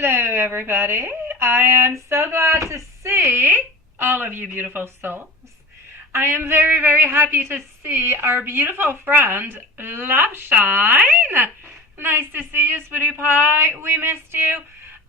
Hello, everybody. I am so glad to see all of you beautiful souls. I am very, very happy to see our beautiful friend, Loveshine. Nice to see you, sweetie pie. We missed you.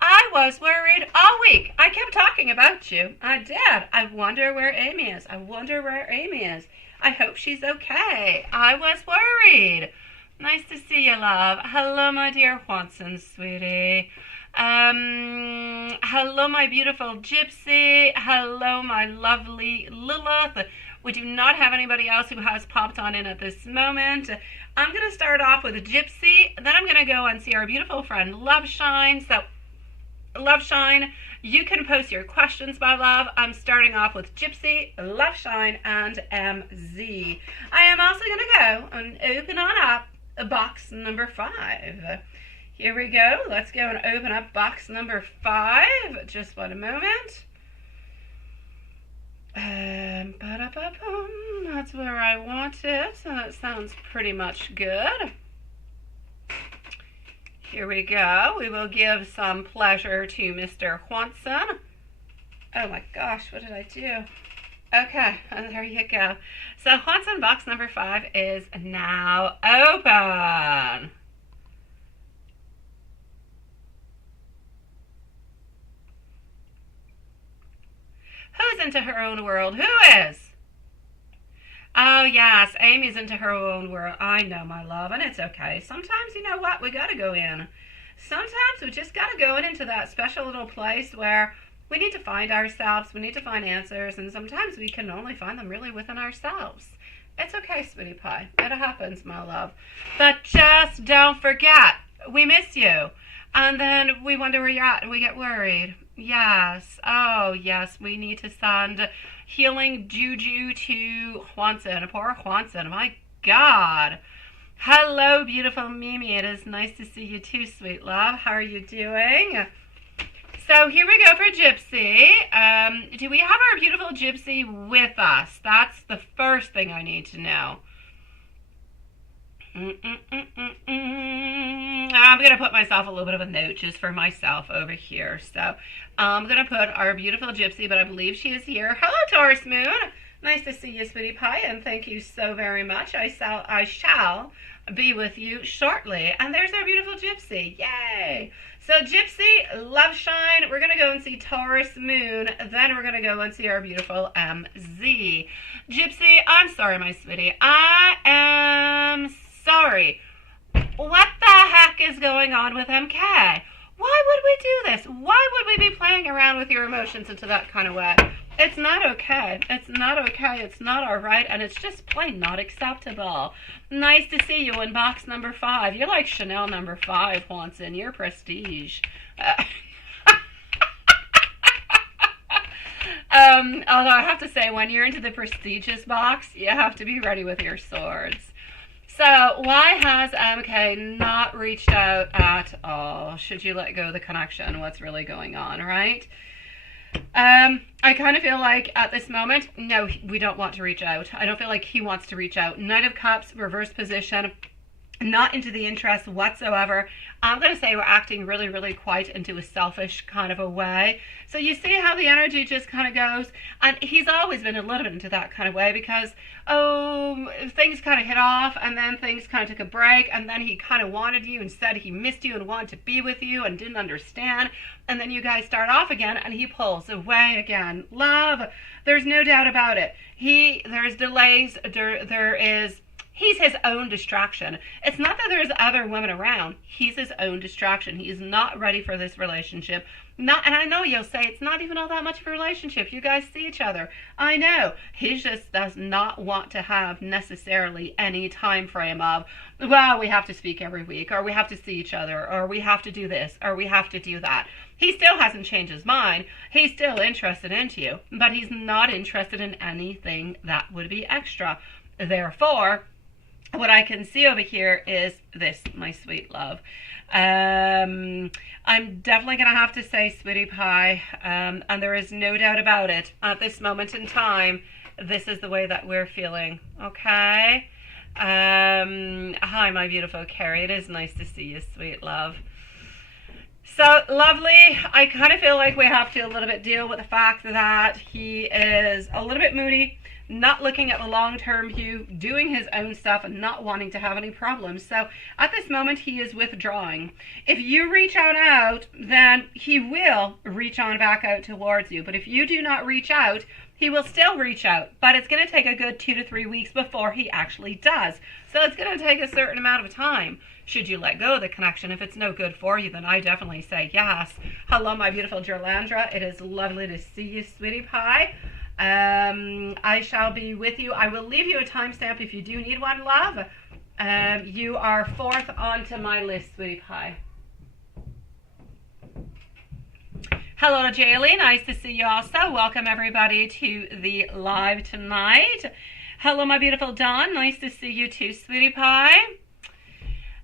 I was worried all week. I kept talking about you. I did. I wonder where Amy is. I wonder where Amy is. I hope she's okay. I was worried. Nice to see you, love. Hello, my dear Watson, sweetie. Hello, my beautiful Gypsy. Hello, my lovely Lilith. We do not have anybody else who has popped on in at this moment. I'm going to start off with a Gypsy. Then I'm going to go and see our beautiful friend, Loveshine. So, Loveshine, you can post your questions, my love. I'm starting off with Gypsy, Loveshine, and MZ. I am also going to go and open on up box number 5. Here we go. Let's go and open up box number 5. Just one moment. That's where I want it. So that sounds pretty much good. Here we go. We will give some pleasure to Mr. Watson. Oh my gosh, what did I do? Okay, and there you go. So Watson box number 5 is now open. Who's into her own world? Who is? Oh, yes, Amy's into her own world. I know, my love, and it's okay. Sometimes, you know what? We got to go in. Sometimes we just got to go into that special little place where we need to find ourselves. We need to find answers, and sometimes we can only find them really within ourselves. It's okay, sweetie pie. It happens, my love. But just don't forget, we miss you. And then we wonder where you're at, and we get worried. Yes. Oh, yes. We need to send healing juju to Watson. Poor Watson. My God. Hello, beautiful Mimi. It is nice to see you too, sweet love. How are you doing? So here we go for Gypsy. Do we have our beautiful Gypsy with us? That's the first thing I need to know. I'm going to put myself a little bit of a note just for myself over here. So I'm going to put our beautiful Gypsy, but I believe she is here. Hello, Taurus Moon. Nice to see you, sweetie pie, and thank you so very much. I shall be with you shortly. And there's our beautiful Gypsy. Yay! So Gypsy, Loveshine, we're going to go and see Taurus Moon. Then we're going to go and see our beautiful MZ. Gypsy, I'm sorry, my sweetie. I am sorry. What the heck is going on with MK? Why would we do this? Why would we be playing around with your emotions into that kind of way? It's not okay. It's not okay. It's not all right. And it's just plain not acceptable. Nice to see you in box number 5. You're like Chanel number 5, Watson. You're prestige. Although I have to say, when you're into the prestigious box, you have to be ready with your swords. So, why has MK not reached out at all? Should you let go of the connection? What's really going on, right? I kind of feel like at this moment, no, we don't want to reach out. I don't feel like he wants to reach out. Knight of Cups, reverse position, not into the interest whatsoever. I'm going to say we're acting really, really quite into a selfish kind of a way. So you see how the energy just kind of goes. And he's always been a little bit into that kind of way because, things kind of hit off and then things kind of took a break. And then he kind of wanted you and said he missed you and wanted to be with you and didn't understand. And then you guys start off again and he pulls away again. Love, there's no doubt about it. There's delays, he's his own distraction. It's not that there's other women around. He's his own distraction. He is not ready for this relationship. And I know you'll say it's not even all that much of a relationship. You guys see each other. I know. He just does not want to have necessarily any time frame of, well, we have to speak every week, or we have to see each other, or we have to do this, or we have to do that. He still hasn't changed his mind. He's still interested in you, but he's not interested in anything that would be extra. Therefore, what I can see over here is this, my sweet love. I'm definitely going to have to say, sweetie pie, and there is no doubt about it, at this moment in time, this is the way that we're feeling, okay? Hi, my beautiful Carrie. It is nice to see you, sweet love. So, lovely, I kind of feel like we have to a little bit deal with the fact that he is a little bit moody, not looking at the long-term view, doing his own stuff and not wanting to have any problems. So at this moment, he is withdrawing. If you reach out, then he will reach on back out towards you. But if you do not reach out, he will still reach out. But it's going to take a good 2 to 3 weeks before he actually does. So it's going to take a certain amount of time. Should you let go of the connection? If it's no good for you, then I definitely say yes. Hello, my beautiful Gerlandra. It is lovely to see you, sweetie pie. I shall be with you. I will leave you a timestamp if you do need one, love. You are 4th onto my list, sweetie pie. Hello to Jaylee. Nice to see you also. Welcome everybody to the live tonight. Hello, my beautiful Dawn. Nice to see you too, sweetie pie.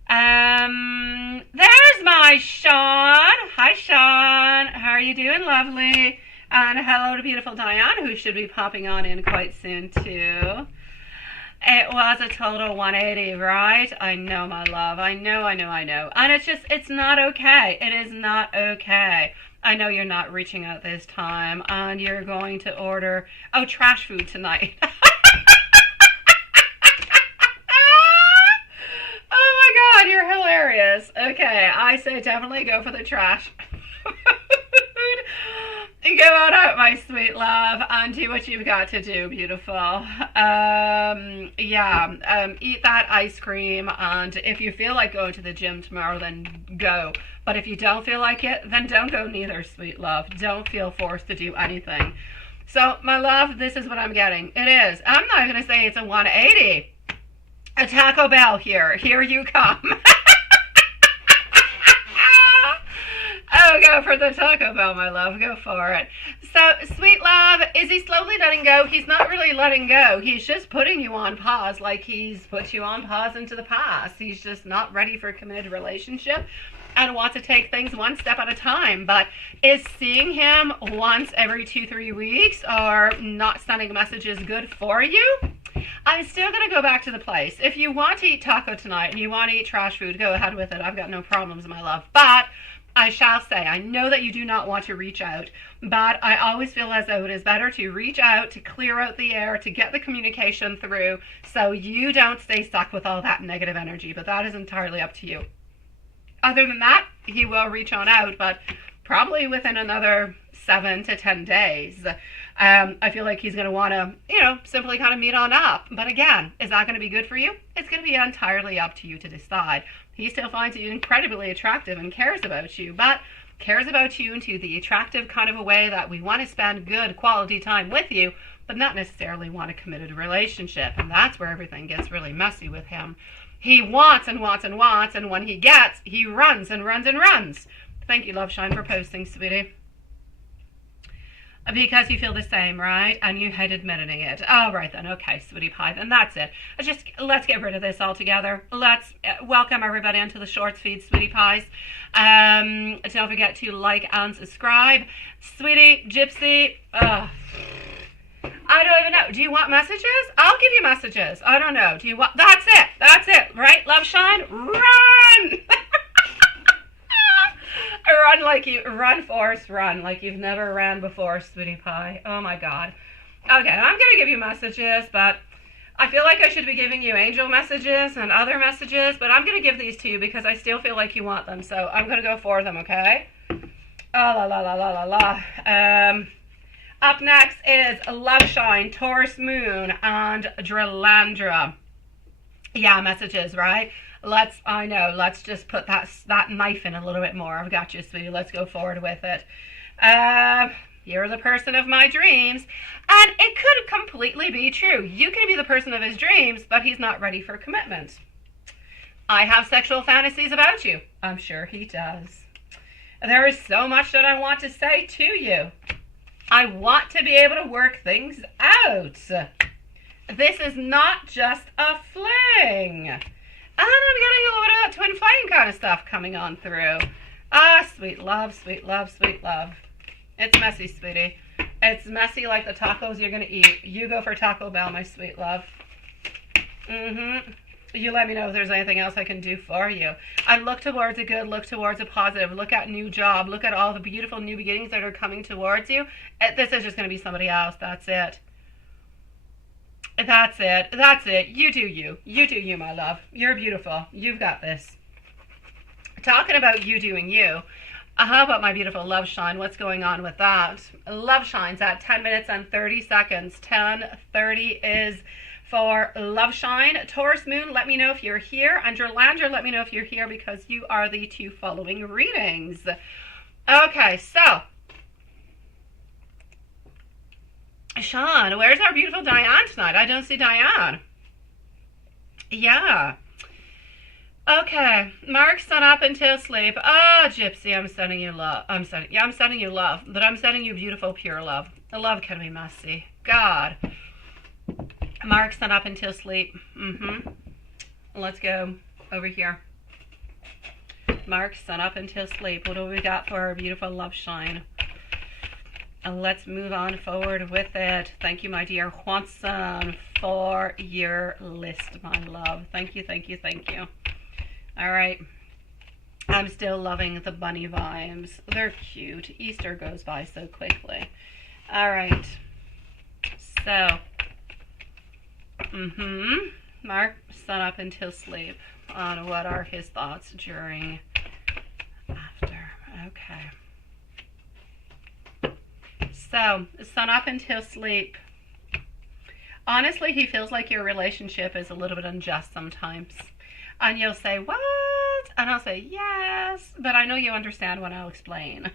There's my Sean. Hi, Sean. How are you doing, lovely? And hello to beautiful Diane, who should be popping on in quite soon, too. It was a total 180, right? I know, my love. I know. And it's not okay. It is not okay. I know you're not reaching out this time, and you're going to order, trash food tonight. Oh my God, you're hilarious. Okay, I say definitely go for the trash food. Go on out, my sweet love, and do what you've got to do, beautiful. Eat that ice cream, and if you feel like going to the gym tomorrow, then go. But if you don't feel like it, then don't go neither, sweet love. Don't feel forced to do anything. So, my love, this is what I'm getting. It is. I'm not going to say it's a 180. A Taco Bell here. Here you come. Oh, go for the Taco Bell, my love. Go for it. So, sweet love, is he slowly letting go? He's not really letting go. He's just putting you on pause, like he's put you on pause into the past. He's just not ready for a committed relationship and wants to take things one step at a time. But is seeing him once every 2-3 weeks or not sending messages good for you? I'm still going to go back to the place. If you want to eat taco tonight and you want to eat trash food, go ahead with it. I've got no problems, my love. But I shall say, I know that you do not want to reach out, but I always feel as though it is better to reach out, to clear out the air, to get the communication through, so you don't stay stuck with all that negative energy. But that is entirely up to you. Other than that, he will reach on out, but probably within another 7 to 10 days. I feel like he's going to want to, simply kind of meet on up. But again, is that going to be good for you? It's going to be entirely up to you to decide. He still finds you incredibly attractive and cares about you, but cares about you into the attractive kind of a way that we want to spend good quality time with you, but not necessarily want a committed relationship. And that's where everything gets really messy with him. He wants and wants and wants, and when he gets, he runs and runs and runs. Thank you, Love Shine, for posting, sweetie. Because you feel the same, right? And you hate admitting it. All right, then. Okay, sweetie pie. Then that's it. Let's get rid of this altogether. Let's welcome everybody onto the shorts feed, sweetie pies. Don't forget to like and subscribe. Sweetie, Gypsy, I don't even know. Do you want messages? I'll give you messages. I don't know. Do you want... That's it. Right? Love Shine? Run! Run, Forrest, run like you've never ran before, sweetie pie. Oh my God. Okay, I'm going to give you messages, but I feel like I should be giving you angel messages and other messages, but I'm going to give these to you because I still feel like you want them, so I'm going to go for them, okay? Up next is Love Shine, Taurus Moon, and Drelandra. Yeah, messages, right? Let's just put that knife in a little bit more. I've got you, sweetie. Let's go forward with it. You're the person of my dreams. And it could completely be true. You can be the person of his dreams, but he's not ready for commitment. I have sexual fantasies about you. I'm sure he does. There is so much that I want to say to you. I want to be able to work things out. This is not just a fling. And I'm getting a little bit of that twin flame kind of stuff coming on through. Ah, sweet love, sweet love, sweet love. It's messy, sweetie. It's messy like the tacos you're going to eat. You go for Taco Bell, my sweet love. You let me know if there's anything else I can do for you. I look towards a good, look towards a positive, look at new job, look at all the beautiful new beginnings that are coming towards you. This is just going to be somebody else. That's it. That's it. That's it. You do you. You do you, my love. You're beautiful. You've got this. Talking about you doing you, how about my beautiful love shine? What's going on with that? Love shine's at 10 minutes and 30 seconds. 10:30 is for love shine. Taurus moon, let me know if you're here. And Lander, let me know if you're here, because you are the 2 following readings. Okay, so Sean, where's our beautiful Diane tonight? I don't see Diane. Yeah. Okay, Mark, sun up until sleep. Oh, Gypsy, I'm sending you love. I'm sending you love, but I'm sending you beautiful, pure love. The love can be messy. God. Mark, sun up until sleep. Let's go over here. Mark, sun up until sleep. What do we got for our beautiful love shine? And let's move on forward with it. Thank you, my dear Juanson, for your list, my love. Thank you, thank you, thank you. All right. I'm still loving the bunny vibes. They're cute. Easter goes by so quickly. All right. So, Mark, sun up until sleep. On what are his thoughts during, after. Okay. So, sun up until sleep. Honestly, he feels like your relationship is a little bit unjust sometimes. And you'll say, what? And I'll say, yes. But I know you understand when I'll explain.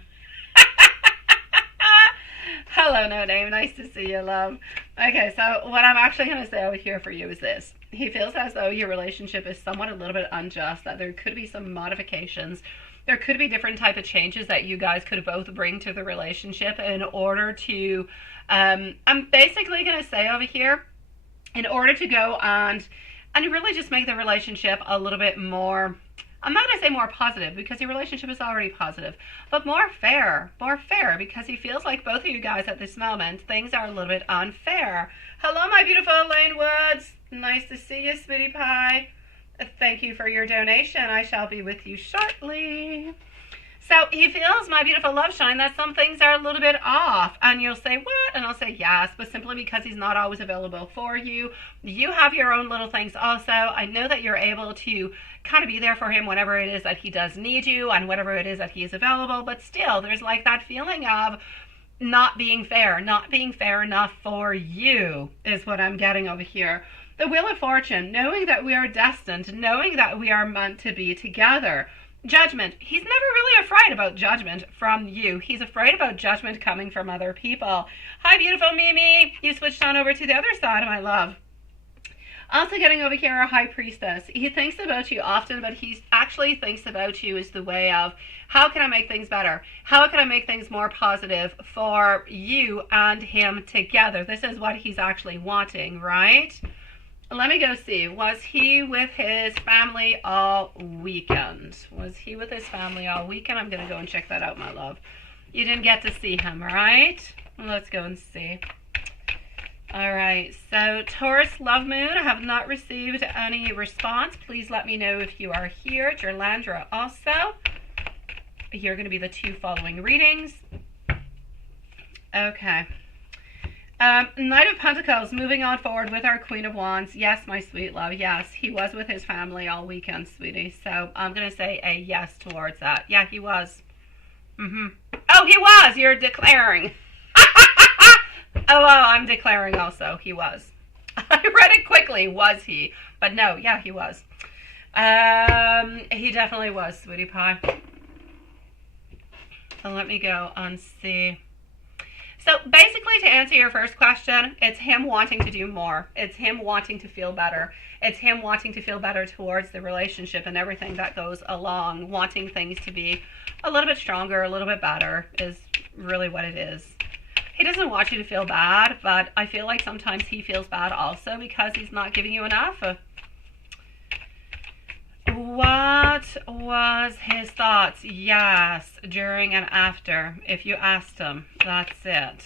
Hello, No Name. Nice to see you, love. Okay, so what I'm actually going to say over here for you is this. He feels as though your relationship is somewhat a little bit unjust, that there could be some modifications. There could be different type of changes that you guys could both bring to the relationship in order to, I'm basically going to say over here, in order to go and really just make the relationship a little bit more, I'm not going to say more positive, because your relationship is already positive, but more fair, because he feels like both of you guys at this moment, things are a little bit unfair. Hello, my beautiful Elaine Woods. Nice to see you, sweetie pie. Thank you for your donation. I shall be with you shortly. So he feels, my beautiful love shine, that some things are a little bit off. And you'll say, what? And I'll say, yes, but simply because he's not always available for you. You have your own little things also. I know that you're able to kind of be there for him whenever it is that he does need you and whatever it is that he is available. But still, there's like that feeling of not being fair enough for you is what I'm getting over here. The Wheel of Fortune, knowing that we are destined, knowing that we are meant to be together. Judgment. He's never really afraid about judgment from you. He's afraid about judgment coming from other people. Hi, beautiful Mimi. You switched on over to the other side, my love. Also getting over here, a High Priestess. He thinks about you often, but he actually thinks about you as the way of, how can I make things better? How can I make things more positive for you and him together? This is what he's actually wanting, right? Let me go see. Was he with his family all weekend? Was he with his family all weekend? I'm going to go and check that out, my love. You didn't get to see him, all right? Let's go and see. All right. So, Taurus Love Moon, I have not received any response. Please let me know if you are here. Jerlandra also. You're going to be the 2 following readings. Okay. Knight of Pentacles, moving on forward with our Queen of Wands. Yes, my sweet love. Yes, he was with his family all weekend, sweetie. So I'm going to say a yes towards that. Yeah, he was. Oh, he was. You're declaring. Oh, I'm declaring also. He was. I read it quickly. Was he? But no, yeah, he was. He definitely was, sweetie pie. So let me go and see. So basically, to answer your first question, it's him wanting to do more. It's him wanting to feel better. It's him wanting to feel better towards the relationship and everything that goes along. Wanting things to be a little bit stronger, a little bit better is really what it is. He doesn't want you to feel bad, but I feel like sometimes he feels bad also because he's not giving you enough. What was his thoughts? Yes, during and after. If you asked him, that's it.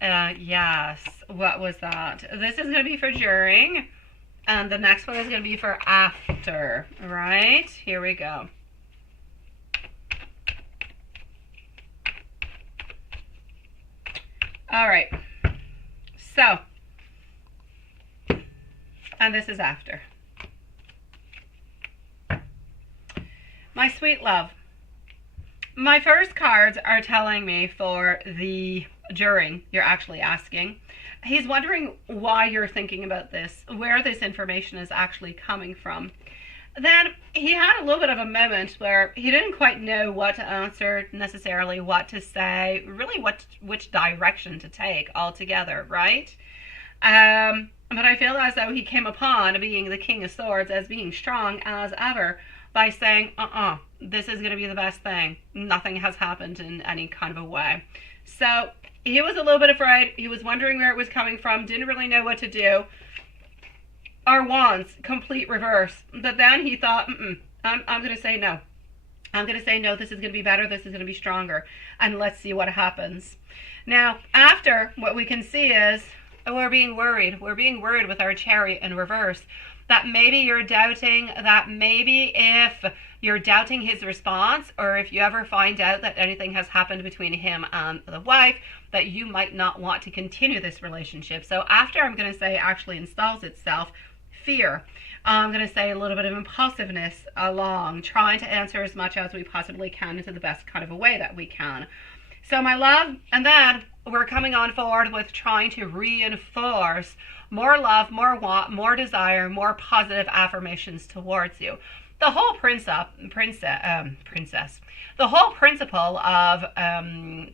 Yes. what was that? This is going to be for during, and the next one is going to be for after, right? Here we go. All right. So, and this is after. My sweet love, my first cards are telling me for the during, you're actually asking. He's wondering why you're thinking about this, where this information is actually coming from. Then he had a little bit of a moment where he didn't quite know what to answer, necessarily what to say, really which direction to take altogether, right? But I feel as though he came upon being the King of Swords as being strong as ever by saying, this is going to be the best thing. Nothing has happened in any kind of a way. So he was a little bit afraid. He was wondering where it was coming from, didn't really know what to do. Our wands, complete reverse. But then he thought, I'm going to say no. I'm going to say no, this is going to be better, this is going to be stronger. And let's see what happens. Now, after, what we can see is, we're being worried. We're being worried with our Chariot in reverse. That maybe you're doubting, that maybe if you're doubting his response, or if you ever find out that anything has happened between him and the wife, that you might not want to continue this relationship. So after, I'm going to say, actually installs itself, fear. I'm going to say a little bit of impulsiveness along, trying to answer as much as we possibly can into the best kind of a way that we can. So my love, and then we're coming on forward with trying to reinforce more love, more want, more desire, more positive affirmations towards you. The whole princess, the whole principle of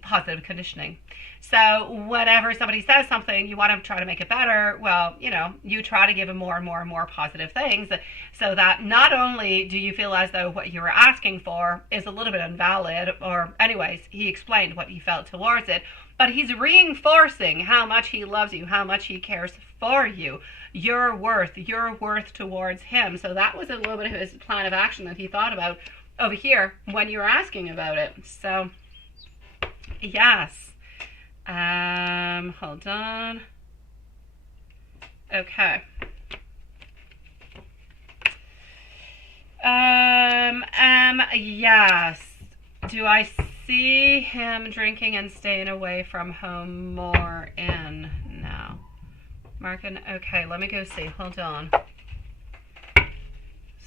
positive conditioning. So whenever somebody says something, you want to try to make it better. Well, you try to give them more and more and more positive things, so that not only do you feel as though what you were asking for is a little bit invalid, or anyways, he explained what he felt towards it, but he's reinforcing how much he loves you, how much he cares for you, your worth towards him. So that was a little bit of his plan of action that he thought about over here when you were asking about it. So, yes. Hold on. Okay. Yes. Do I see him drinking and staying away from home more in now? Marking, okay, let me go see. Hold on.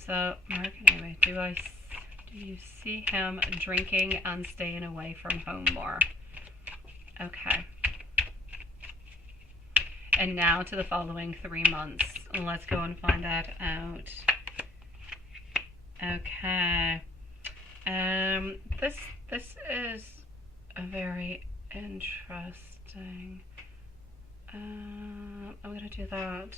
So, marking anyway, do you see him drinking and staying away from home more? Okay. And now to the following 3 months. Let's go and find that out. Okay. This is a very interesting. I'm gonna do that.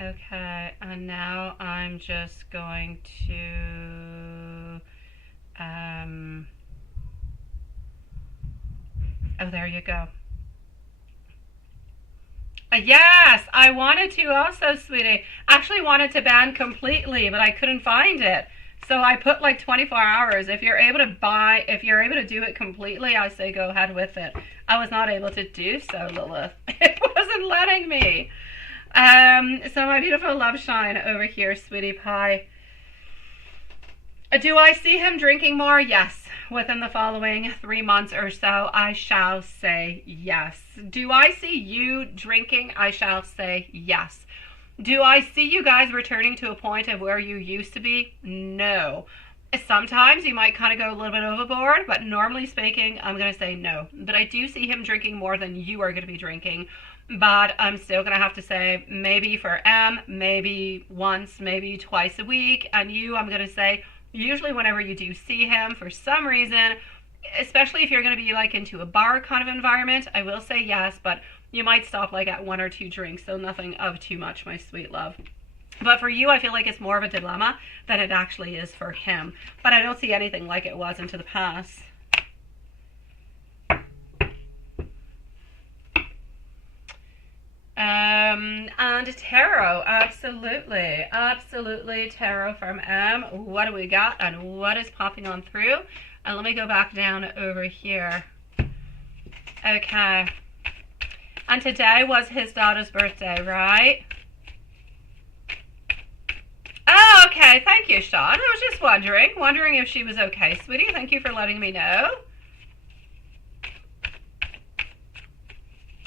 Okay, and now I'm just going to, oh, there you go. Yes, I wanted to also, sweetie. Actually wanted to ban completely, but I couldn't find it. So I put like 24 hours. If you're able to do it completely, I say go ahead with it. I was not able to do so, Lilith. It wasn't letting me. So my beautiful love shine over here, sweetie pie. Do I see him drinking more? Yes. Within the following 3 months or so, I shall say yes. Do I see you drinking? I shall say yes. Do I see you guys returning to a point of where you used to be? No. Sometimes you might kind of go a little bit overboard, but normally speaking, I'm going to say no. But I do see him drinking more than you are going to be drinking. But I'm still going to have to say maybe for M, maybe once, maybe twice a week. And you, I'm going to say usually whenever you do see him, for some reason, especially if you're going to be like into a bar kind of environment, I will say yes, but you might stop like at 1 or 2 drinks, so nothing of too much, my sweet love. But for you, I feel like it's more of a dilemma than it actually is for him. But I don't see anything like it was into the past. And tarot, absolutely, absolutely, tarot from M. What do we got and what is popping on through? And let me go back down over here. Okay. And today was his daughter's birthday, right? Oh, okay. Thank you, Sean. I was just wondering if she was okay, sweetie. Thank you for letting me know.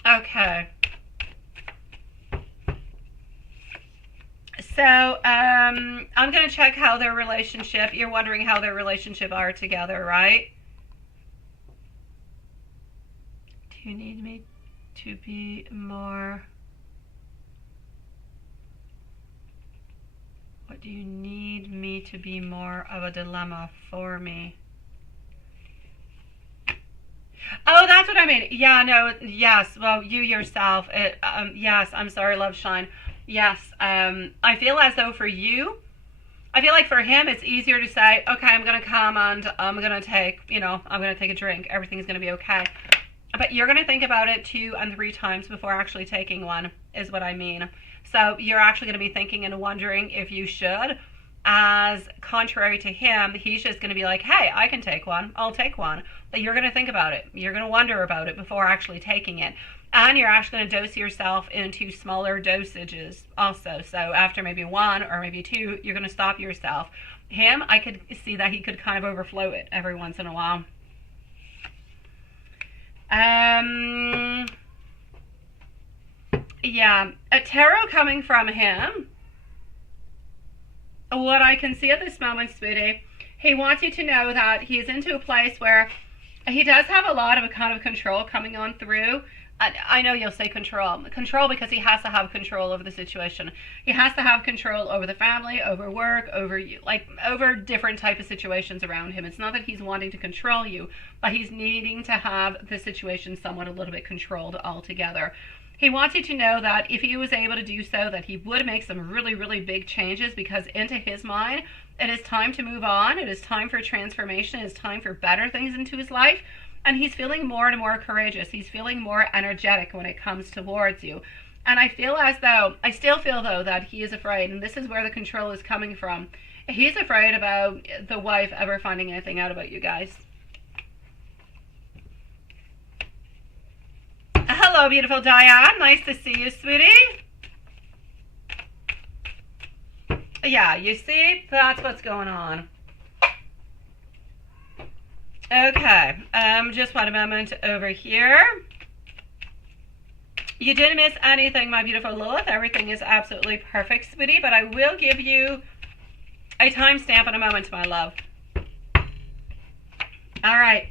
Okay. So, I'm going to check how their relationship, you're wondering how their relationship are together, right? Do you need me to be more... What do you need me to be more of a dilemma for me? Oh, that's what I mean. Yeah, no, yes. Well, you yourself. Yes, I'm sorry, Love Shine. Yes, I feel as though for you, I feel like for him, it's easier to say, okay, I'm going to come and I'm going to take, I'm going to take a drink. Everything's going to be okay. But you're going to think about it 2 and 3 times before actually taking one, is what I mean. So you're actually going to be thinking and wondering if you should. As contrary to him, he's just going to be like, hey, I can take one. I'll take one. But you're going to think about it. You're going to wonder about it before actually taking it. And you're actually going to dose yourself into smaller dosages also. So after maybe 1 or maybe 2, you're going to stop yourself. Him, I could see that he could kind of overflow it every once in a while. Yeah, a tarot coming from him. What I can see at this moment, sweetie, he wants you to know that he's into a place where he does have a lot of a kind of control coming on through. I know you'll say control because he has to have control over the situation. He has to have control over the family, over work, over you, like over different type of situations around him. It's not that he's wanting to control you, but he's needing to have the situation somewhat a little bit controlled altogether. He wants you to know that if he was able to do so, that he would make some really, really big changes, because into his mind, it is time to move on. It is time for transformation. It is time for better things into his life. And he's feeling more and more courageous. He's feeling more energetic when it comes towards you. And I still feel though that he is afraid, and this is where the control is coming from. He's afraid about the wife ever finding anything out about you guys. Hello, beautiful Diane. Nice to see you, sweetie. Yeah, you see? That's what's going on. Okay, just one moment over here. You didn't miss anything, my beautiful Lilith. Everything is absolutely perfect, sweetie, but I will give you a timestamp in a moment, my love. All right.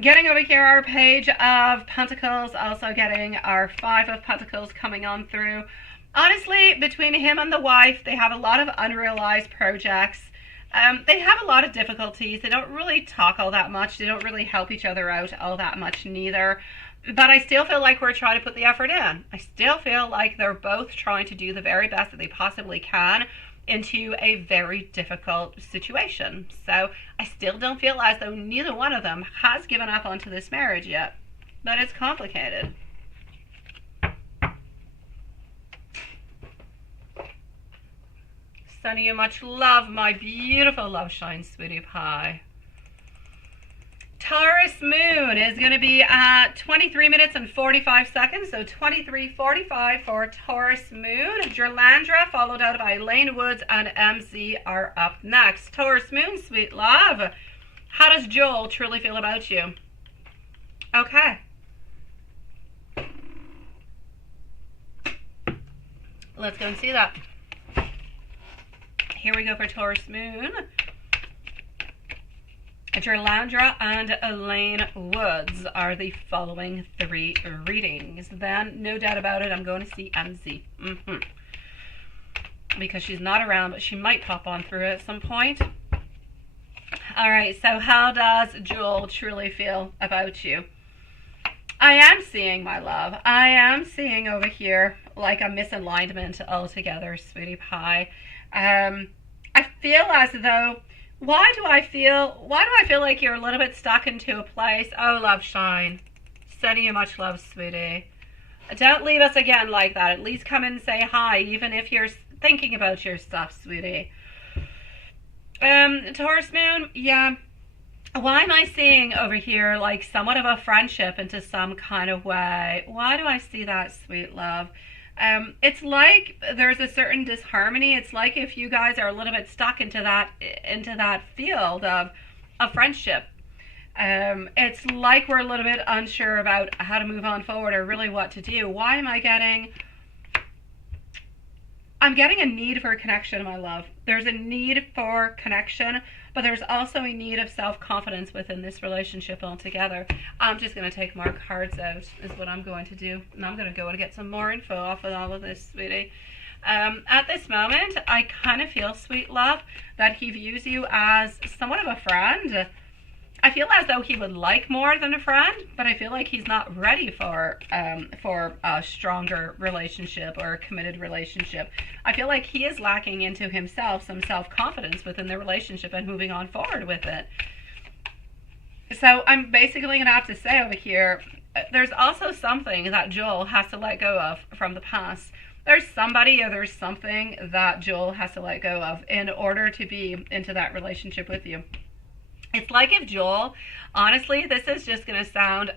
Getting over here our Page of Pentacles, also getting our 5 of Pentacles coming on through. Honestly, between him and the wife, they have a lot of unrealized projects. They have a lot of difficulties. They don't really talk all that much. They don't really help each other out all that much neither. But I still feel like we're trying to put the effort in. I still feel like they're both trying to do the very best that they possibly can into a very difficult situation. So I still don't feel as though neither one of them has given up onto this marriage yet. But it's complicated. Sending you much love, my beautiful Love Shine sweetie pie. Taurus moon is going to be at 23 minutes and 45 seconds. So 23:45 for Taurus moon. Jerlandra, followed out by Lane Woods and MZ are up next. Taurus moon, sweet love. How does Joel truly feel about you? Okay. Let's go and see that. Here we go for Taurus moon. Jerlandra and Elaine Woods are the following 3 readings. Then, no doubt about it, I'm going to see MZ. Because she's not around, but she might pop on through at some point. Alright, so how does Joel truly feel about you? I am seeing, my love, I am seeing over here like a misalignment altogether, sweetie pie. I feel as though, why do I feel like you're a little bit stuck into a place? Oh, Love Shine. Sending you much love, sweetie. Don't leave us again like that. At least come and say hi, even if you're thinking about your stuff, sweetie. Taurus moon, yeah. Why am I seeing over here like somewhat of a friendship into some kind of way? Why do I see that, sweet love? It's like there's a certain disharmony. It's like if you guys are a little bit stuck into that field of friendship. It's like we're a little bit unsure about how to move on forward or really what to do. Why am I getting... I'm getting a need for connection, my love. There's a need for connection, but there's also a need of self-confidence within this relationship altogether. I'm just going to take more cards out, is what I'm going to do. And I'm going to go and get some more info off of all of this, sweetie. At this moment, I kind of feel, sweet love, that he views you as somewhat of a friend. I feel as though he would like more than a friend, but I feel like he's not ready for a stronger relationship or a committed relationship. I feel like he is lacking into himself some self-confidence within the relationship and moving on forward with it. So I'm basically going to have to say over here, there's also something that Joel has to let go of from the past. There's somebody or there's something that Joel has to let go of in order to be into that relationship with you. It's like if Joel, honestly, this is just going to sound,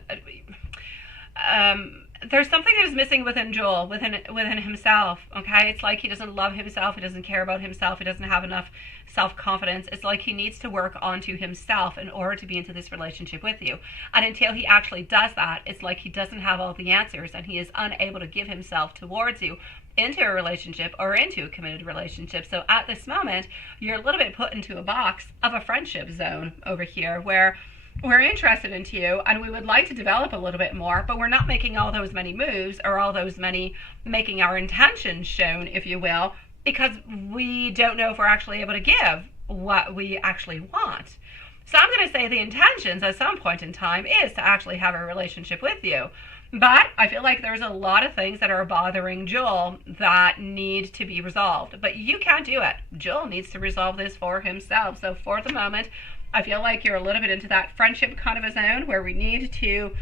there's something that's missing within Joel, within himself, okay? It's like he doesn't love himself, he doesn't care about himself, he doesn't have enough self-confidence. It's like he needs to work onto himself in order to be into this relationship with you. And until he actually does that, it's like he doesn't have all the answers and he is unable to give himself towards you into a relationship or into a committed relationship. So at this moment, you're a little bit put into a box of a friendship zone over here where we're interested into you and we would like to develop a little bit more, but we're not making all those many moves or all those many making our intentions shown, if you will, because we don't know if we're actually able to give what we actually want. So I'm going to say the intentions at some point in time is to actually have a relationship with you. But I feel like there's a lot of things that are bothering Joel that need to be resolved. But you can't do it. Joel needs to resolve this for himself. So for the moment, I feel like you're a little bit into that friendship kind of a zone where we need to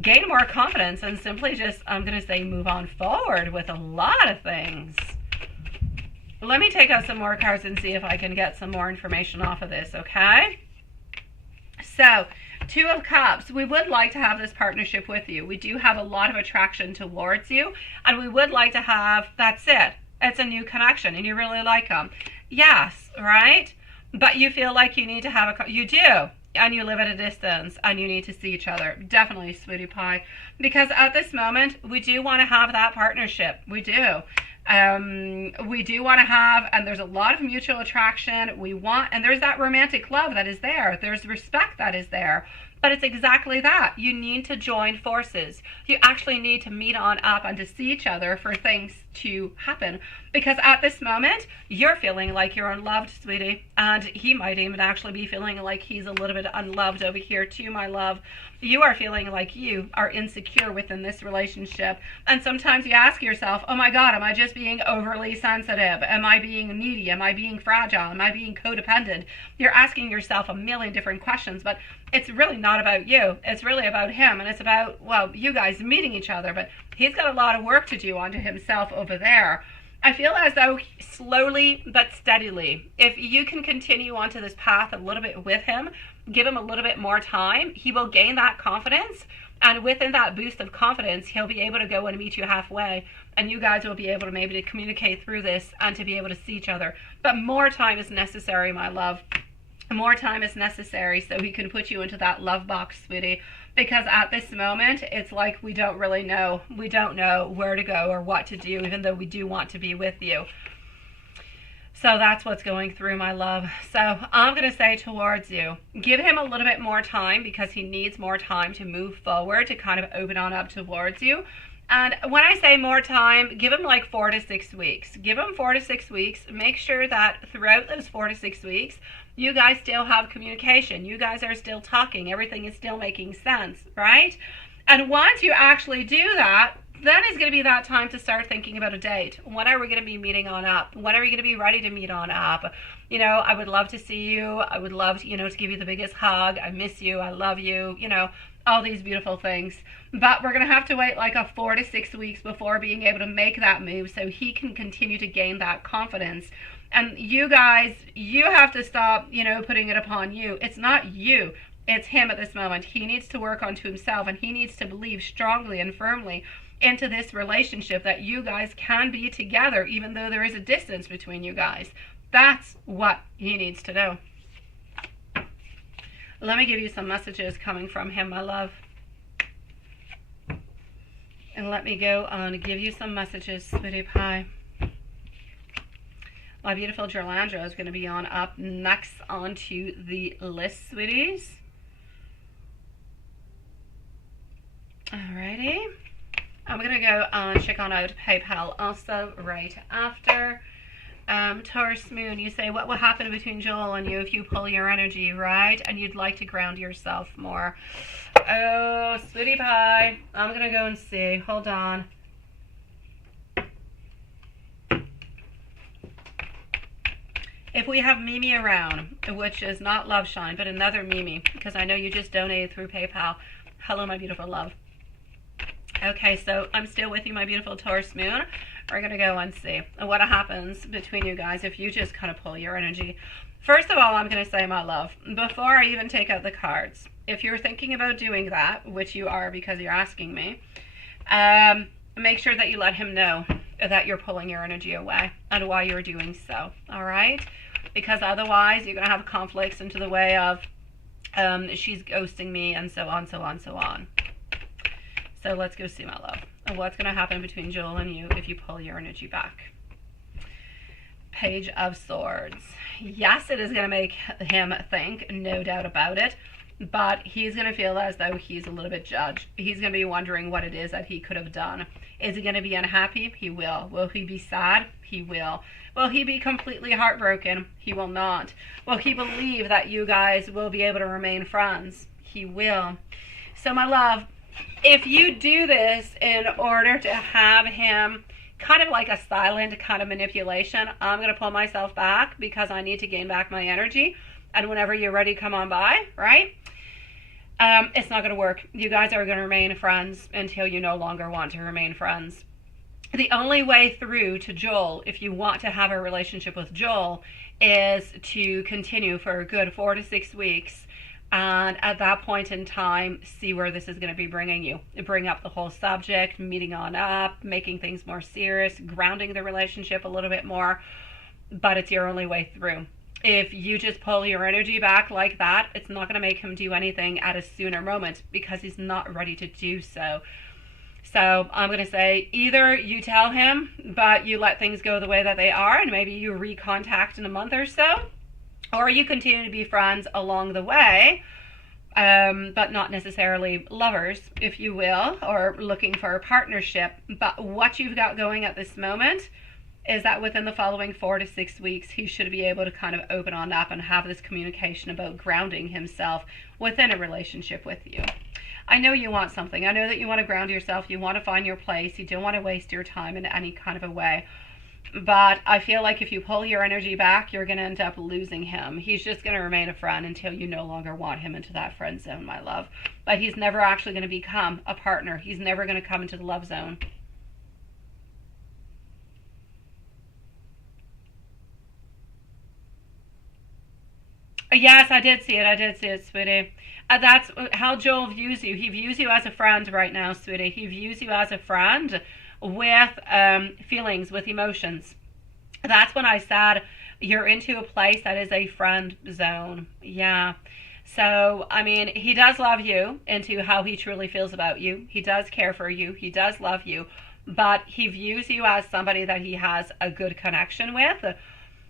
gain more confidence and simply just, I'm going to say, move on forward with a lot of things. Let me take out some more cards and see if I can get some more information off of this, okay? So, Two of Cups, we would like to have this partnership with you. We do have a lot of attraction towards you, and we would like to have, that's it. It's a new connection, and you really like them. Yes, right? But you feel like you need to have you do, and you live at a distance, and you need to see each other. Definitely, sweetie pie. Because at this moment, we do want to have that partnership. We do. We do want to have, and there's a lot of mutual attraction. We want, and there's that romantic love that is there. There's respect that is there. But it's exactly that. You need to join forces. You actually need to meet on up and to see each other for things to happen. Because at this moment, you're feeling like you're unloved, sweetie. And he might even actually be feeling like he's a little bit unloved over here too, my love. You are feeling like you are insecure within this relationship. And sometimes you ask yourself, oh my God, am I just being overly sensitive? Am I being needy? Am I being fragile? Am I being codependent? You're asking yourself a million different questions, but it's really not about you. It's really about him. And it's about, well, you guys meeting each other. But he's got a lot of work to do onto himself over there. I feel as though slowly but steadily, if you can continue onto this path a little bit with him, give him a little bit more time, he will gain that confidence. And within that boost of confidence, he'll be able to go and meet you halfway. And you guys will be able to maybe to communicate through this and to be able to see each other. But more time is necessary, my love. More time is necessary so he can put you into that love box, sweetie. Because at this moment, it's like we don't really know. We don't know where to go or what to do, even though we do want to be with you. So that's what's going through, my love. So I'm going to say towards you, give him a little bit more time because he needs more time to move forward, to kind of open on up towards you. And when I say more time, give him like 4 to 6 weeks. Give him 4 to 6 weeks. Make sure that throughout those 4 to 6 weeks, you guys still have communication. You guys are still talking. Everything is still making sense, right? And once you actually do that, then is going to be that time to start thinking about a date. When are we going to be meeting on up? When are we going to be ready to meet on up? You know, I would love to see you. I would love, you know, to give you the biggest hug. I miss you. I love you. You know, all these beautiful things. But we're going to have to wait like 4 to 6 weeks before being able to make that move so he can continue to gain that confidence. And you guys, you have to stop, you know, putting it upon you. It's not you. It's him at this moment. He needs to work onto himself, and he needs to believe strongly and firmly into this relationship that you guys can be together even though there is a distance between you guys. That's what he needs to do. Let me give you some messages coming from him, my love. And let me go on and give you some messages, sweetie pie. My beautiful Gerlandra is going to be on up next onto the list, sweeties. Alrighty. I'm going to go and check on out PayPal also right after. Taurus Moon, you say, what will happen between Joel and you if you pull your energy, right? And you'd like to ground yourself more. Oh, sweetie pie. I'm going to go and see. Hold on. If we have Mimi around, which is not Love Shine, but another Mimi, because I know you just donated through PayPal. Hello, my beautiful love. Okay, so I'm still with you, my beautiful Taurus Moon. We're going to go and see what happens between you guys if you just kind of pull your energy. First of all, I'm going to say, my love, before I even take out the cards, if you're thinking about doing that, which you are because you're asking me, make sure that you let him know that you're pulling your energy away and why you're doing so, all right? Because otherwise, you're going to have conflicts into the way of she's ghosting me and so on, so on, so on. So let's go see, my love. What's going to happen between Joel and you if you pull your energy back? Page of Swords. Yes, it is going to make him think, no doubt about it. But he's going to feel as though he's a little bit judged. He's going to be wondering what it is that he could have done. Is he going to be unhappy? He will. Will he be sad? He will. Will he be completely heartbroken? He will not. Will he believe that you guys will be able to remain friends? He will. So, my love, if you do this in order to have him kind of like a silent kind of manipulation, I'm going to pull myself back because I need to gain back my energy. And whenever you're ready, come on by, right? It's not going to work. You guys are going to remain friends until you no longer want to remain friends. The only way through to Joel, if you want to have a relationship with Joel, is to continue for a good 4 to 6 weeks. And at that point in time, see where this is going to be bringing you. Bring up the whole subject, meeting on up, making things more serious, grounding the relationship a little bit more. But it's your only way through. If you just pull your energy back like that, it's not going to make him do anything at a sooner moment because he's not ready to do so. So I'm going to say either you tell him, but you let things go the way that they are, and maybe you recontact in a month or so, or you continue to be friends along the way, but not necessarily lovers, if you will, or looking for a partnership. But what you've got going at this moment is that within the following 4 to 6 weeks, he should be able to kind of open on up and have this communication about grounding himself within a relationship with you. I know you want something. I know that you want to ground yourself. You want to find your place. You don't want to waste your time in any kind of a way. But I feel like if you pull your energy back, you're going to end up losing him. He's just going to remain a friend until you no longer want him into that friend zone, my love. But he's never actually going to become a partner. He's never going to come into the love zone. Yes, I did see it. I did see it, sweetie. That's how Joel views you. He views you as a friend right now, sweetie. He views you as a friend with feelings, with emotions. That's when I said you're into a place that is a friend zone. Yeah. So, I mean, he does love you into how he truly feels about you. He does care for you. He does love you. But he views you as somebody that he has a good connection with.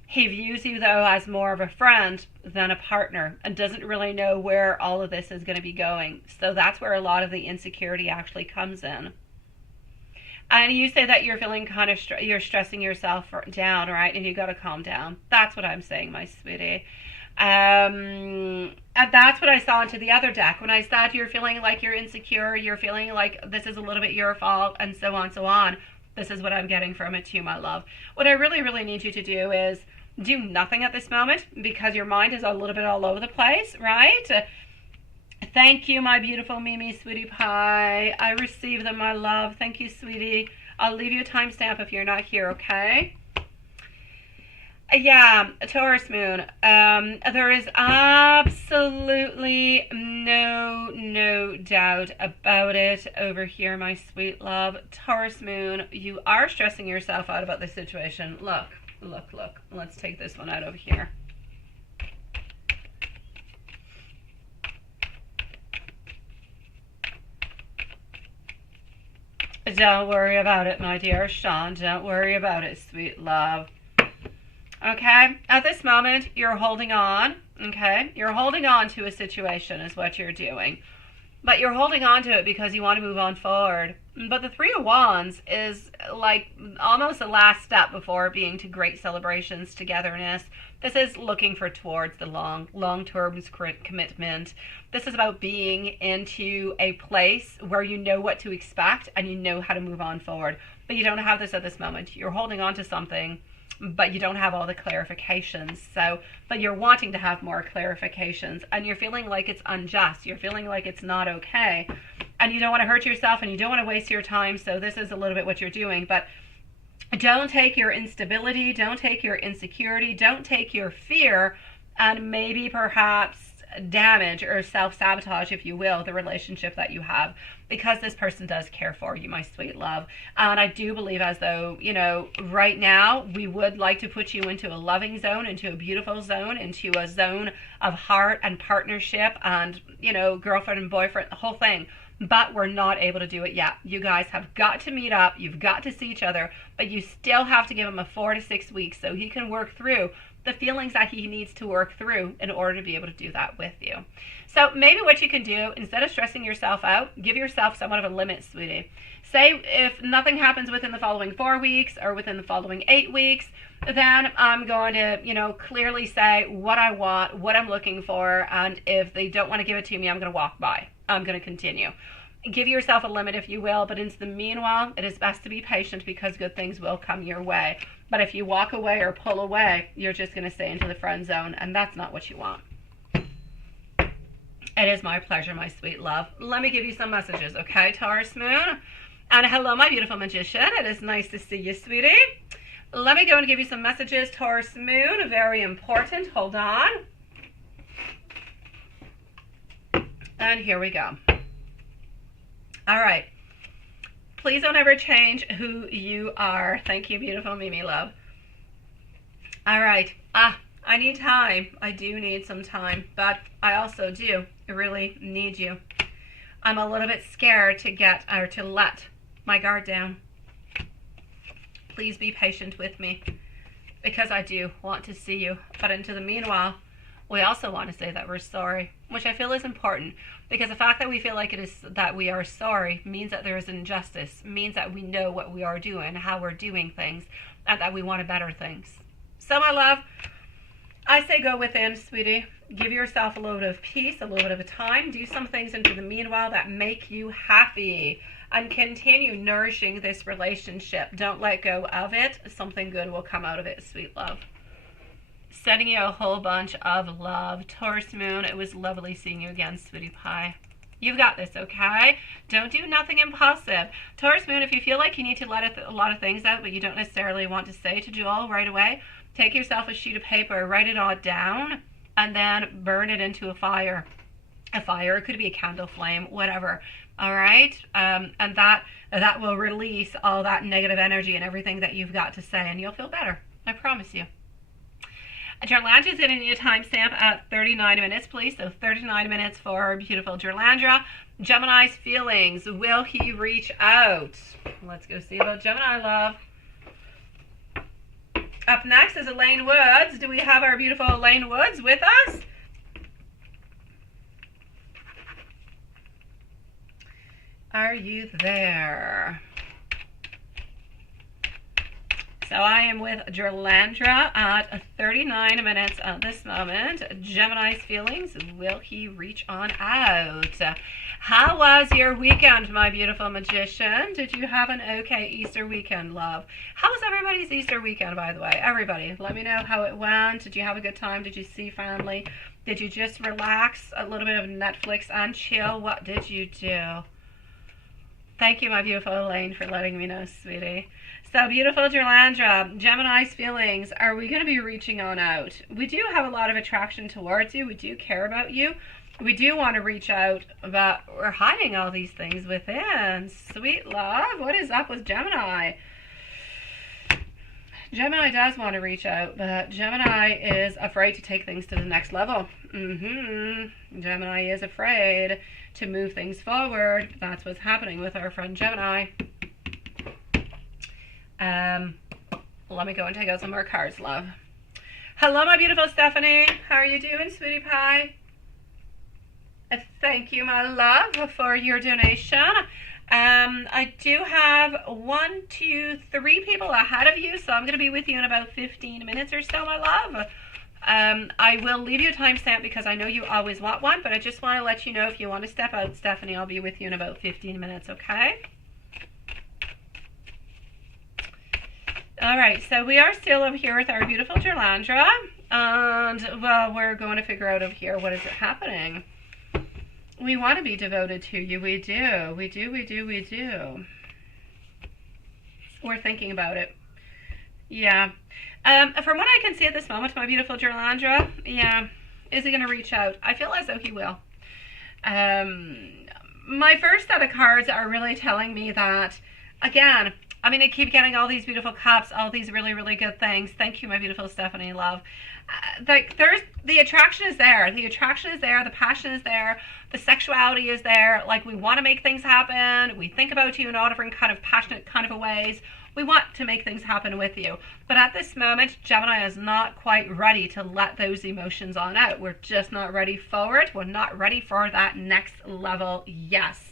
He views you, though, as more of a friend than a partner and doesn't really know where all of this is going to be going. So that's where a lot of the insecurity actually comes in. And you say that you're feeling kind of, you're stressing yourself down, right? And you got to calm down. That's what I'm saying, my sweetie. And that's what I saw into the other deck. When I said you're feeling like you're insecure, you're feeling like this is a little bit your fault, and so on, so on. This is what I'm getting from it too, my love. What I really, really need you to do is do nothing at this moment because your mind is a little bit all over the place, right? Thank you, my beautiful Mimi, sweetie pie. I receive them, my love. Thank you, sweetie. I'll leave you a timestamp if you're not here, okay? Yeah, Taurus moon. There is absolutely no doubt about it over here, my sweet love. Taurus moon, you are stressing yourself out about this situation. Look. Let's take this one out over here. Don't worry about it, my dear Sean. Don't worry about it, sweet love. Okay, at this moment, you're holding on, okay? You're holding on to a situation is what you're doing. But you're holding on to it because you want to move on forward. But the Three of Wands is like almost the last step before being to great celebrations, togetherness. This is looking towards the long-term commitment. This is about being into a place where you know what to expect and you know how to move on forward. But you don't have this at this moment. You're holding on to something, but you don't have all the clarifications. But you're wanting to have more clarifications, and you're feeling like it's unjust. You're feeling like it's not okay, and you don't want to hurt yourself, and you don't want to waste your time. So this is a little bit what you're doing. But don't take your instability, don't take your insecurity, don't take your fear, and maybe perhaps damage or self-sabotage, if you will, the relationship that you have, because this person does care for you, my sweet love. And I do believe as though, you know, right now we would like to put you into a loving zone, into a beautiful zone, into a zone of heart and partnership and, you know, girlfriend and boyfriend, the whole thing. But we're not able to do it yet. You guys have got to meet up. You've got to see each other, but you still have to give him a 4 to 6 weeks so he can work through the feelings that he needs to work through in order to be able to do that with you. So maybe what you can do, instead of stressing yourself out, give yourself somewhat of a limit, sweetie. Say if nothing happens within the following 4 weeks or within the following 8 weeks, then I'm going to, you know, clearly say what I want, what I'm looking for, and if they don't want to give it to me, I'm going to walk by. I'm going to continue. Give yourself a limit, if you will, but in the meanwhile, it is best to be patient because good things will come your way. But if you walk away or pull away, you're just going to stay into the friend zone, and that's not what you want. It is my pleasure, my sweet love. Let me give you some messages, okay, Taurus moon? And hello, my beautiful magician. It is nice to see you, sweetie. Let me go and give you some messages, Taurus moon. Very important. Hold on. And here we go. All right. Please don't ever change who you are. Thank you, beautiful Mimi love. All right. I need time. I do need some time, but I also do really need you. I'm a little bit scared to let my guard down. Please be patient with me because I do want to see you. But into the meanwhile, we also want to say that we're sorry, which I feel is important because the fact that we feel like it is that we are sorry means that there is injustice, means that we know what we are doing, how we're doing things, and that we want to better things. So my love, I say go within, sweetie. Give yourself a little bit of peace, a little bit of a time. Do some things into the meanwhile that make you happy and continue nourishing this relationship. Don't let go of it. Something good will come out of it, sweet love. Sending you a whole bunch of love. Taurus moon, it was lovely seeing you again, sweetie pie. You've got this, okay? Don't do nothing impulsive. Taurus moon, if you feel like you need to let a lot of things out, but you don't necessarily want to say to Joel right away, take yourself a sheet of paper, write it all down, and then burn it into a fire. A fire, it could be a candle flame, whatever. All right? And that will release all that negative energy and everything that you've got to say, and you'll feel better. I promise you. Gerlandra is going to need a timestamp at 39 minutes, please. So 39 minutes for beautiful Gerlandra. Gemini's feelings. Will he reach out? Let's go see about Gemini love. Up next is Elaine Woods. Do we have our beautiful Elaine Woods with us? Are you there? So I am with Jerlandra at 39 minutes at this moment. Gemini's feelings, will he reach on out? How was your weekend, my beautiful magician? Did you have an okay Easter weekend, love? How was everybody's Easter weekend, by the way? Everybody, let me know how it went. Did you have a good time? Did you see family? Did you just relax? A little bit of Netflix and chill? What did you do? Thank you, my beautiful Elaine, for letting me know, sweetie. So, beautiful Jerlandra, Gemini's feelings, are we going to be reaching on out? We do have a lot of attraction towards you. We do care about you. We do want to reach out, but we're hiding all these things within. Sweet love, what is up with Gemini? Gemini does want to reach out, but Gemini is afraid to take things to the next level. Gemini is afraid to move things forward. That's what's happening with our friend Gemini. Let me go and take out some more cards, love. Hello, my beautiful Stephanie. How are you doing, sweetie pie? Thank you, my love, for your donation. I do have 1, 2, 3 people ahead of you, so I'm going to be with you in about 15 minutes or so, my love. I will leave you a timestamp because I know you always want one, but I just want to let you know if you want to step out, Stephanie, I'll be with you in about 15 minutes, okay? All right, so we are still over here with our beautiful Jerlandra, and, well, we're going to figure out over here what is happening. We want to be devoted to you. We do. We do, we do, we do. We're thinking about it. Yeah. From what I can see at this moment, my beautiful Jerlandra, yeah, is he going to reach out? I feel as though he will. My first set of cards are really telling me that, again, I mean, I keep getting all these beautiful cups, all these really, really good things. Thank you, my beautiful Stephanie, love. Like, the attraction is there. The attraction is there. The passion is there. The sexuality is there. Like, we want to make things happen. We think about you in all different kind of passionate kind of ways. We want to make things happen with you. But at this moment, Gemini is not quite ready to let those emotions on out. We're just not ready for it. We're not ready for that next level, yes.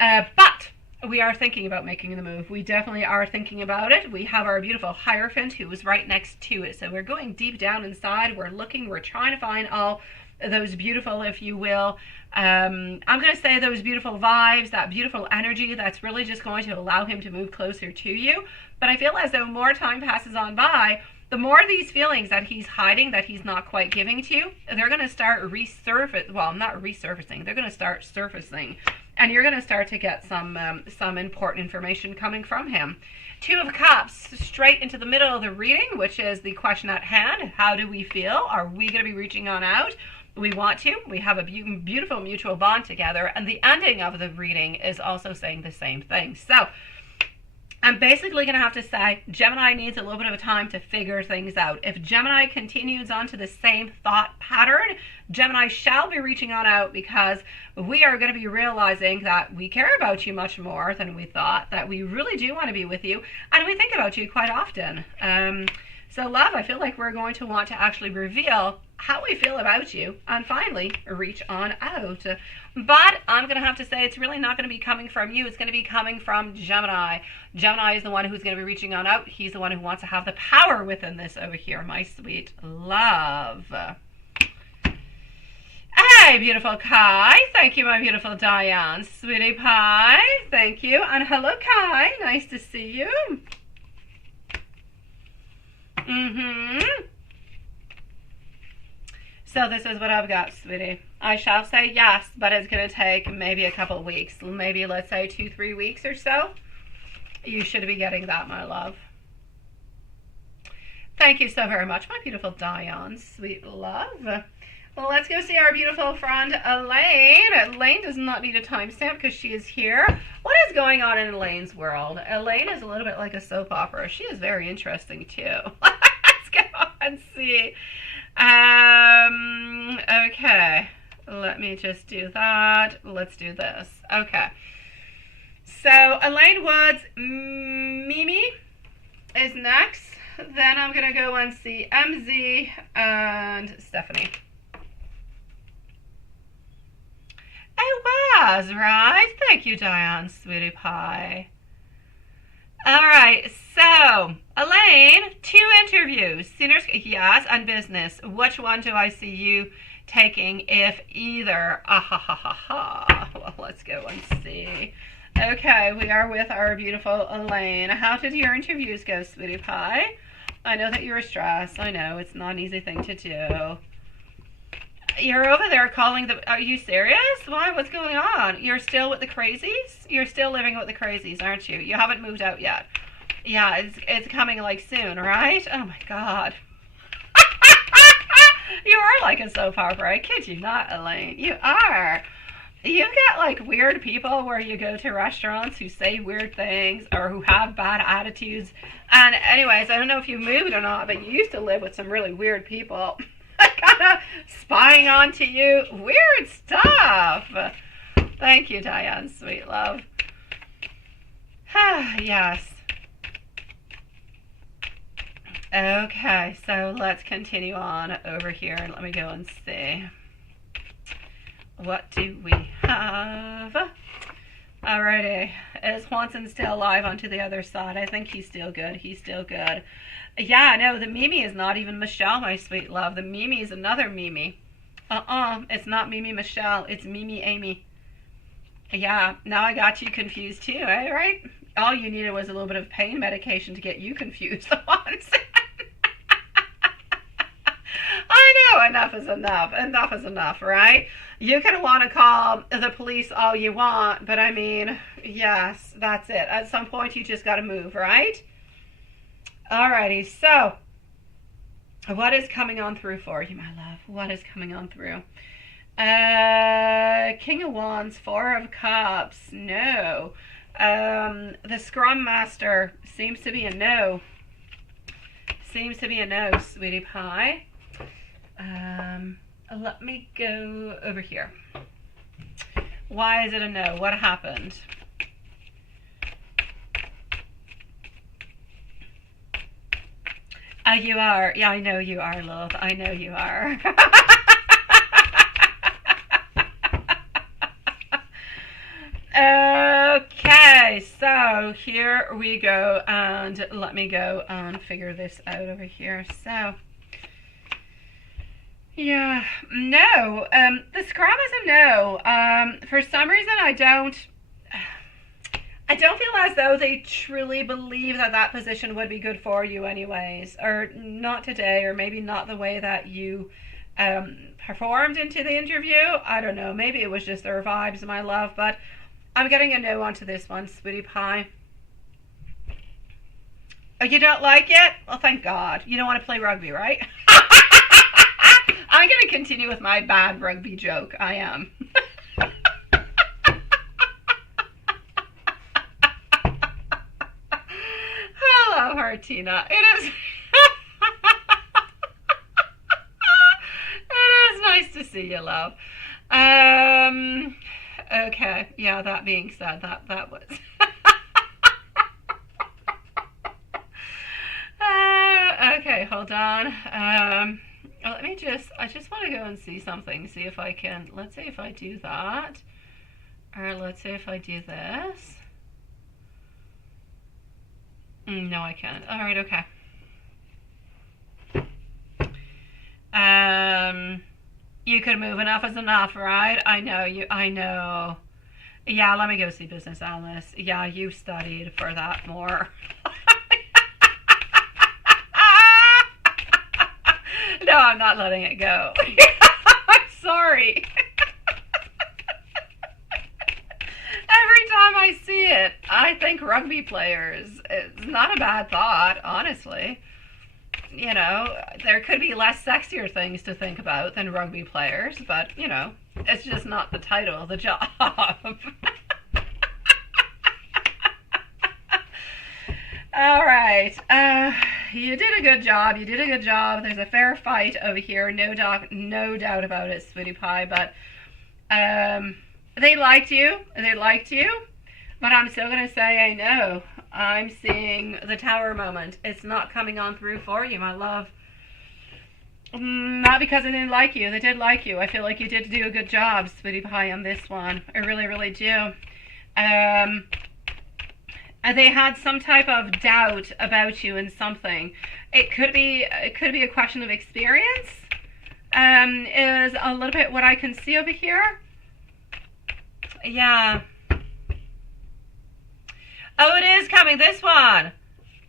But we are thinking about making the move. We definitely are thinking about it. We have our beautiful Hierophant who is right next to it. So we're going deep down inside. We're looking. We're trying to find all those beautiful, if you will, I'm going to say those beautiful vibes, that beautiful energy that's really just going to allow him to move closer to you. But I feel as though more time passes on by, the more these feelings that he's hiding, that he's not quite giving to you, they're going to start not resurfacing. They're going to start surfacing. And you're going to start to get some important information coming from him. 2 of Cups, straight into the middle of the reading, which is the question at hand. How do we feel? Are we going to be reaching on out? We want to. We have a beautiful mutual bond together. And the ending of the reading is also saying the same thing. So I'm basically going to have to say Gemini needs a little bit of time to figure things out. If Gemini continues on to the same thought pattern, Gemini shall be reaching on out because we are going to be realizing that we care about you much more than we thought, that we really do want to be with you, and we think about you quite often. So love, I feel like we're going to want to actually reveal how we feel about you and finally reach on out. But I'm going to have to say it's really not going to be coming from you. It's going to be coming from Gemini. Gemini is the one who's going to be reaching on out. He's the one who wants to have the power within this over here, my sweet love. Hey, beautiful Kai. Thank you, my beautiful Diane. Sweetie Pie. Thank you. And hello, Kai. Nice to see you. So this is what I've got, sweetie. I shall say yes, but it's going to take maybe a couple of weeks. Maybe, let's say 2-3 weeks or so. You should be getting that, my love. Thank you so very much, my beautiful Diane. Sweet love. Well, let's go see our beautiful friend Elaine. Elaine does not need a timestamp because she is here. What is going on in Elaine's world? Elaine is a little bit like a soap opera. She is very interesting too. Let's go and see. Okay. Let me just do that. Let's do this. Okay. So Elaine Woods, Mimi is next. Then I'm going to go and see MZ and Stephanie. It was, right? Thank you, Diane, sweetie pie. All right, so Elaine, 2 interviews, sinners, yes, and business. Which one do I see you taking, if either? Ah ha ha ha ha. Well, let's go and see. Okay, we are with our beautiful Elaine. How did your interviews go, sweetie pie? I know that you were stressed. I know it's not an easy thing to do. You're over there calling the... Are you serious? Why? What's going on? You're still with the crazies? You're still living with the crazies, aren't you? You haven't moved out yet. Yeah, it's coming like soon, right? Oh my god. You are like a soap opera. I kid you not, Elaine. You are. You get like weird people where you go to restaurants who say weird things or who have bad attitudes. And anyways, I don't know if you moved or not, but you used to live with some really weird people. Kind of spying onto you. Weird stuff. Thank you, Diane, sweet love. Yes. Okay, so let's continue on over here and let me go and see. What do we have? Alrighty. Is Swanson still alive onto the other side? I think he's still good. He's still good. Yeah, no, the Mimi is not even Michelle, my sweet love. The Mimi is another Mimi. It's not Mimi Michelle. It's Mimi Amy. Yeah, now I got you confused too, eh, right? All you needed was a little bit of pain medication to get you confused once. I know, enough is enough. Enough is enough, right? You can want to call the police all you want, but I mean, yes, that's it. At some point, you just got to move, right? Alrighty, so what is coming on through for you, my love? What is coming on through? King of Wands, Four of Cups, no. The Scrum Master seems to be a no. Seems to be a no, sweetie pie. Let me go over here. Why is it a no? What happened? You are. Yeah, I know you are, love. I know you are. Okay, so here we go, and let me go and figure this out over here. So, yeah, no. The Scrum is a no. For some reason, I don't feel as though they truly believe that that position would be good for you anyways, or not today, or maybe not the way that you performed into the interview. I don't know, maybe it was just their vibes, my love, but I'm getting a no onto this one, sweetie pie. Oh, you don't like it? Well, thank God. You don't want to play rugby, right? I'm going to continue with my bad rugby joke. I am. Hello, Martina. It is... It is nice to see you, love. Okay, yeah, that being said, that was... Okay, hold on. Let me I just want to go and see something, see if I can, let's say if I do that, or let's say if I do this. No, I can't. All right, okay. You could move. Enough is enough, right? I know you. I know. Yeah, let me go see Business Alice. Yeah, you studied for that more. No, I'm not letting it go. I'm sorry. Every time I see it, I think rugby players. It's not a bad thought, honestly. You know, there could be less sexier things to think about than rugby players, but, you know, it's just not the title of the job. All right. You did a good job. You did a good job. There's a fair fight over here. No doubt about it, sweetie pie. But they liked you. They liked you. But I'm still going to say I know. I'm seeing the tower moment. It's not coming on through for you, my love. Not because they didn't like you. They did like you. I feel like you did do a good job, sweetie pie, on this one. I really, really do. They had some type of doubt about you in something. It could be a question of experience. Is a little bit what I can see over here. Yeah. Oh, it is coming, this one.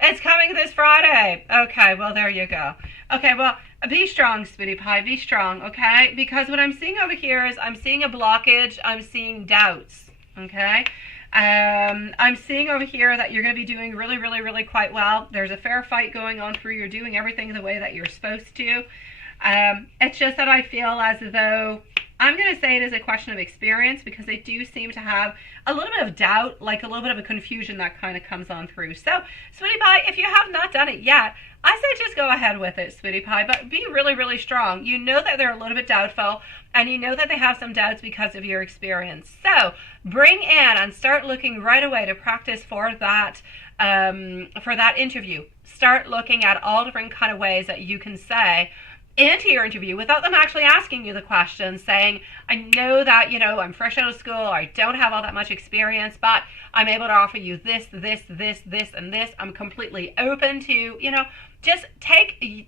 It's coming this Friday. Okay, well, there you go. Okay, well, be strong, sweetie pie. Be strong, okay? Because what I'm seeing over here is I'm seeing a blockage. I'm seeing doubts, okay? I'm seeing over here that you're going to be doing really, really, really quite well. There's a fair fight going on through. You're doing everything the way that you're supposed to. It's just that I feel as though I'm going to say it is a question of experience, because they do seem to have a little bit of doubt, like a little bit of a confusion that kind of comes on through. So, sweetie pie, if you have not done it yet, I say just go ahead with it, sweetie pie, but be really, really strong. You know that they're a little bit doubtful, and you know that they have some doubts because of your experience. So, bring in and start looking right away to practice for that interview. Start looking at all different kind of ways that you can say into your interview without them actually asking you the question, saying, I know that, I'm fresh out of school, or I don't have all that much experience, but I'm able to offer you this, this, this, this, and this. I'm completely open to, just take the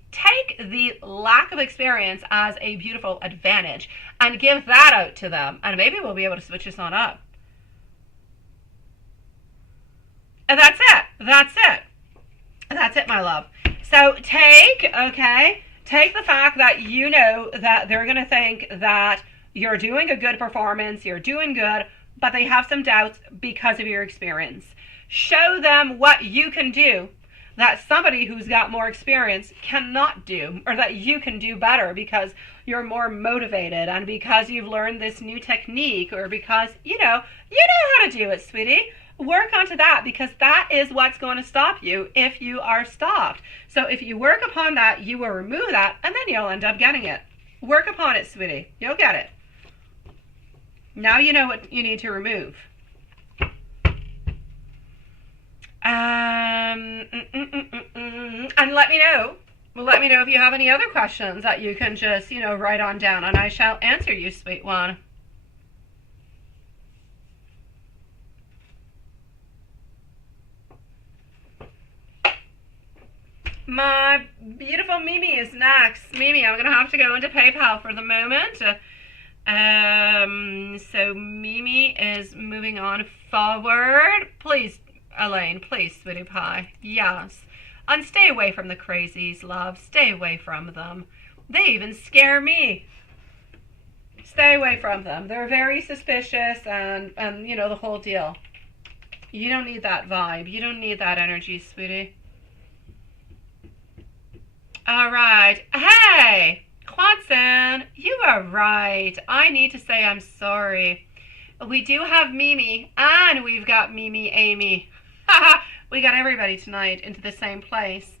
lack of experience as a beautiful advantage and give that out to them, and maybe we'll be able to switch this on up. And that's it. That's it, my love. So take the fact that you know that they're going to think that you're doing a good performance, you're doing good, but they have some doubts because of your experience. Show them what you can do that somebody who's got more experience cannot do, or that you can do better because you're more motivated and because you've learned this new technique, or because you know how to do it, sweetie. Work onto that, because that is what's going to stop you if you are stopped. So if you work upon that, you will remove that, and then you'll end up getting it. Work upon it, sweetie. You'll get it. Now you know what you need to remove. And let me know. Let me know if you have any other questions that you can just, write on down, and I shall answer you, sweet one. My beautiful Mimi is next. Mimi, I'm going to have to go into PayPal for the moment. So Mimi is moving on forward. Please, Elaine, please, sweetie pie. Yes. And stay away from the crazies, love. Stay away from them. They even scare me. Stay away from them. They're very suspicious and the whole deal. You don't need that vibe. You don't need that energy, sweetie. All right. Hey, Quanson, you are right. I need to say I'm sorry. We do have Mimi, and we've got Mimi Amy. We got everybody tonight into the same place.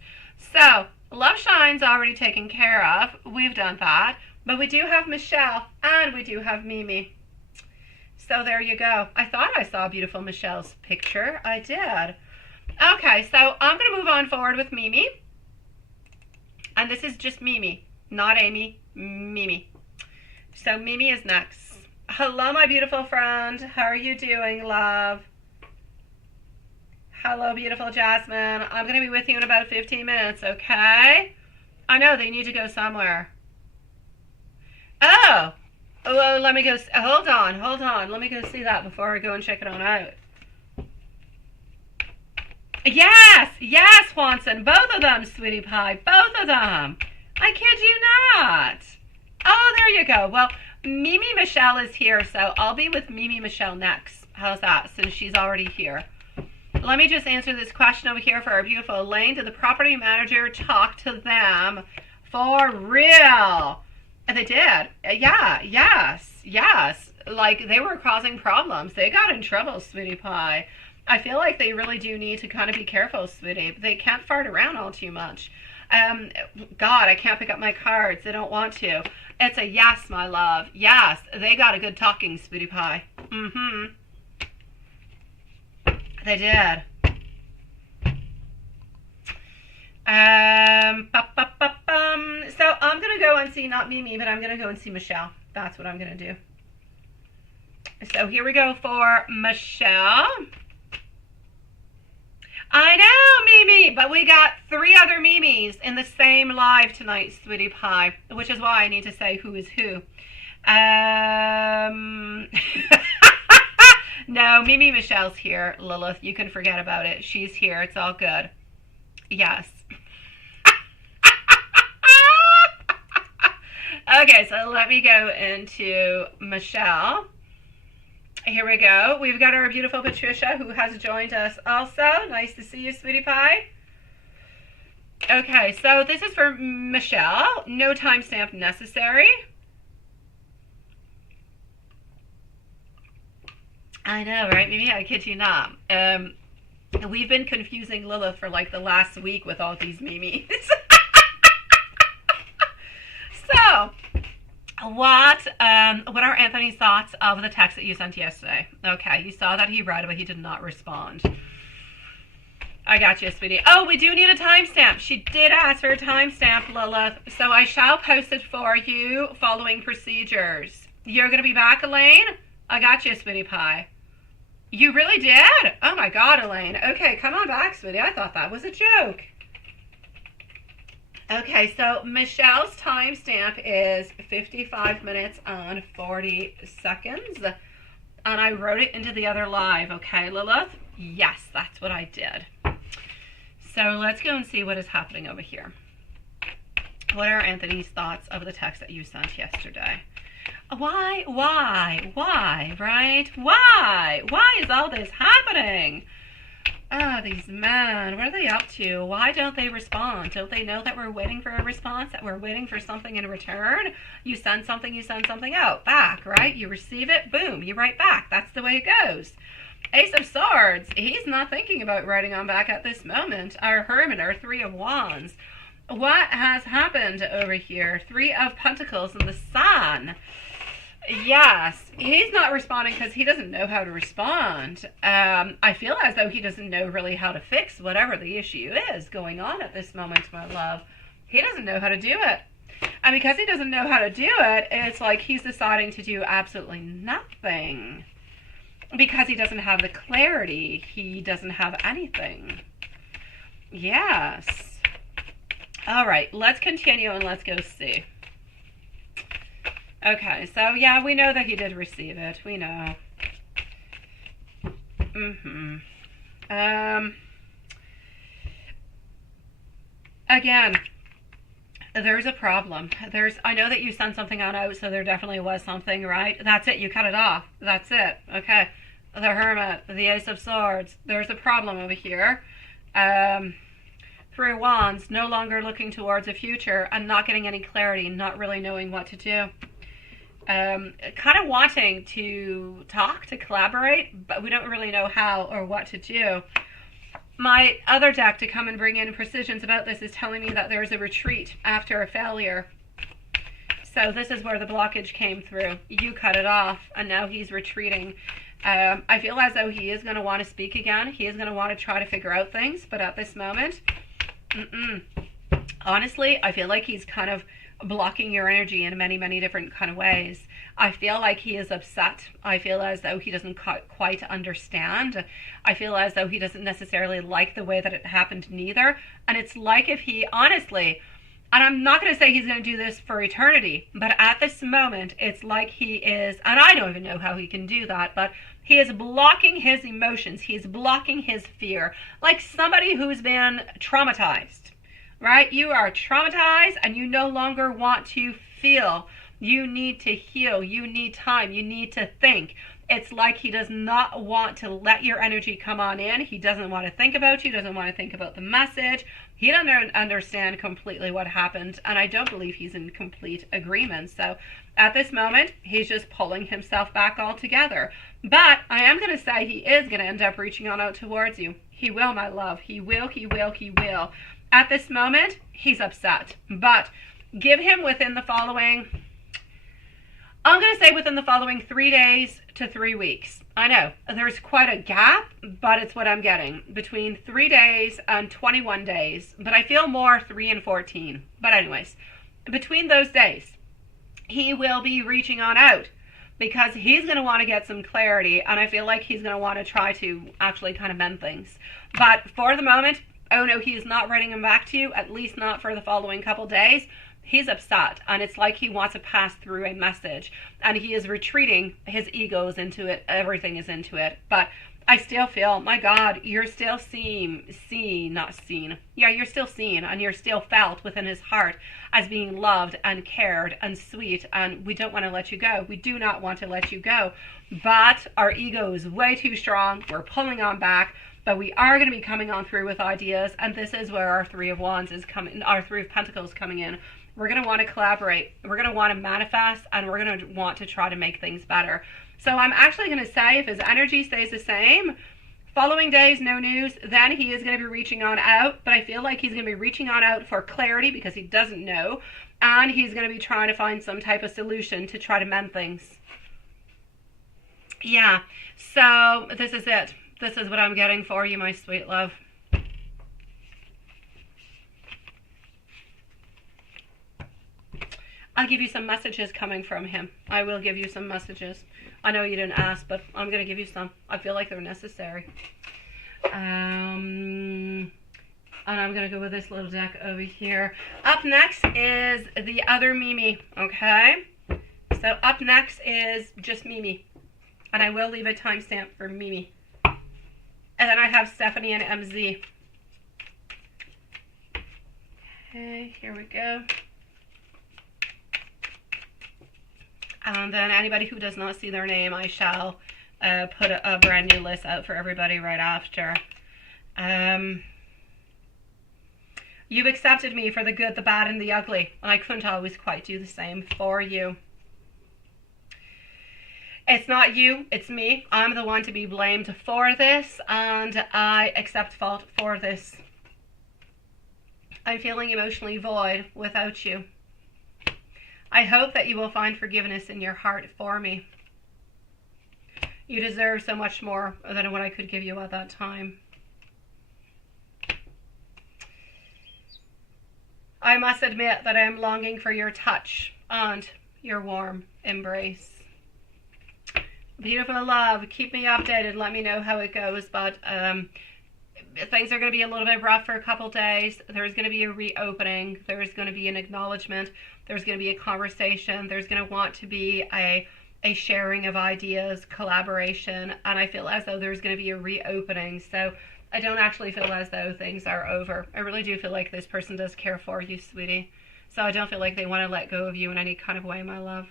So, Love Shine's already taken care of. We've done that. But we do have Michelle, and we do have Mimi. So there you go. I thought I saw beautiful Michelle's picture. I did. Okay, so I'm going to move on forward with Mimi. And this is just Mimi, not Amy, Mimi. So Mimi is next. Hello, my beautiful friend. How are you doing, love? Hello, beautiful Jasmine. I'm going to be with you in about 15 minutes, okay? I know, they need to go somewhere. Oh, well, let me go. Hold on. Let me go see that before I go and check it on out. Yes, Swanson. Both of them, sweetie pie. Both of them. I kid you not. Oh, there you go. Well, Mimi Michelle is here, so I'll be with Mimi Michelle next. How's that, since she's already here? Let me just answer this question over here for our beautiful Elaine. Did the property manager talk to them for real? And they did. Yes. Like, they were causing problems. They got in trouble, sweetie pie. I feel like they really do need to kind of be careful, sweetie. They can't fart around all too much. God, I can't pick up my cards. They don't want to. It's a yes, my love. Yes, they got a good talking, sweetie pie. Mm-hmm. They did. So I'm going to go and see, not Mimi, but I'm going to go and see Michelle. That's what I'm going to do. So here we go for Michelle. I know, Mimi, but we got 3 other Mimis in the same live tonight, sweetie pie, which is why I need to say who is who. No, Mimi Michelle's here, Lilith. You can forget about it. She's here. It's all good. Yes. Okay, so let me go into Michelle. Here we go. We've got our beautiful Patricia who has joined us also. Nice to see you, sweetie pie. Okay, so this is for Michelle. No timestamp necessary. I know, right? Maybe I kid you not. We've been confusing Lilith for like the last week with all these memes. So, what are Anthony's thoughts of the text that you sent yesterday? Okay, you saw that he read, but he did not respond. I got you, sweetie. Oh, we do need a timestamp. She did ask for a timestamp, Lilith. So I shall post it for you following procedures. You're going to be back, Elaine? I got you, sweetie pie. You really did? Oh my God, Elaine. Okay, come on back, sweetie. I thought that was a joke. Okay, so Michelle's timestamp is 55 minutes and 40 seconds. And I wrote it into the other live, okay, Lilith? Yes, that's what I did. So let's go and see what is happening over here. What are Anthony's thoughts of the text that you sent yesterday? Why, right? Why is all this happening? Ah, these men, what are they up to? Why don't they respond? Don't they know that we're waiting for a response, that we're waiting for something in return? You send something out, back, right? You receive it, boom, you write back. That's the way it goes. Ace of Swords, he's not thinking about writing on back at this moment. Our Hermit, our 3 of Wands. What has happened over here? 3 of Pentacles and the Sun. Yes, he's not responding because he doesn't know how to respond. I feel as though he doesn't know really how to fix whatever the issue is going on at this moment, my love. He doesn't know how to do it. And because he doesn't know how to do it, it's like he's deciding to do absolutely nothing. Because he doesn't have the clarity. He doesn't have anything. Yes. All right, let's continue and let's go see. Okay, so yeah, we know that he did receive it. We know. Again, there's a problem. I know that you sent something out, so there definitely was something, right? That's it. You cut it off. That's it. Okay. The Hermit, the Ace of Swords. There's a problem over here. 3 of Wands, no longer looking towards a future and not getting any clarity, not really knowing what to do. Kind of wanting to talk, to collaborate, but we don't really know how or what to do. My other deck to come and bring in precisions about this is telling me that there's a retreat after a failure. So this is where the blockage came through. You cut it off, and now he's retreating. I feel as though he is going to want to speak again. He is going to want to try to figure out things, but at this moment, honestly, I feel like he's kind of blocking your energy in many, many different kind of ways. I feel like he is upset. I feel as though he doesn't quite understand. I feel as though he doesn't necessarily like the way that it happened neither. And it's like if he honestly, and I'm not going to say he's going to do this for eternity, but at this moment, it's like he is, and I don't even know how he can do that, but he is blocking his emotions. He's blocking his fear. Like somebody who's been traumatized. Right? You are traumatized and you no longer want to feel. You need to heal. You need time. You need to think. It's like he does not want to let your energy come on in. He doesn't want to think about you. Doesn't want to think about the message. He doesn't understand completely what happened. And I don't believe he's in complete agreement. So at this moment, he's just pulling himself back altogether. But I am going to say he is going to end up reaching on out towards you. He will, my love. He will. At this moment, he's upset, but give him within the following, I'm going to say within the following 3 days to 3 weeks. I know there's quite a gap, but it's what I'm getting between 3 days and 21 days, but I feel more 3 and 14. But anyways, between those days, he will be reaching on out. because he's going to want to get some clarity, and I feel like he's going to want to try to actually kind of mend things. But for the moment, oh no, he's not writing him back to you, at least not for the following couple days. He's upset, and it's like he wants to pass through a message, and he is retreating. His ego is into it, everything is into it. But I still feel, my God, you're still not seen. Yeah, you're still seen, and you're still felt within his heart as being loved and cared and sweet, and we don't want to let you go. We do not want to let you go, but our ego is way too strong. We're pulling on back, but we are going to be coming on through with ideas, and this is where our Three of Wands is coming, our Three of Pentacles coming in. We're going to want to collaborate. We're going to want to manifest, and we're going to want to try to make things better. So I'm actually going to say, if his energy stays the same, following days, no news, then he is going to be reaching on out. But I feel like he's going to be reaching on out for clarity because he doesn't know. And he's going to be trying to find some type of solution to try to mend things. Yeah, so this is it. This is what I'm getting for you, my sweet love. I'll give you some messages coming from him. I will give you some messages. I know you didn't ask, but I'm going to give you some. I feel like they're necessary. And I'm going to go with this little deck over here. Up next is the other Mimi, okay? So up next is just Mimi. And I will leave a timestamp for Mimi. And then I have Stephanie and MZ. Okay, here we go. And then anybody who does not see their name, I shall put a brand new list out for everybody right after. You've accepted me for the good, the bad, and the ugly, and I couldn't always quite do the same for you. It's not you, it's me. I'm the one to be blamed for this, and I accept fault for this. I'm feeling emotionally void without you. I hope that you will find forgiveness in your heart for me. You deserve so much more than what I could give you at that time. I must admit that I am longing for your touch and your warm embrace. Beautiful love, keep me updated. Let me know how it goes. But things are going to be a little bit rough for a couple days. There's going to be a reopening. There's going to be an acknowledgement. There's going to be a conversation. There's going to want to be a sharing of ideas, collaboration, and I feel as though there's going to be a reopening. So I don't actually feel as though things are over. I really do feel like this person does care for you, sweetie. So I don't feel like they want to let go of you in any kind of way, my love.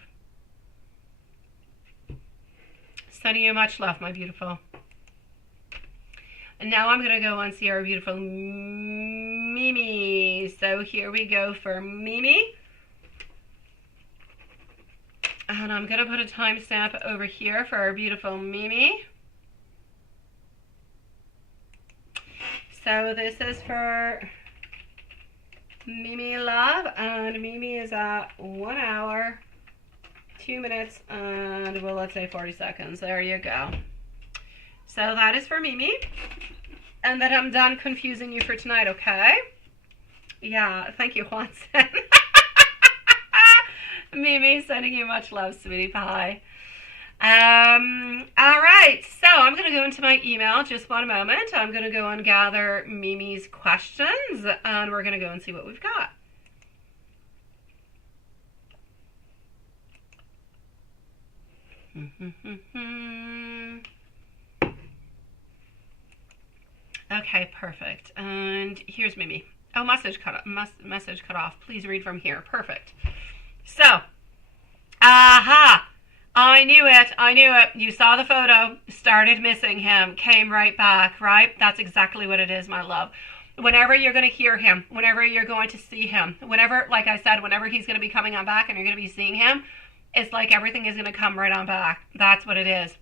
Sending you much love, my beautiful. And now I'm going to go and see our beautiful Mimi. So here we go for Mimi. And I'm going to put a timestamp over here for our beautiful Mimi. So this is for Mimi Love. And Mimi is at 1 hour, 2 minutes, and well, let's say 40 seconds. There you go. So that is for Mimi. And then I'm done confusing you for tonight, okay? Yeah, thank you, Watson. Mimi, sending you much love, sweetie pie. All right, so I'm going to go into my email just one moment. I'm going to go and gather Mimi's questions, and we're going to go and see what we've got. Okay, perfect. And here's Mimi. Oh, message cut off. Please read from here. Perfect. So, aha! I knew it. You saw the photo, started missing him, came right back, right? That's exactly what it is, my love. Whenever you're going to hear him, whenever you're going to see him, whenever, like I said, whenever he's going to be coming on back and you're going to be seeing him, it's like everything is going to come right on back. That's what it is.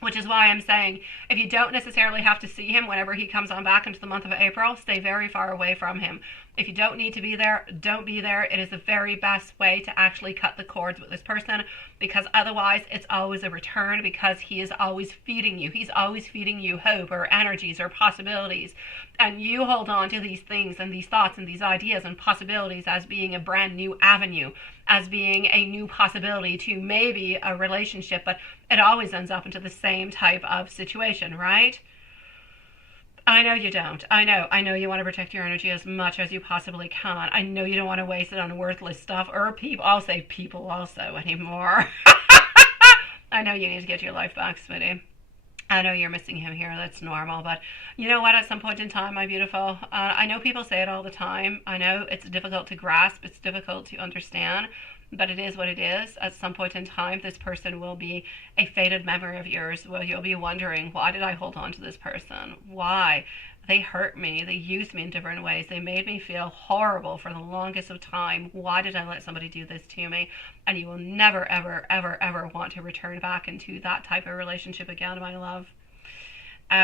Which is why I'm saying, if you don't necessarily have to see him whenever he comes on back into the month of April, stay very far away from him. If you don't need to be there, don't be there. It is the very best way to actually cut the cords with this person, because otherwise it's always a return, because he is always feeding you. He's always feeding you hope or energies or possibilities. And you hold on to these things and these thoughts and these ideas and possibilities as being a brand new avenue, as being a new possibility to maybe a relationship, but it always ends up into the same type of situation, right? I know you don't. I know you want to protect your energy as much as you possibly can. I know you don't want to waste it on worthless stuff or people. I'll say people also anymore. I know you need to get your life back, sweetie. I know you're missing him here. That's normal. But you know what? At some point in time, my beautiful, I know people say it all the time. I know it's difficult to grasp. It's difficult to understand. But it is what it is. At some point in time, this person will be a faded memory of yours, where you'll be wondering, why did I hold on to this person? Why? They hurt me. They used me in different ways. They made me feel horrible for the longest of time. Why did I let somebody do this to me? And you will never, ever, ever, ever want to return back into that type of relationship again, my love. But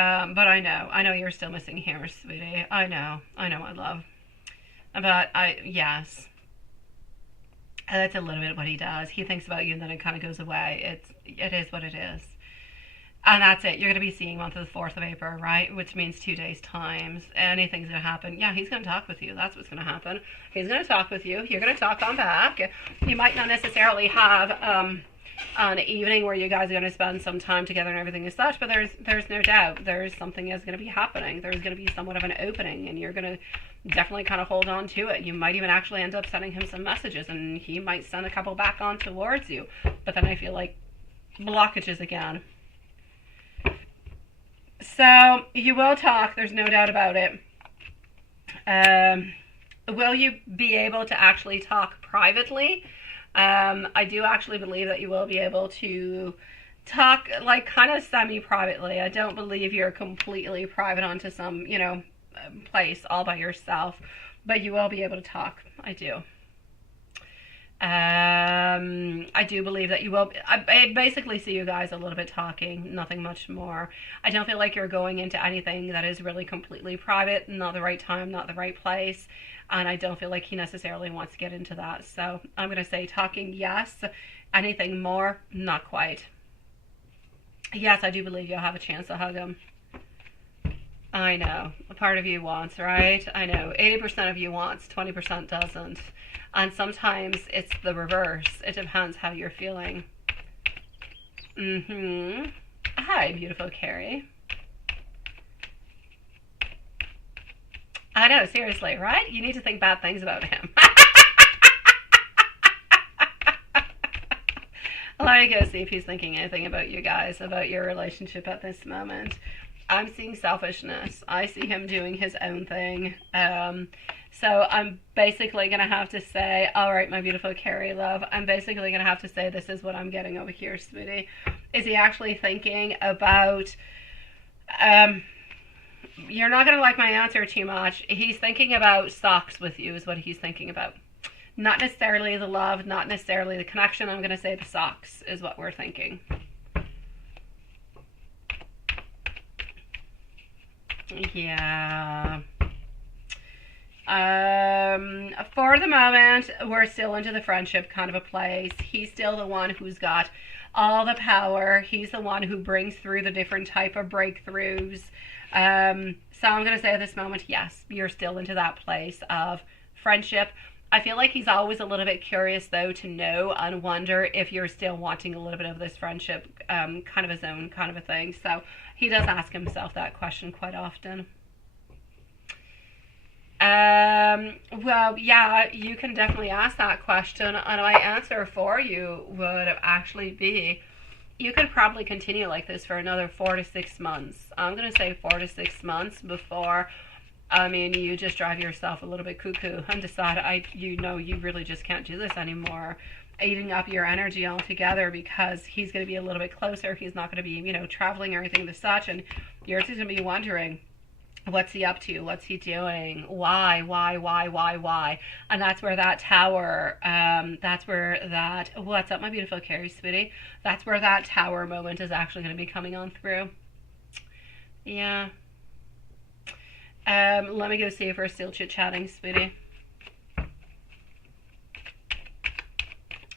I know you're still missing here, sweetie. I know, my love. But yes. That's a little bit what he does. He thinks about you and then it kind of goes away. It is what it is. And that's it. You're going to be seeing him on the 4th of April, right? Which means 2 days' times. Anything's going to happen. Yeah, he's going to talk with you. That's what's going to happen. He's going to talk with you. You're going to talk on back. You might not necessarily have an evening where you guys are going to spend some time together and everything is such, but there's no doubt there's something is going to be happening. There's going to be somewhat of an opening, and you're going to definitely kind of hold on to it. You might even actually end up sending him some messages, and he might send a couple back on towards you. But then I feel like blockages again. So you will talk. There's no doubt about it. Will you be able to actually talk privately? I do actually believe that you will be able to talk like kind of semi-privately. I don't believe you're completely private onto some, place all by yourself, but you will be able to talk. I do. I do believe that you will. I basically see you guys a little bit talking, nothing much more. I don't feel like you're going into anything that is really completely private, not the right time, not the right place. And I don't feel like he necessarily wants to get into that. So I'm going to say talking, yes. Anything more, not quite. Yes, I do believe you'll have a chance to hug him. I know. A part of you wants, right? I know. 80% of you wants, 20% doesn't. And sometimes it's the reverse. It depends how you're feeling. Hi, beautiful Carrie. I know, seriously, right? You need to think bad things about him. Let me go see if he's thinking anything about you guys, about your relationship at this moment. I'm seeing selfishness. I see him doing his own thing. So I'm basically going to have to say, all right, my beautiful Carrie love, I'm basically going to have to say this is what I'm getting over here, sweetie. Is he actually thinking about... you're not going to like my answer too much. He's thinking about socks with you is what he's thinking about. Not necessarily the love, not necessarily the connection. I'm going to say the socks is what we're thinking. Yeah. For the moment, we're still into the friendship kind of a place. He's still the one who's got all the power. He's the one who brings through the different type of breakthroughs. So I'm going to say at this moment, yes, you're still into that place of friendship. I feel like he's always a little bit curious, though, to know and wonder if you're still wanting a little bit of this friendship, kind of his own kind of a thing. So he does ask himself that question quite often. Well, yeah, you can definitely ask that question, and my answer for you would actually be, you could probably continue like this for another 4 to 6 months. I'm going to say 4 to 6 months before, you just drive yourself a little bit cuckoo and decide, you really just can't do this anymore, eating up your energy altogether, because he's going to be a little bit closer. He's not going to be, traveling or anything to such, and you're just going to be wondering, what's he up to? What's he doing? Why? And that's where that tower, what's up, my beautiful Carrie, sweetie? That's where that tower moment is actually going to be coming on through. Yeah. Let me go see if we're still chit-chatting, sweetie.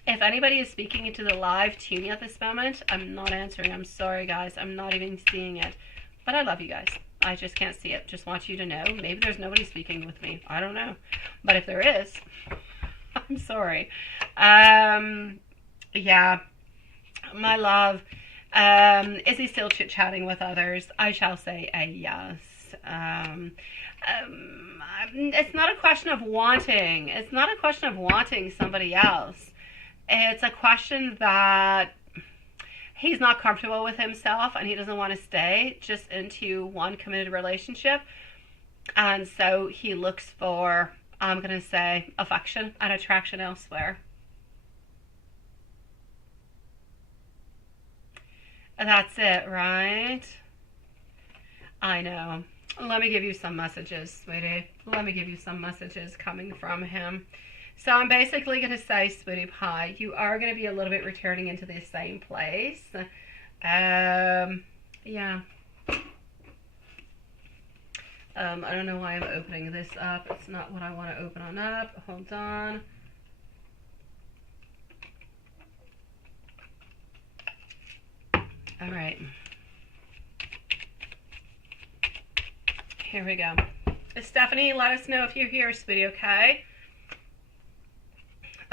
If anybody is speaking into the live tuning at this moment, I'm not answering. I'm sorry, guys. I'm not even seeing it. But I love you guys. I just can't see it. Just want you to know. Maybe there's nobody speaking with me. I don't know. But if there is, I'm sorry. Yeah. My love. Is he still chit-chatting with others? I shall say a yes. It's not a question of wanting. It's not a question of wanting somebody else. It's a question that he's not comfortable with himself and he doesn't want to stay just into one committed relationship. And so he looks for, I'm going to say, affection and attraction elsewhere. That's it, right? I know. Let me give you some messages, sweetie. Let me give you some messages coming from him. So I'm basically going to say, sweetie pie, you are going to be a little bit returning into the same place. Yeah. I don't know why I'm opening this up. It's not what I want to open on up. Hold on. All right. Here we go. Stephanie, let us know if you're here, sweetie, okay?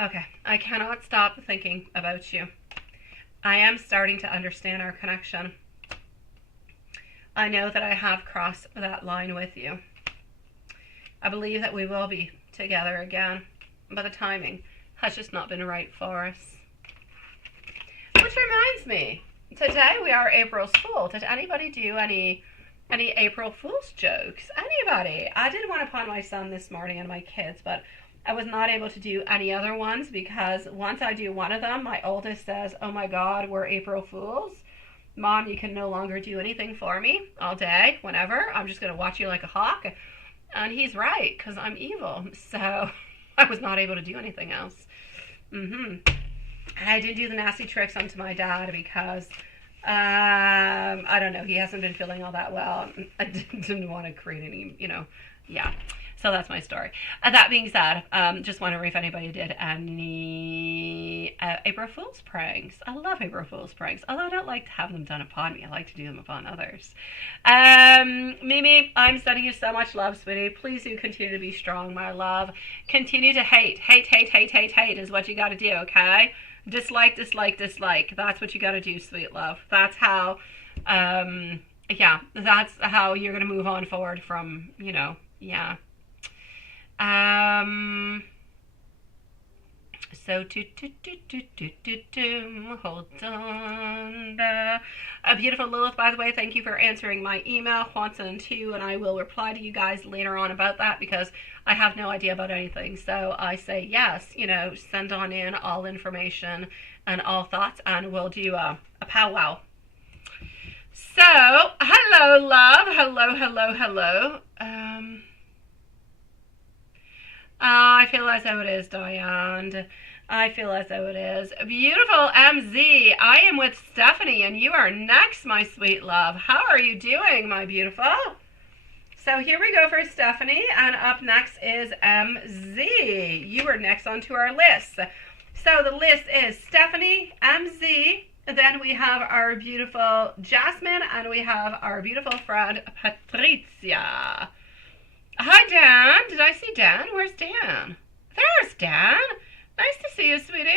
Okay, I cannot stop thinking about you. I am starting to understand our connection. I know that I have crossed that line with you. I believe that we will be together again, but the timing has just not been right for us. Which reminds me, today we are April's Fool. Did anybody do any April Fool's jokes? Anybody? I did one upon my son this morning and my kids, but I was not able to do any other ones because once I do one of them, my oldest says, oh my God, we're April Fools. Mom, you can no longer do anything for me all day, whenever. I'm just going to watch you like a hawk. And he's right, because I'm evil. So I was not able to do anything else. And I did do the nasty tricks onto my dad because, I don't know, he hasn't been feeling all that well. I didn't want to create any, yeah. So that's my story. That being said, just wondering if anybody did any April Fool's pranks. I love April Fool's pranks, although I don't like to have them done upon me. I like to do them upon others. Mimi, I'm sending you so much love, sweetie. Please do continue to be strong, my love. Continue to hate. Hate is what you got to do, okay? Dislike. That's what you got to do, sweet love. That's how, yeah, that's how you're going to move on forward from, yeah. So hold on. A beautiful Lilith, by the way, thank you for answering my email, Juanson 2, and I will reply to you guys later on about that because I have no idea about anything. So I say yes, send on in all information and all thoughts, and we'll do a powwow. So, hello, love. Hello. I feel as though it is, Diane. I feel as though it is. Beautiful MZ, I am with Stephanie, and you are next, my sweet love. How are you doing, my beautiful? So here we go for Stephanie, and up next is MZ. You are next onto our list. So the list is Stephanie, MZ, then we have our beautiful Jasmine, and we have our beautiful friend Patricia. Hi, Dan. Did I see Dan? Where's Dan? There's Dan. Nice to see you, sweetie.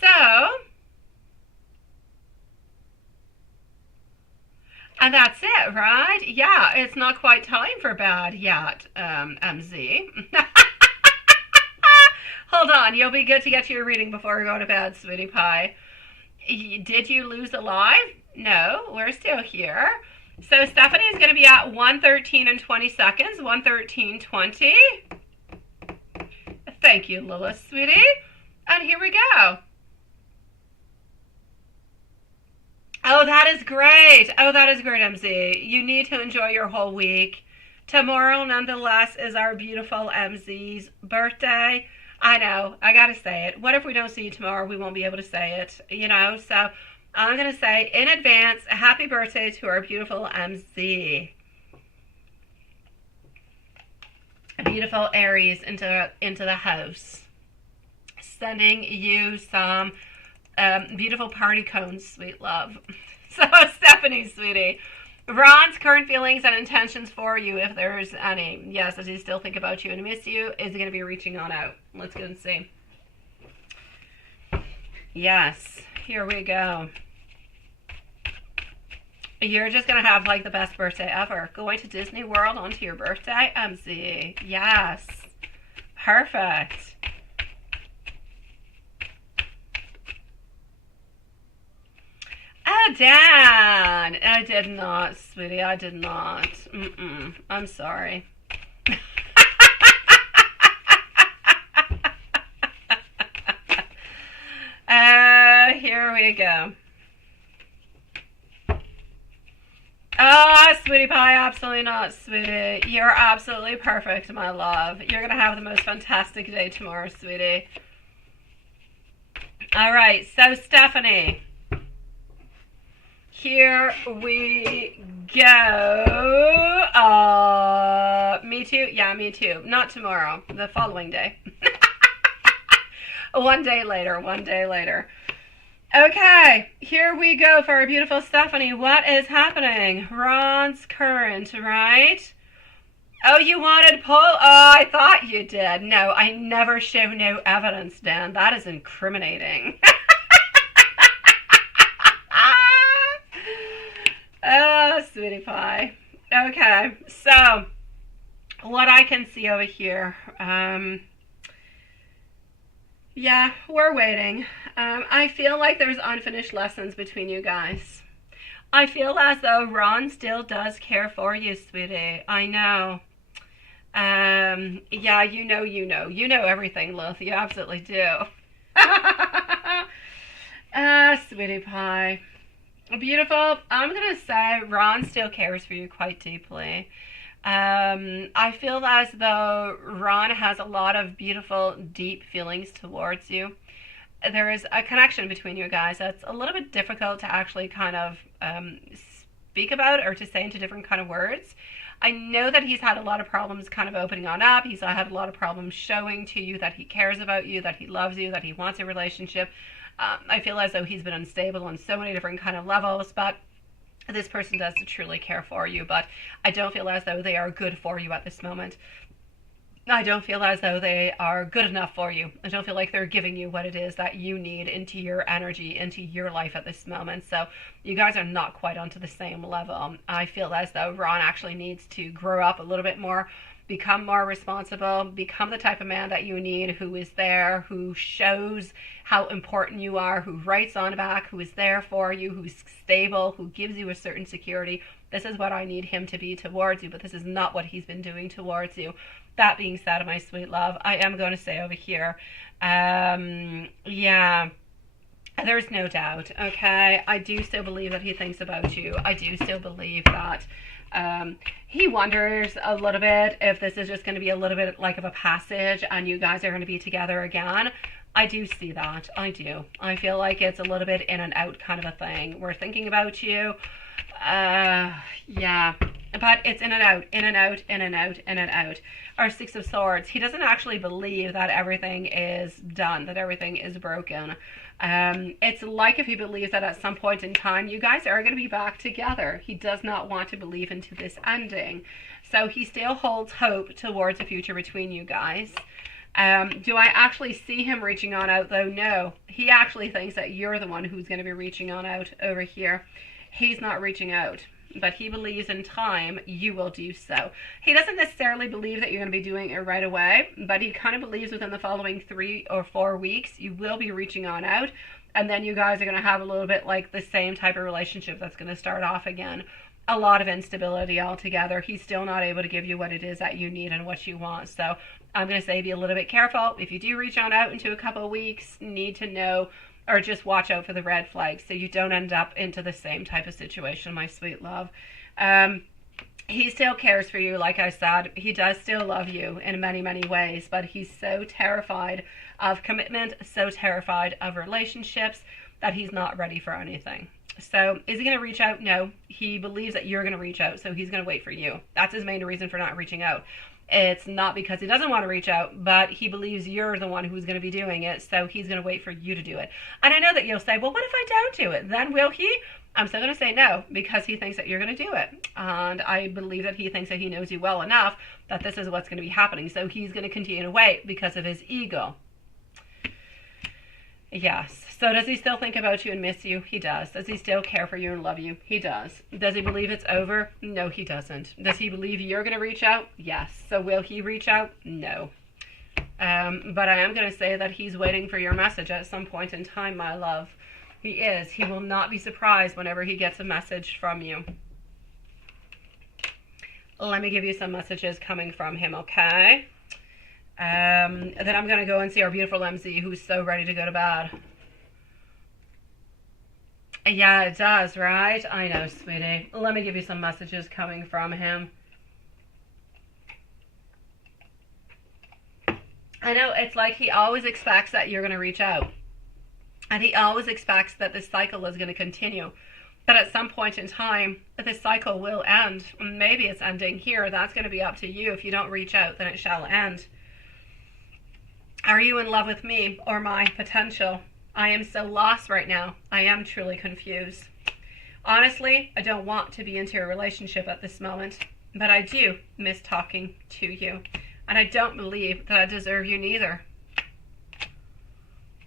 So, and that's it, right? Yeah, it's not quite time for bad yet, MZ. Hold on. You'll be good to get to your reading before we go to bed, sweetie pie. Did you lose a live? No, we're still here. So Stephanie is going to be at 1:13 and 20 seconds. 1:13:20. Thank you, Lilith, sweetie. And here we go. Oh, that is great. MZ. You need to enjoy your whole week. Tomorrow, nonetheless, is our beautiful MZ's birthday. I know, I gotta say it. What if we don't see you tomorrow? We won't be able to say it, So I'm going to say in advance, a happy birthday to our beautiful MZ. A beautiful Aries into the house. Sending you some beautiful party cones, sweet love. So, Stephanie, sweetie, Ron's current feelings and intentions for you, if there's any. Yes, does he still think about you and miss you? Is he going to be reaching on out? Let's go and see. Yes, here we go. You're just going to have like the best birthday ever. Going to Disney World onto your birthday, MZ. Yes. Perfect. Oh, Dan. I did not, sweetie. I did not. I'm sorry. Here we go. Sweetie pie, absolutely not, sweetie. You're absolutely perfect, my love. You're going to have the most fantastic day tomorrow, sweetie. All right, so Stephanie, here we go. Me too? Yeah, me too. Not tomorrow, the following day. One day later. Okay, here we go for our beautiful Stephanie. What is happening? Ron's current, right? Oh, you wanted pull? Oh, I thought you did. No, I never show no evidence, Dan. That is incriminating. Oh, sweetie pie. Okay, so what I can see over here, yeah, we're waiting. I feel like there's unfinished lessons between you guys. I feel as though Ron still does care for you, sweetie. I know. Yeah, you know everything, Lilith. You absolutely do. Sweetie pie. Beautiful. I'm going to say Ron still cares for you quite deeply. I feel as though Ron has a lot of beautiful, deep feelings towards you. There is a connection between you guys that's a little bit difficult to actually kind of speak about or to say into different kind of words. I know that he's had a lot of problems kind of opening on up. He's had a lot of problems showing to you that he cares about you, that he loves you, that he wants a relationship. I feel as though he's been unstable on so many different kind of levels, but this person does truly care for you, but I don't feel as though they are good for you at this moment. I don't feel as though they are good enough for you. I don't feel like they're giving you what it is that you need into your energy, into your life at this moment. So you guys are not quite onto the same level. I feel as though Ron actually needs to grow up a little bit more, become more responsible, become the type of man that you need, who is there, who shows how important you are, who writes on back, who is there for you, who's stable, who gives you a certain security. This is what I need him to be towards you, but this is not what he's been doing towards you. That being said, my sweet love, I am going to say over here, yeah, there's no doubt, okay? I do still believe that he thinks about you. I do still believe that he wonders a little bit if this is just going to be a little bit like of a passage and you guys are going to be together again. I do see that. I do. I feel like it's a little bit in and out kind of a thing. We're thinking about you. Yeah. But it's in and out, in and out, in and out, in and out. Our Six of Swords. He doesn't actually believe that everything is done, that everything is broken. It's like if he believes that at some point in time you guys are going to be back together. He does not want to believe into this ending. So he still holds hope towards a future between you guys. Do I actually see him reaching on out though? No. He actually thinks that you're the one who's going to be reaching on out over here. He's not reaching out, but he believes in time you will do so. He doesn't necessarily believe that you're going to be doing it right away, but he kind of believes within the following 3 or 4 weeks you will be reaching on out, and then you guys are going to have a little bit like the same type of relationship that's going to start off again. A lot of instability altogether. He's still not able to give you what it is that you need and what you want. So I'm going to say be a little bit careful. If you do reach on out into a couple of weeks, need to know or just watch out for the red flags so you don't end up into the same type of situation, my sweet love. He still cares for you, like I said. He does still love you in many, many ways, but he's so terrified of commitment, so terrified of relationships. that he's not ready for anything. So is he going to reach out? No. He believes that you're going to reach out, so he's going to wait for you. That's his main reason for not reaching out. It's not because he doesn't want to reach out, but he believes you're the one who's going to be doing it, so he's going to wait for you to do it. And I know that you'll say, well, what if I don't do it? Then will he? I'm still going to say no, because he thinks that you're going to do it. And I believe that he thinks that he knows you well enough that this is what's going to be happening. So he's going to continue to wait because of his ego. Yes. So does he still think about you and miss you? He does. Does he still care for you and love you? He does. Does he believe it's over? No, he doesn't. Does he believe you're going to reach out? Yes. So will he reach out? No. But I am going to say that he's waiting for your message at some point in time, my love. He is. He will not be surprised whenever he gets a message from you. Let me give you some messages coming from him, okay? Then I'm going to go and see our beautiful MZ, who's so ready to go to bed. Yeah, it does, right? I know, sweetie. Let me give you some messages coming from him. I know, it's like he always expects that you're going to reach out. And he always expects that this cycle is going to continue. But at some point in time, this cycle will end. Maybe it's ending here. That's going to be up to you. If you don't reach out, then it shall end. Are you in love with me or my potential? I am so lost right now. I am truly confused. Honestly, I don't want to be into a relationship at this moment, but I do miss talking to you. And I don't believe that I deserve you neither.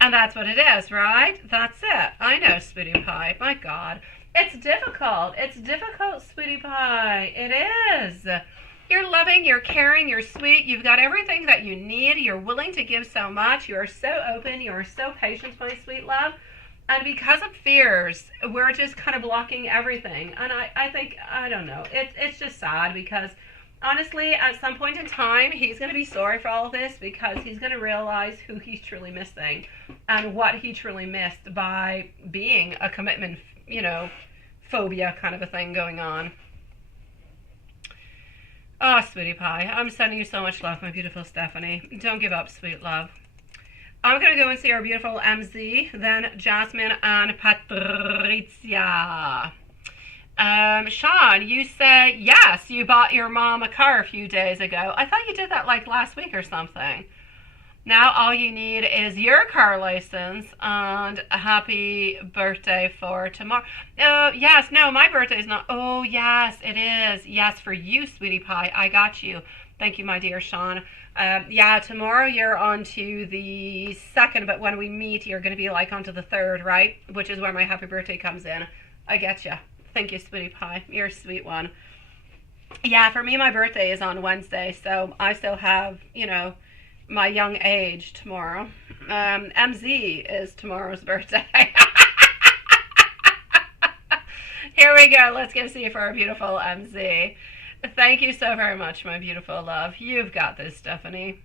And that's what it is, right? That's it. I know, sweetie pie. My God. It's difficult. It's difficult, sweetie pie. It is. You're loving, you're caring, you're sweet. You've got everything that you need. You're willing to give so much. You are so open. You are so patient, my sweet love. And because of fears, we're just kind of blocking everything. And I think, I don't know. It's just sad because, honestly, at some point in time, he's going to be sorry for all of this because he's going to realize who he's truly missing and what he truly missed by being a commitment, phobia kind of a thing going on. Oh, sweetie pie, I'm sending you so much love, my beautiful Stephanie. Don't give up, sweet love. I'm going to go and see our beautiful MZ, then Jasmine and Patricia. Sean, you say, yes, you bought your mom a car a few days ago. I thought you did that like last week or something. Now all you need is your car license and a happy birthday for tomorrow. Yes, no, my birthday is not. Oh, yes, it is. Yes, for you, sweetie pie. I got you. Thank you, my dear Sean. Yeah, tomorrow you're on to the 2nd, but when we meet, you're going to be like on to the 3rd, right? Which is where my happy birthday comes in. I get you. Thank you, sweetie pie. You're a sweet one. Yeah, for me, my birthday is on Wednesday, so I still have, my young age tomorrow. MZ is tomorrow's birthday. Here we go. Let's go see for our beautiful MZ. Thank you so very much, my beautiful love. You've got this, Stephanie.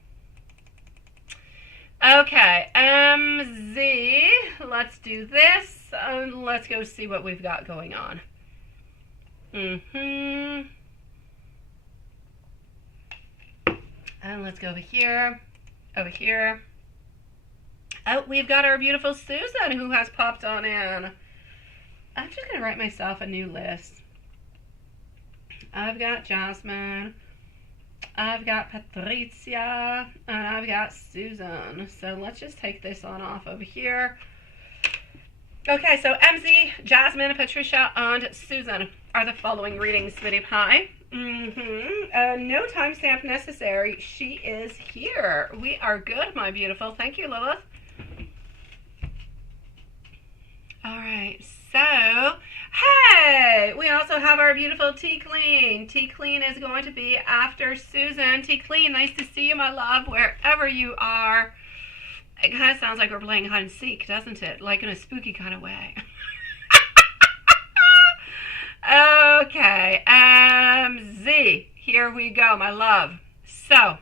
Okay, MZ. Let's do this. Let's go see what we've got going on. And let's go over here. Over here. Oh, we've got our beautiful Susan who has popped on in. I'm just going to write myself a new list. I've got Jasmine. I've got Patricia. And I've got Susan. So let's just take this on off over here. Okay, so MZ, Jasmine, Patricia, and Susan are the following readings, sweetie pie. No timestamp necessary. She is here. We are good, my beautiful. Thank you, Lilith. All right, so, hey, we also have our beautiful T Clean. T Clean is going to be after Susan. T Clean, nice to see you, my love, wherever you are. It kind of sounds like we're playing hide and seek, doesn't it? Like in a spooky kind of way. Okay, Z, here we go, my love. So,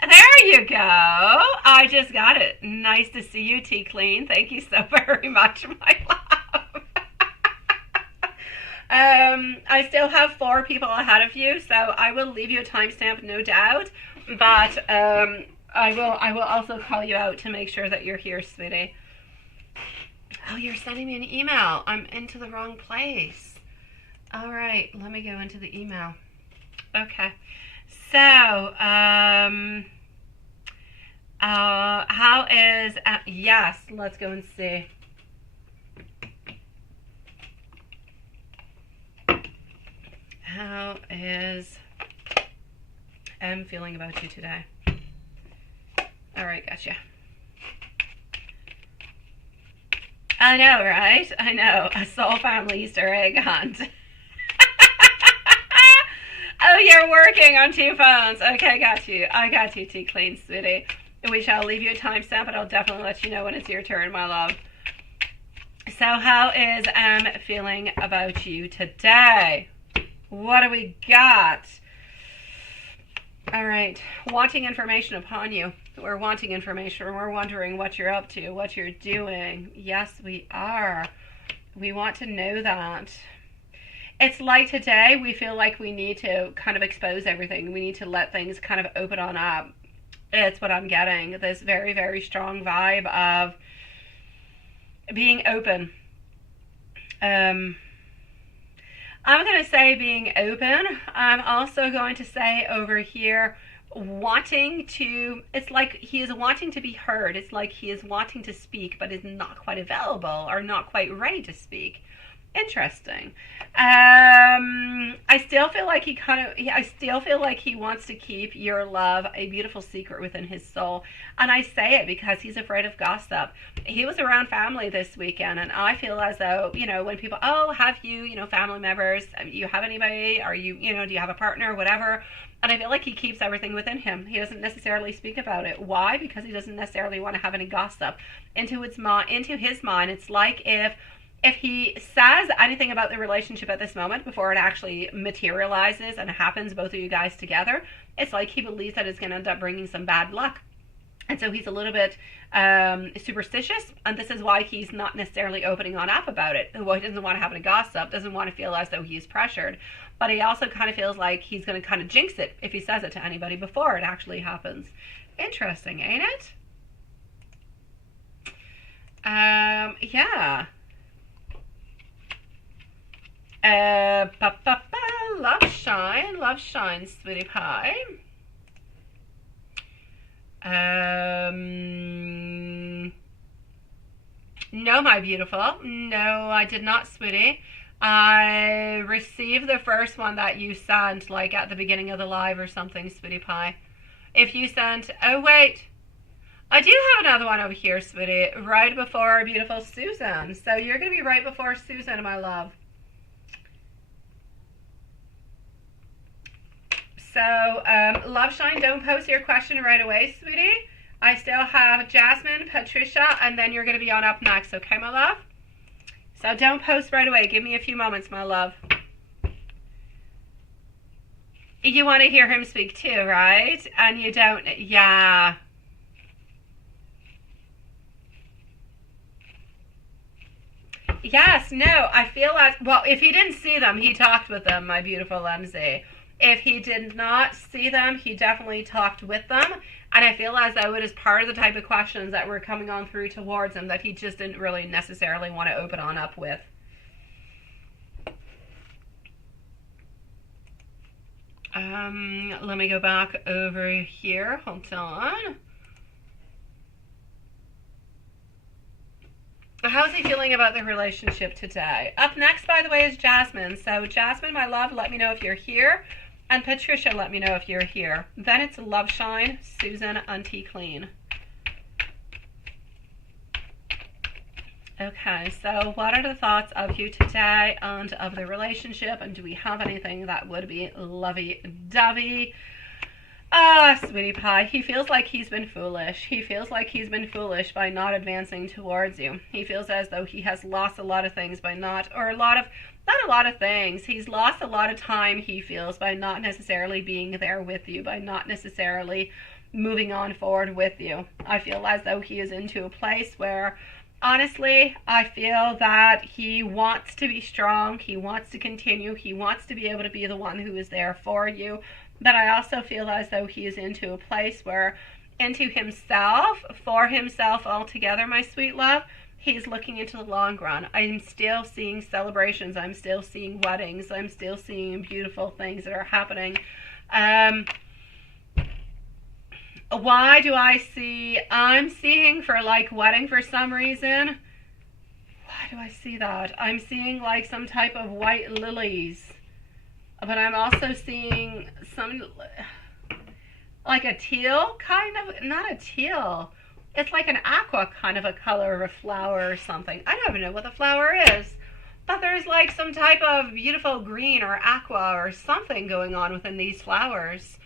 there you go. I just got it. Nice to see you, T Clean. Thank you so very much, my love. I still have 4 people ahead of you, so I will leave you a timestamp, no doubt. But I will also call you out to make sure that you're here, sweetie. Oh, you're sending me an email. I'm into the wrong place. All right, let me go into the email. Okay. So, how is, yes, let's go and see. How is feeling about you today? All right, gotcha. I know, right? I know. A soul family Easter egg hunt. Oh, you're working on 2 phones. Okay, got you. I got you, T Clean, sweetie. We shall leave you a timestamp, but I'll definitely let you know when it's your turn, my love. So how is feeling about you today? What do we got? All right. Wanting information upon you. We're wanting information. We're wondering what you're up to, what you're doing. Yes, we are. We want to know that. It's like today we feel like we need to kind of expose everything. We need to let things kind of open on up. It's what I'm getting. This very, very strong vibe of being open. I'm going to say being open. I'm also going to say over here wanting to, it's like he is wanting to be heard. It's like he is wanting to speak but is not quite available or not quite ready to speak. Interesting. I still feel like he wants to keep your love a beautiful secret within his soul. And I say it because he's afraid of gossip. He was around family this weekend, and I feel as though, when people, oh, have you, family members, you have anybody, or do you have a partner, whatever. And I feel like he keeps everything within him. He doesn't necessarily speak about it. Why? Because he doesn't necessarily want to have any gossip. Into his mind, it's like if he says anything about the relationship at this moment before it actually materializes and happens, both of you guys together, it's like he believes that it's going to end up bringing some bad luck. And so he's a little bit superstitious, and this is why he's not necessarily opening on up about it. Well, he doesn't want to have any gossip, doesn't want to feel as though he's pressured, but he also kind of feels like he's going to kind of jinx it if he says it to anybody before it actually happens. Interesting, ain't it? Yeah. Love shine, sweetie pie. No, my beautiful. No, I did not, sweetie. I received the first one that you sent, like at the beginning of the live or something, sweetie pie. If you sent, oh wait, I do have another one over here, sweetie, right before our beautiful Susan. So you're going to be right before Susan, my love. So, Love Shine, don't post your question right away, sweetie. I still have Jasmine, Patricia, and then you're going to be on up next, okay, my love? So don't post right away. Give me a few moments, my love. You want to hear him speak too, right? And you don't, yeah. Yes, no, I feel like, well, if he didn't see them, he talked with them, my beautiful Lindsay. If he did not see them, he definitely talked with them. And I feel as though it is part of the type of questions that were coming on through towards him that he just didn't really necessarily want to open on up with. Let me go back over here. Hold on. How's he feeling about the relationship today? Up next, by the way, is Jasmine. So, Jasmine, my love, let me know if you're here. And Patricia, let me know if you're here. Then it's Love Shine, Susan, and T Clean. Okay, so what are the thoughts of you today and of the relationship? And do we have anything that would be lovey-dovey? Ah, sweetie pie, he feels like he's been foolish. He feels like he's been foolish by not advancing towards you. He feels as though he has lost a lot of things by not a lot of things. He's lost a lot of time, he feels, by not necessarily being there with you, by not necessarily moving on forward with you. I feel as though he is into a place where, honestly, I feel that he wants to be strong, he wants to continue, he wants to be able to be the one who is there for you. But I also feel as though he is into a place where, into himself, for himself altogether, my sweet love, He's looking into the long run. I'm still seeing celebrations. I'm still seeing weddings. I'm still seeing beautiful things that are happening. Why do I see, I'm seeing for like wedding for some reason. Why do I see that? I'm seeing like some type of white lilies. But I'm also seeing some, like a teal kind of, not a teal. It's like an aqua kind of a color of a flower or something. I don't even know what the flower is. But there's like some type of beautiful green or aqua or something going on within these flowers.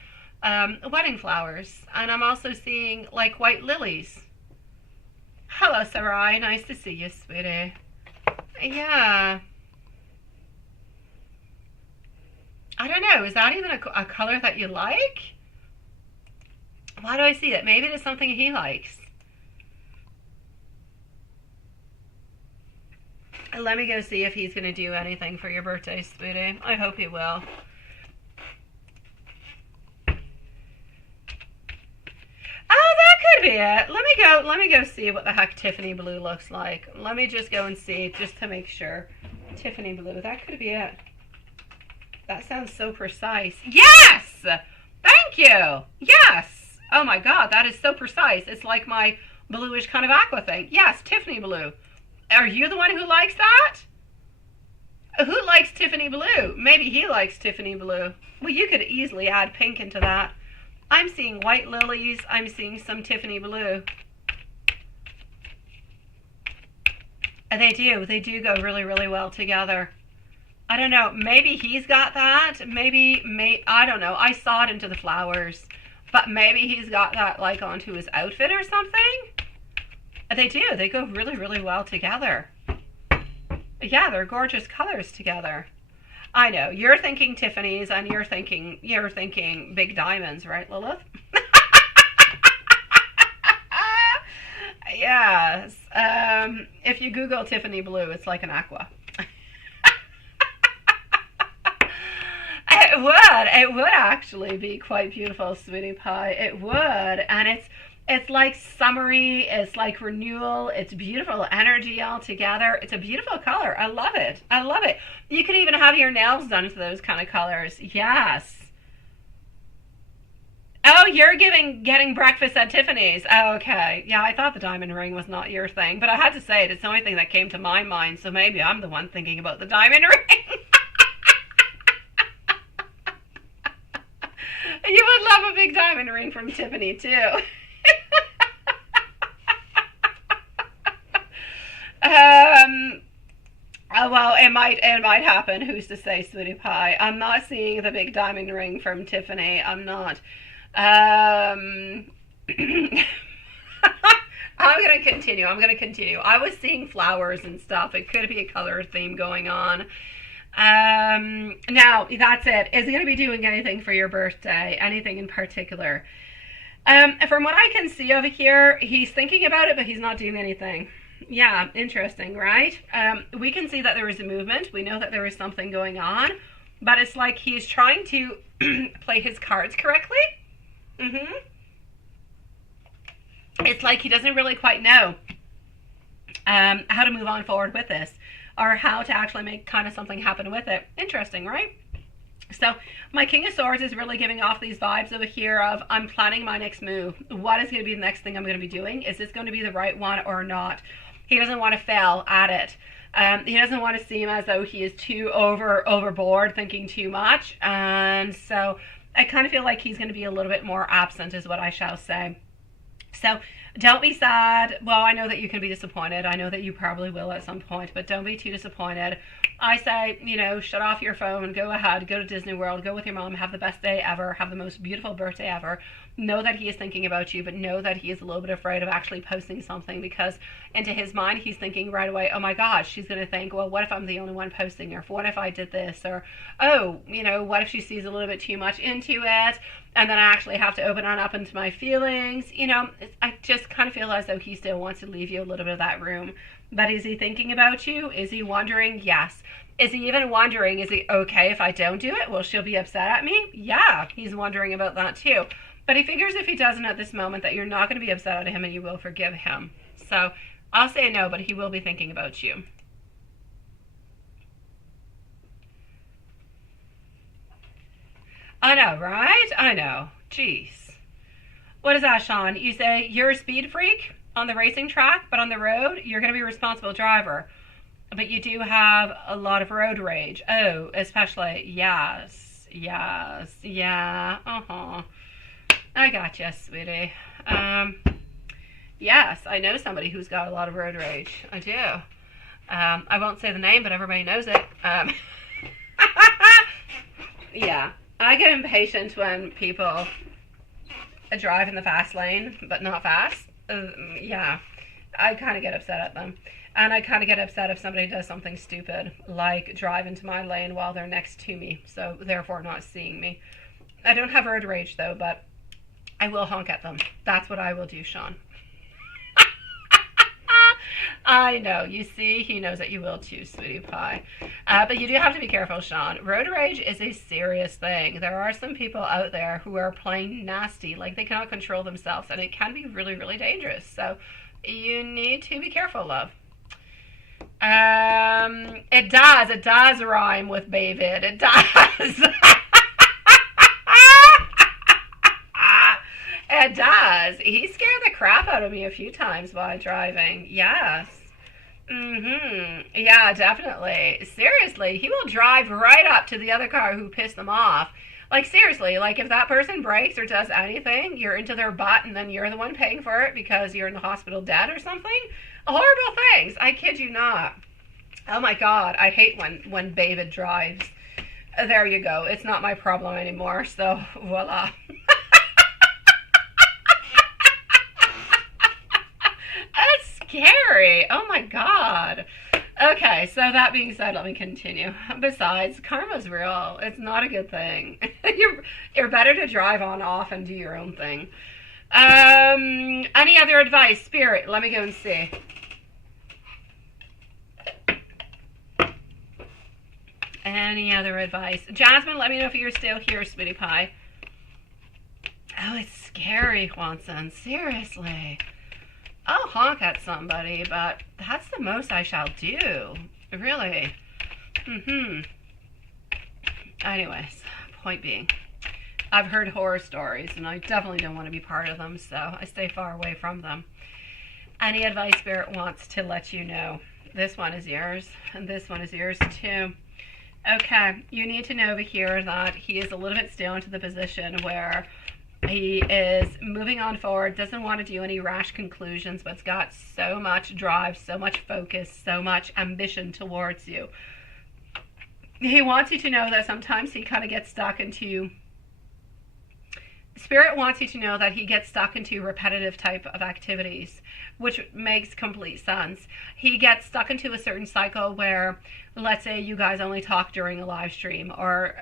Wedding flowers. And I'm also seeing like white lilies. Hello, Sarai. Nice to see you, sweetie. Yeah. I don't know. Is that even a color that you like? Why do I see it? Maybe it's something he likes. Let me go see if he's going to do anything for your birthday, sweetie. I hope he will. Oh, that could be it. Let me go see what the heck Tiffany blue looks like. Let me just go and see just to make sure. Tiffany blue, that could be it. That sounds so precise. Yes! Thank you. Yes. Oh my God, that is so precise. It's like my bluish kind of aqua thing. Yes, Tiffany blue. Are you the one who likes that? Who likes Tiffany blue? Maybe he likes Tiffany blue. Well, you could easily add pink into that. I'm seeing white lilies. I'm seeing some Tiffany blue. They do go really, really well together. I don't know. Maybe he's got that. Maybe, I don't know. I saw it into the flowers. But maybe he's got that like onto his outfit or something. They do. They go really, really well together. Yeah, they're gorgeous colors together. I know. You're thinking Tiffany's and you're thinking big diamonds, right, Lilith? Yes. If you Google Tiffany blue, it's like an aqua. It would actually be quite beautiful, sweetie pie. It would. And it's like summery, it's like renewal, it's beautiful energy all together. It's a beautiful color. I love it. I love it. You could even have your nails done to those kind of colors. Yes. Oh, you're getting breakfast at Tiffany's. Oh, okay. Yeah, I thought the diamond ring was not your thing, but I had to say it. It's the only thing that came to my mind, so maybe I'm the one thinking about the diamond ring. You would love a big diamond ring from Tiffany, too. Well, it might happen. Who's to say, sweetie pie? I'm not seeing the big diamond ring from Tiffany. I'm not. I'm gonna continue. I was seeing flowers and stuff. It could be a color theme going on. Now that's it. Is he gonna be doing anything for your birthday? Anything in particular? From what I can see over here, he's thinking about it, but he's not doing anything. Yeah, interesting, right? We can see that there is a movement. We know that there is something going on, but it's like he's trying to play his cards correctly. It's like he doesn't really quite know how to move on forward with this, or how to actually make kind of something happen with it. Interesting, right? So my King of Swords is really giving off these vibes over here of I'm planning my next move. What is going to be the next thing I'm going to be doing? Is this going to be the right one or not? He doesn't want to fail at it. He doesn't want to seem as though he is too overboard, thinking too much. And so I kind of feel like he's going to be a little bit more absent is what I shall say. So don't be sad. Well, I know that you can be disappointed. I know that you probably will at some point, but don't be too disappointed. I say, shut off your phone, go ahead, go to Disney World, go with your mom, have the best day ever, have the most beautiful birthday ever. Know that he is thinking about you, but know that he is a little bit afraid of actually posting something, because into his mind, he's thinking right away, oh my gosh, she's going to think, well, what if I'm the only one posting, or what if I did this, or, oh, what if she sees a little bit too much into it, and then I actually have to open on up into my feelings. I just kind of feel as though he still wants to leave you a little bit of that room. But is he thinking about you? Is he wondering? Yes. Is he even wondering, is he okay if I don't do it? Will she be upset at me? Yeah, he's wondering about that too. But he figures if he doesn't at this moment that you're not going to be upset at him and you will forgive him. So I'll say no, but he will be thinking about you. I know, right? I know. Jeez. What is that, Sean? You say you're a speed freak on the racing track, but on the road, you're going to be a responsible driver. But you do have a lot of road rage. Oh, especially, yes, yes, yeah, I gotcha, sweetie. Yes, I know somebody who's got a lot of road rage. I do. I won't say the name, but everybody knows it. Yeah, I get impatient when people drive in the fast lane, but not fast. Yeah, I kind of get upset at them. And I kind of get upset if somebody does something stupid, like drive into my lane while they're next to me, so therefore not seeing me. I don't have road rage, though, but I will honk at them. That's what I will do, Sean. I know. You see, he knows that you will too, sweetie pie. But you do have to be careful, Sean. Road rage is a serious thing. There are some people out there who are plain nasty, like they cannot control themselves, and it can be really, really dangerous. So you need to be careful, love. It does rhyme with David. It does. It does. He scared the crap out of me a few times while driving. Yes. Yeah, definitely. Seriously, he will drive right up to the other car who pissed them off. Like, seriously, like if that person breaks or does anything, you're into their butt and then you're the one paying for it because you're in the hospital dead or something. Horrible things. I kid you not. Oh my God, I hate when David drives. There you go. It's not my problem anymore, so voila. That's scary. Oh my God. Okay, so that being said, let me continue. Besides, karma's real. It's not a good thing. You're better to drive on off and do your own thing. Any other advice, Spirit? Let me go and see. Any other advice? Jasmine, let me know if you're still here, sweetie pie. Oh, it's scary, Juanson. Seriously. I'll honk at somebody, but that's the most I shall do. Really. Anyways, point being, I've heard horror stories, and I definitely don't want to be part of them, so I stay far away from them. Any advice Spirit wants to let you know. This one is yours, and this one is yours too. Okay, you need to know over here that he is a little bit still into the position where he is moving on forward, doesn't want to do any rash conclusions, but's got so much drive, so much focus, so much ambition towards you. He wants you to know that sometimes he kind of gets stuck into... Spirit wants you to know that he gets stuck into repetitive type of activities, which makes complete sense. He gets stuck into a certain cycle where, let's say you guys only talk during a live stream, or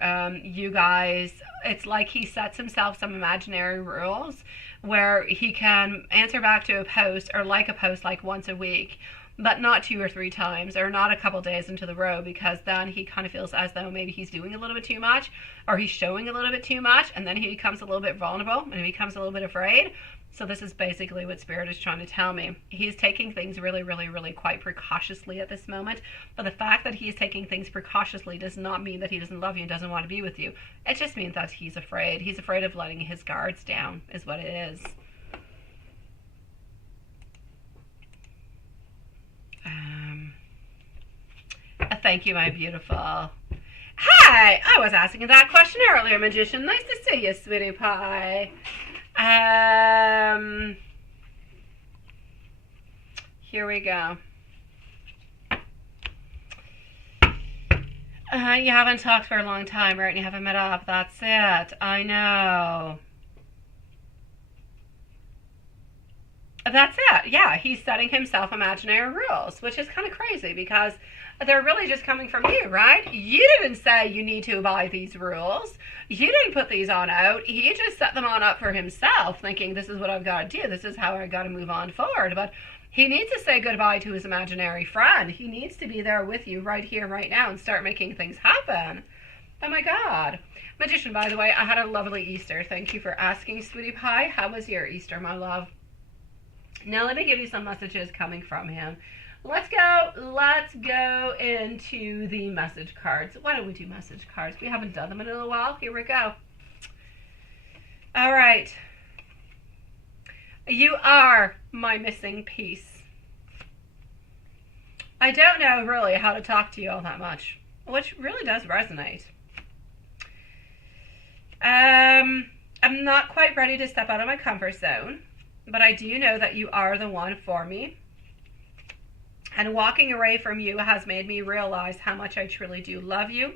you guys, it's like he sets himself some imaginary rules where he can answer back to a post or like a post like once a week, but not 2 or 3 times, or not a couple days into the row, because then he kind of feels as though maybe he's doing a little bit too much, or he's showing a little bit too much, and then he becomes a little bit vulnerable, and he becomes a little bit afraid. So this is basically what Spirit is trying to tell me. He's taking things really, really, really quite precautiously at this moment, but the fact that he's taking things precautiously does not mean that he doesn't love you and doesn't want to be with you. It just means that he's afraid. He's afraid of letting his guards down, is what it is. Thank you, my beautiful. Hi! I was asking that question earlier, Magician. Nice to see you, sweetie pie. Here we go. You haven't talked for a long time, right? And you haven't met up. That's it. I know. That's it. Yeah, he's setting himself imaginary rules, which is kind of crazy because they're really just coming from you, right? You didn't say you need to abide these rules. You didn't put these on out. He just set them on up for himself, thinking this is what I've got to do. This is how I got to move on forward. But he needs to say goodbye to his imaginary friend. He needs to be there with you right here, right now, and start making things happen. Oh my God. Magician, by the way, I had a lovely Easter. Thank you for asking, sweetie pie. How was your Easter, my love? Now let me give you some messages coming from him. Let's go into the message cards. Why don't we do message cards? We haven't done them in a little while. Here we go. All right. You are my missing piece. I don't know really how to talk to you all that much, which really does resonate. I'm not quite ready to step out of my comfort zone, but I do know that you are the one for me. And walking away from you has made me realize how much I truly do love you.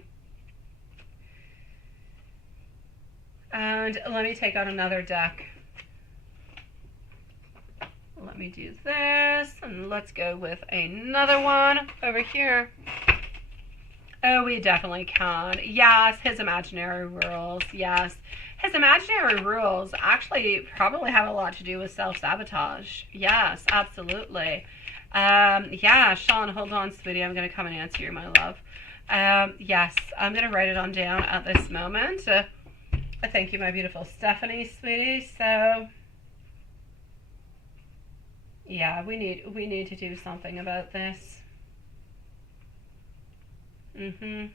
And let me take out another deck. Let me do this, and let's go with another one over here. Oh, we definitely can. Yes, his imaginary rules. Yes. His imaginary rules actually probably have a lot to do with self-sabotage. Yes, absolutely. Yeah, Sean, hold on, sweetie. I'm going to come and answer you, my love. Yes, I'm going to write it on down at this moment. Thank you, my beautiful Stephanie, sweetie. So, yeah, we need to do something about this. And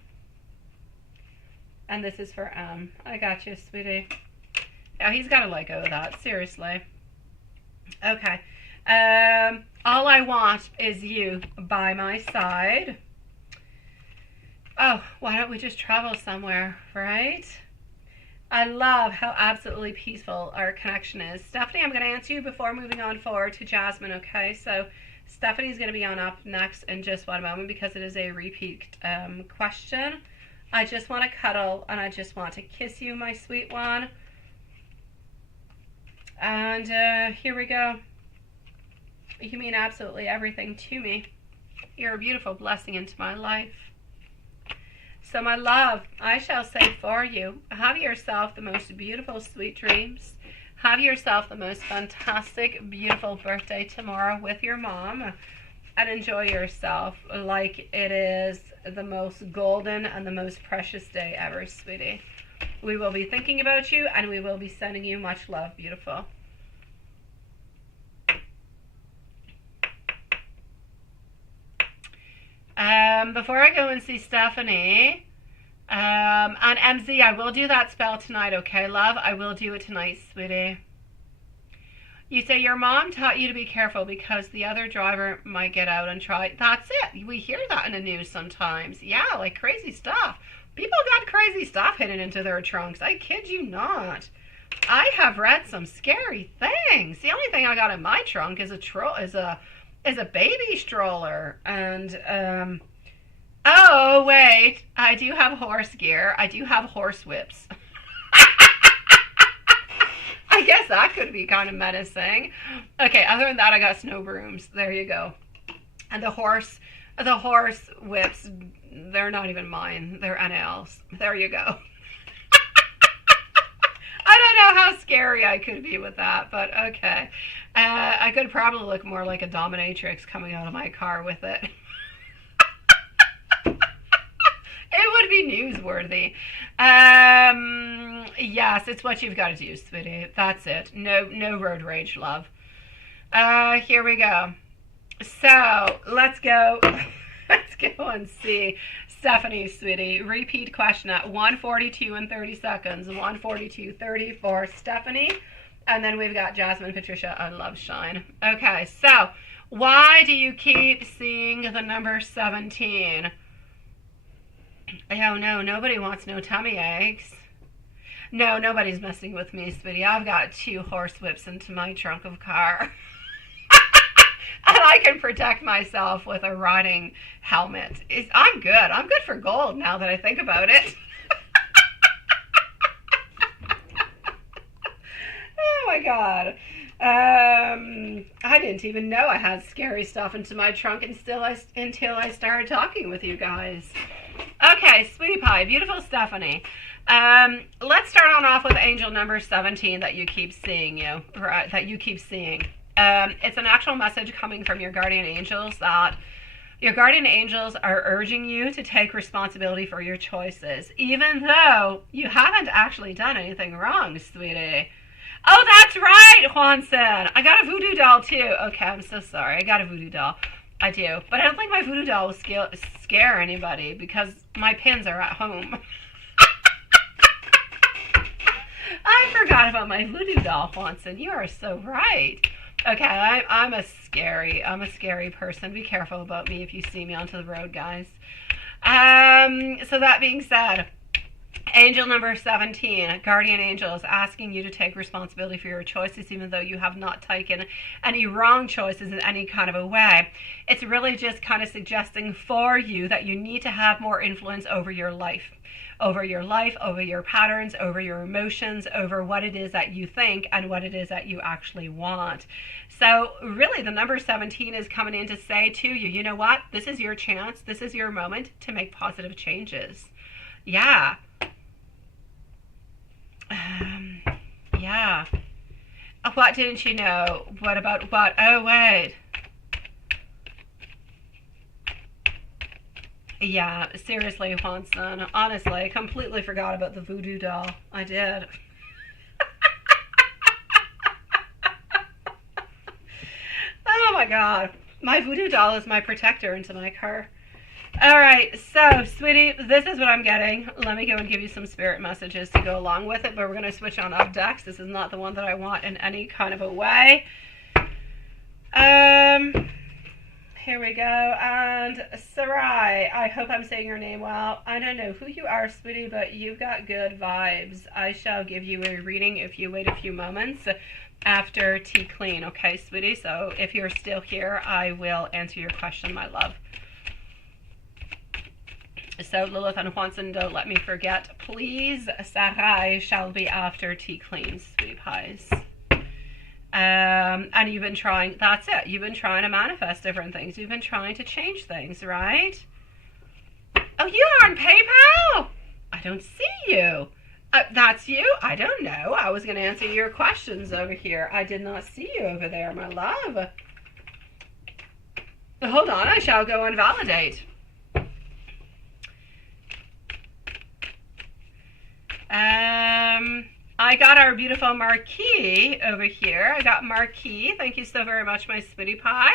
this is for I got you, sweetie. Yeah, he's got to let go of that. Seriously. Okay. All I want is you by my side. Oh, why don't we just travel somewhere, right? I love how absolutely peaceful our connection is. Stephanie, I'm going to answer you before moving on forward to Jasmine, okay? So Stephanie's going to be on up next in just one moment because it is a repeat question. I just want to cuddle and I just want to kiss you, my sweet one. And here we go. You mean absolutely everything to me. You're a beautiful blessing into my life. So my love, I shall say for you, have yourself the most beautiful sweet dreams. Have yourself the most fantastic, beautiful birthday tomorrow with your mom. And enjoy yourself like it is the most golden and the most precious day ever, sweetie. We will be thinking about you and we will be sending you much love, beautiful. Before I go and see Stephanie, and MZ, I will do that spell tonight, okay, love? I will do it tonight, sweetie. You say your mom taught you to be careful because the other driver might get out and try. That's it. We hear that in the news sometimes. Yeah, like crazy stuff. People got crazy stuff hidden into their trunks. I kid you not. I have read some scary things. The only thing I got in my trunk is a baby stroller. And oh wait, I do have horse gear. I do have horse whips. I guess that could be kind of menacing. Okay, other than that, I got snow brooms. There you go. And the horse whips, they're not even mine. They're NL's. There you go. I don't know how scary I could be with that, but okay. I could probably look more like a dominatrix coming out of my car with it. It would be newsworthy. Yes, it's what you've got to do, sweetie. That's it. No road rage, love. Here we go. So let's go. Let's go and see Stephanie, sweetie. Repeat question at 1:42 and 30 seconds. 1:42:30 for Stephanie. And then we've got Jasmine, Patricia, and Love Shine. Okay, so why do you keep seeing the number 17? Oh, no, nobody wants no tummy aches. No, nobody's messing with me, sweetie. I've got 2 horse whips into my trunk of car. And I can protect myself with a riding helmet. I'm good. I'm good for gold now that I think about it. Oh, my God. I didn't even know I had scary stuff into my trunk until I started talking with you guys. Okay, sweetie pie, beautiful Stephanie. Let's start on off with angel number 17 that you keep seeing. It's an actual message coming from your guardian angels that your guardian angels are urging you to take responsibility for your choices, even though you haven't actually done anything wrong, sweetie. Oh, that's right. Juanson. I got a voodoo doll too. Okay, I'm so sorry. I got a voodoo doll. I do. But I don't think my voodoo doll will scare anybody because my pins are at home. I forgot about my voodoo doll, Juanson. You are so right. Okay, I'm a scary person. Be careful about me if you see me onto the road, guys. So that being said, angel number 17, guardian angel, is asking you to take responsibility for your choices, even though you have not taken any wrong choices in any kind of a way. It's really just kind of suggesting for you that you need to have more influence over your life, over your patterns, over your emotions, over what it is that you think and what it is that you actually want. So really the number 17 is coming in to say to you, you know what? This is your chance. This is your moment to make positive changes. Yeah. Yeah. What didn't you know? What about what? Oh, wait. Yeah, seriously, Juanson. Honestly, I completely forgot about the voodoo doll. I did. Oh my god. My voodoo doll is my protector into my car. Alright, so, sweetie, this is what I'm getting. Let me go and give you some spirit messages to go along with it, but we're going to switch on up decks. This is not the one that I want in any kind of a way. Here we go. And Sarai, I hope I'm saying your name well. I don't know who you are, sweetie, but you've got good vibes. I shall give you a reading if you wait a few moments after tea clean, okay, sweetie? So if you're still here, I will answer your question, my love. So Lilith and Juanson, don't let me forget, please. Sarai shall be after tea clean, sweetie pies. And you've been trying, that's it, you've been trying to manifest different things. You've been trying to change things, right? Oh, you are on PayPal? I don't see you. That's you? I don't know. I was going to answer your questions over here. I did not see you over there, my love. Hold on, I shall go and validate. I got our beautiful Marquis over here. I got Marquis. Thank you so very much, my sweetie pie.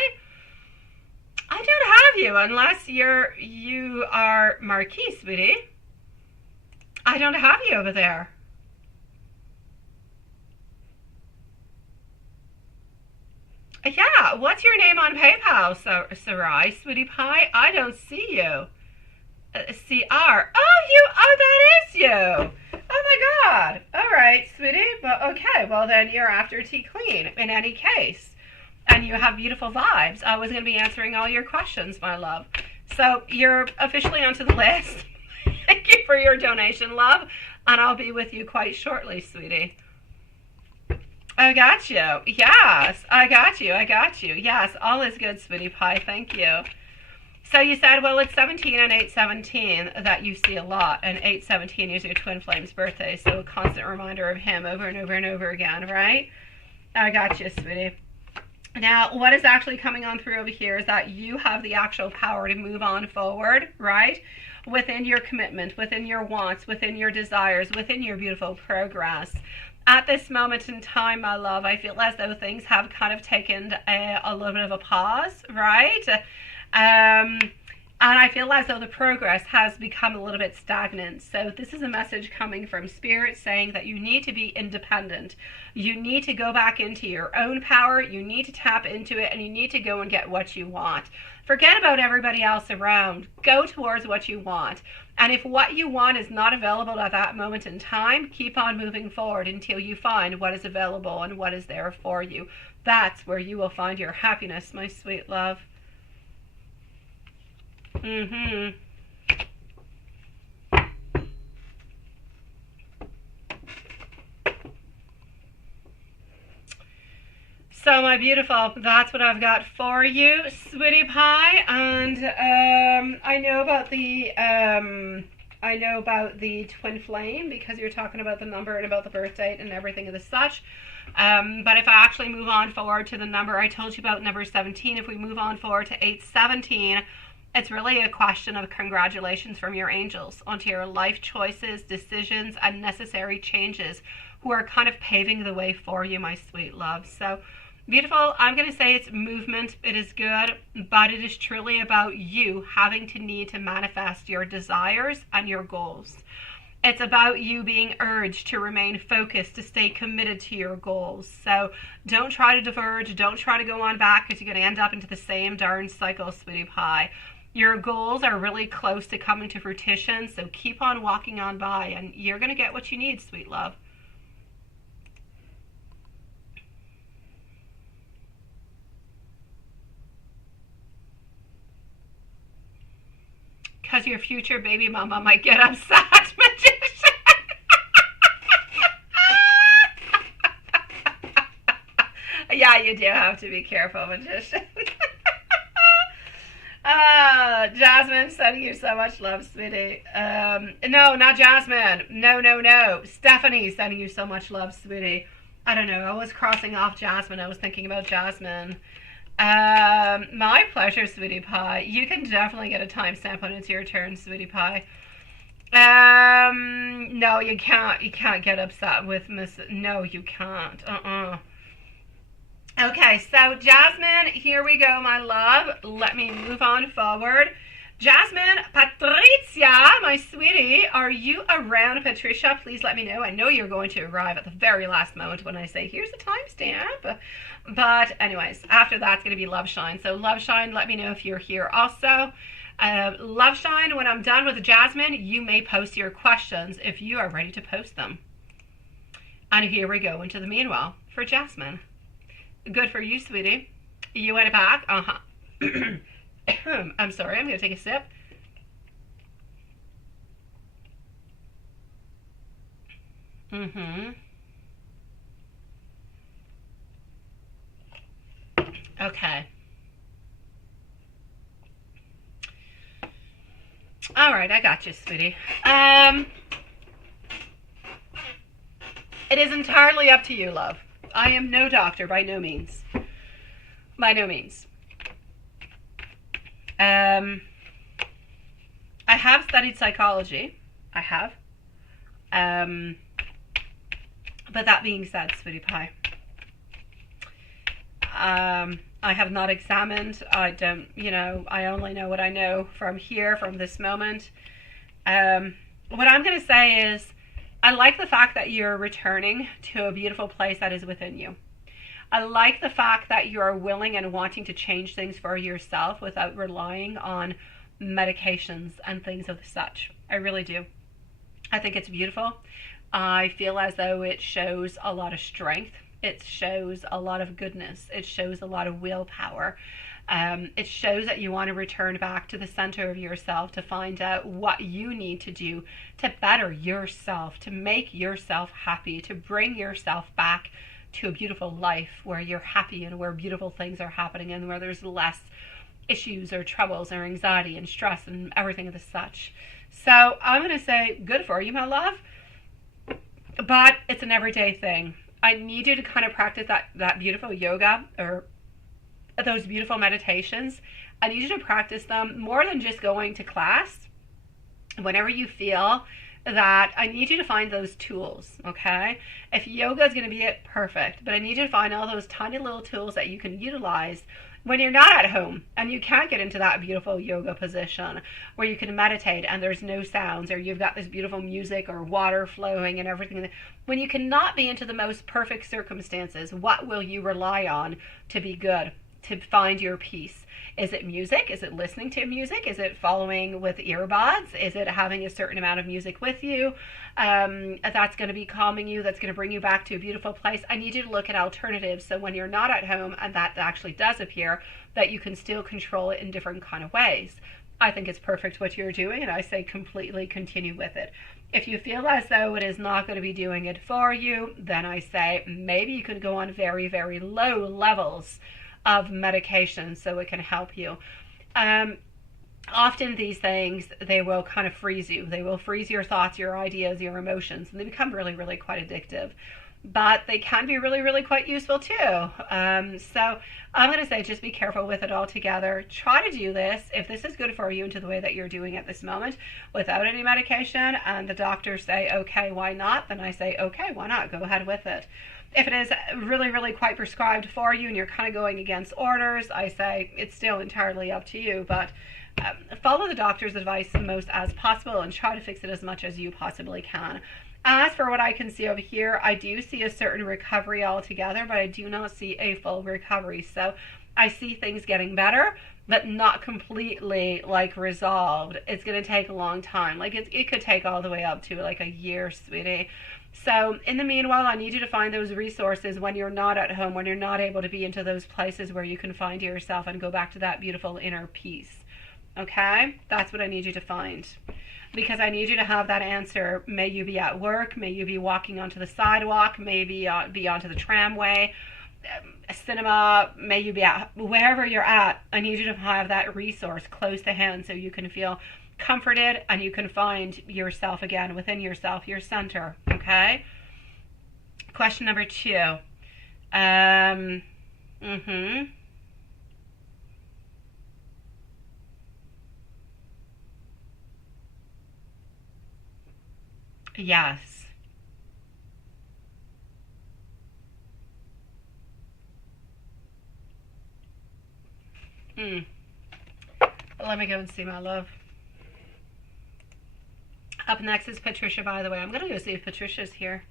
I don't have you unless you are Marquis, sweetie. I don't have you over there. Yeah, what's your name on PayPal, Sarai, sweetie pie? I don't see you. CR. Oh, that is you. Oh my god. All right, sweetie. But okay, well then you're after tea clean in any case. And you have beautiful vibes. I was going to be answering all your questions, my love. So you're officially onto the list. Thank you for your donation, love. And I'll be with you quite shortly, sweetie. I got you. Yes, I got you. Yes, all is good, sweetie pie. Thank you. So you said, well, it's 17 and 817 that you see a lot, and 817 is your twin flame's birthday, so a constant reminder of him over and over and over again, right? I got you, sweetie. Now, what is actually coming on through over here is that you have the actual power to move on forward, right? Within your commitment, within your wants, within your desires, within your beautiful progress. At this moment in time, my love, I feel as though things have kind of taken a little bit of a pause, right? And I feel as though the progress has become a little bit stagnant. So this is a message coming from Spirit saying that you need to be independent. You need to go back into your own power. You need to tap into it, and you need to go and get what you want. Forget about everybody else around. Go towards what you want. And if what you want is not available at that moment in time, keep on moving forward until you find what is available and what is there for you. That's where you will find your happiness, my sweet love. So my beautiful, that's what I've got for you, sweetie pie. And I know about the twin flame because you're talking about the number and about the birth date and everything of the such. But if I actually move on forward to the number I told you about, number 17, if we move on forward to 817, it's really a question of congratulations from your angels onto your life choices, decisions, and necessary changes who are kind of paving the way for you, my sweet love. So beautiful. I'm going to say it's movement. It is good, but it is truly about you having to need to manifest your desires and your goals. It's about you being urged to remain focused, to stay committed to your goals. So don't try to diverge. Don't try to go on back, because you're going to end up into the same darn cycle, sweetie pie. Your goals are really close to coming to fruition, so keep on walking on by, and you're going to get what you need, sweet love. Because your future baby mama might get upset, magician. Yeah, you do have to be careful, magician. Jasmine, sending you so much love, sweetie. No, not Jasmine. No. Stephanie, sending you so much love, sweetie. I don't know. I was crossing off Jasmine. I was thinking about Jasmine. My pleasure, sweetie pie. You can definitely get a timestamp when it's your turn, sweetie pie. No, you can't. You can't get upset with Miss. No, you can't. Okay, so Jasmine, here we go, my love. Let me move on forward. Jasmine, Patricia, my sweetie, are you around? Patricia, please let me know. I know you're going to arrive at the very last moment when I say, here's the timestamp. But anyways, after that's going to be Love Shine. So Love Shine, let me know if you're here also. Love Shine, when I'm done with Jasmine, you may post your questions if you are ready to post them. And here we go into the meanwhile for Jasmine. Good for you, sweetie. You went back? I'm sorry, I'm going to take a sip. Okay. All right, I got you, sweetie. It is entirely up to you, love. I am no doctor, by no means. By no means. I have studied psychology. I have. But that being said, sweetie pie, I have not examined. I don't, I only know what I know from here, from this moment. What I'm going to say is, I like the fact that you're returning to a beautiful place that is within you. I like the fact that you are willing and wanting to change things for yourself without relying on medications and things of such. I really do. I think it's beautiful. I feel as though it shows a lot of strength. It shows a lot of goodness. It shows a lot of willpower. It shows that you want to return back to the center of yourself to find out what you need to do to better yourself, to make yourself happy, to bring yourself back to a beautiful life where you're happy and where beautiful things are happening and where there's less issues or troubles or anxiety and stress and everything of the such. So I'm going to say good for you, my love, but it's an everyday thing. I need you to kind of practice that beautiful yoga or those beautiful meditations. I need you to practice them more than just going to class. Whenever you feel that, I need you to find those tools, okay? If yoga is going to be it, perfect. But I need you to find all those tiny little tools that you can utilize when you're not at home and you can't get into that beautiful yoga position where you can meditate and there's no sounds, or you've got this beautiful music or water flowing and everything. When you cannot be into the most perfect circumstances, what will you rely on to be good, to find your peace? Is it music? Is it listening to music? Is it following with earbuds? Is it having a certain amount of music with you that's going to be calming you, that's going to bring you back to a beautiful place? I need you to look at alternatives so when you're not at home and that actually does appear, that you can still control it in different kind of ways. I think it's perfect what you're doing, and I say completely continue with it. If you feel as though it is not going to be doing it for you, then I say maybe you can go on very, very low levels of medication so it can help you. Often these things, they will kind of freeze you. They will freeze your thoughts, your ideas, your emotions, and they become really, really quite addictive. but they can be really, really quite useful too. So I'm going to say just be careful with it altogether. Try to do this, if this is good for you, into the way that you're doing at this moment without any medication, and the doctors say, okay, why not? Then I say, okay, why not? Go ahead with it. If it is really, really quite prescribed for you and you're kind of going against orders, I say it's still entirely up to you, but follow the doctor's advice the most as possible and try to fix it as much as you possibly can. As for what I can see over here, I do see a certain recovery altogether, but I do not see a full recovery. So I see things getting better, but not completely like resolved. It's going to take a long time. Like it could take all the way up to like a year, sweetie. So in the meanwhile, I need you to find those resources when you're not at home, when you're not able to be into those places where you can find yourself and go back to that beautiful inner peace. Okay? That's what I need you to find. Because I need you to have that answer. May you be at work, may you be walking onto the sidewalk, maybe be onto the tramway, cinema, may you be at wherever you're at. I need you to have that resource close to hand so you can feel comforted and you can find yourself again within yourself, your center. Okay? Question number 2. Yes. Let me go and see, my love. Up next is Patricia, by the way. I'm going to go see if Patricia's here.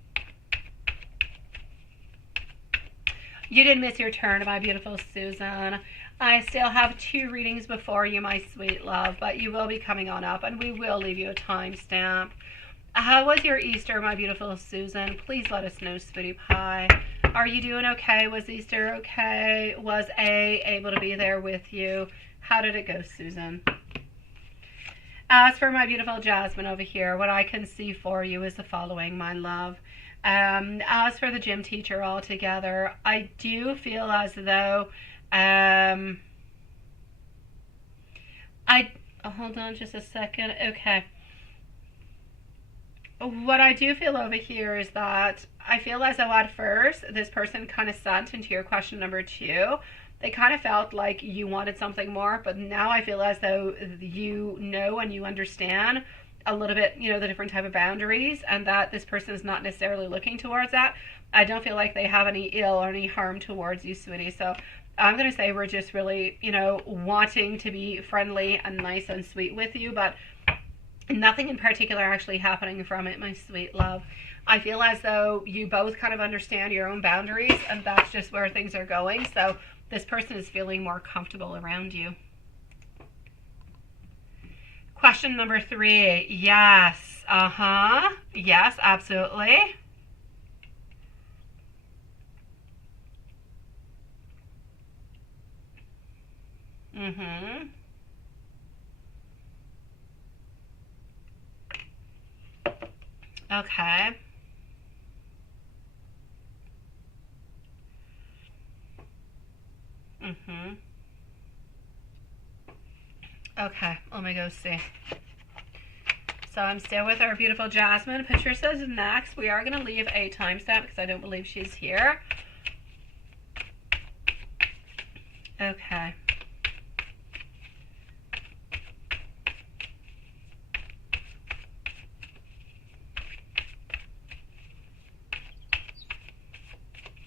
You didn't miss your turn, my beautiful Susan. I still have 2 readings before you, my sweet love, but you will be coming on up, and we will leave you a timestamp. How was your Easter, my beautiful Susan? Please let us know, sweetie pie. Are you doing okay? Was Easter okay? Was A able to be there with you? How did it go, Susan? As for my beautiful Jasmine over here, what I can see for you is the following, my love. As for the gym teacher altogether, I do feel as though hold on just a second. Okay. What I do feel over here is that I feel as though at first this person kind of sent into your question number 2. They kind of felt like you wanted something more, but now I feel as though you know and you understand a little bit, you know, the different type of boundaries, and that this person is not necessarily looking towards that. I don't feel like they have any ill or any harm towards you, sweetie. So I'm going to say we're just really, you know, wanting to be friendly and nice and sweet with you, but nothing in particular actually happening from it, my sweet love. I feel as though you both kind of understand your own boundaries, and that's just where things are going. So this person is feeling more comfortable around you. Question number 3. Yes. Yes, absolutely. Okay. Okay, let me go see. So I'm still with our beautiful Jasmine. Patricia's next. We are going to leave a timestamp because I don't believe she's here. Okay.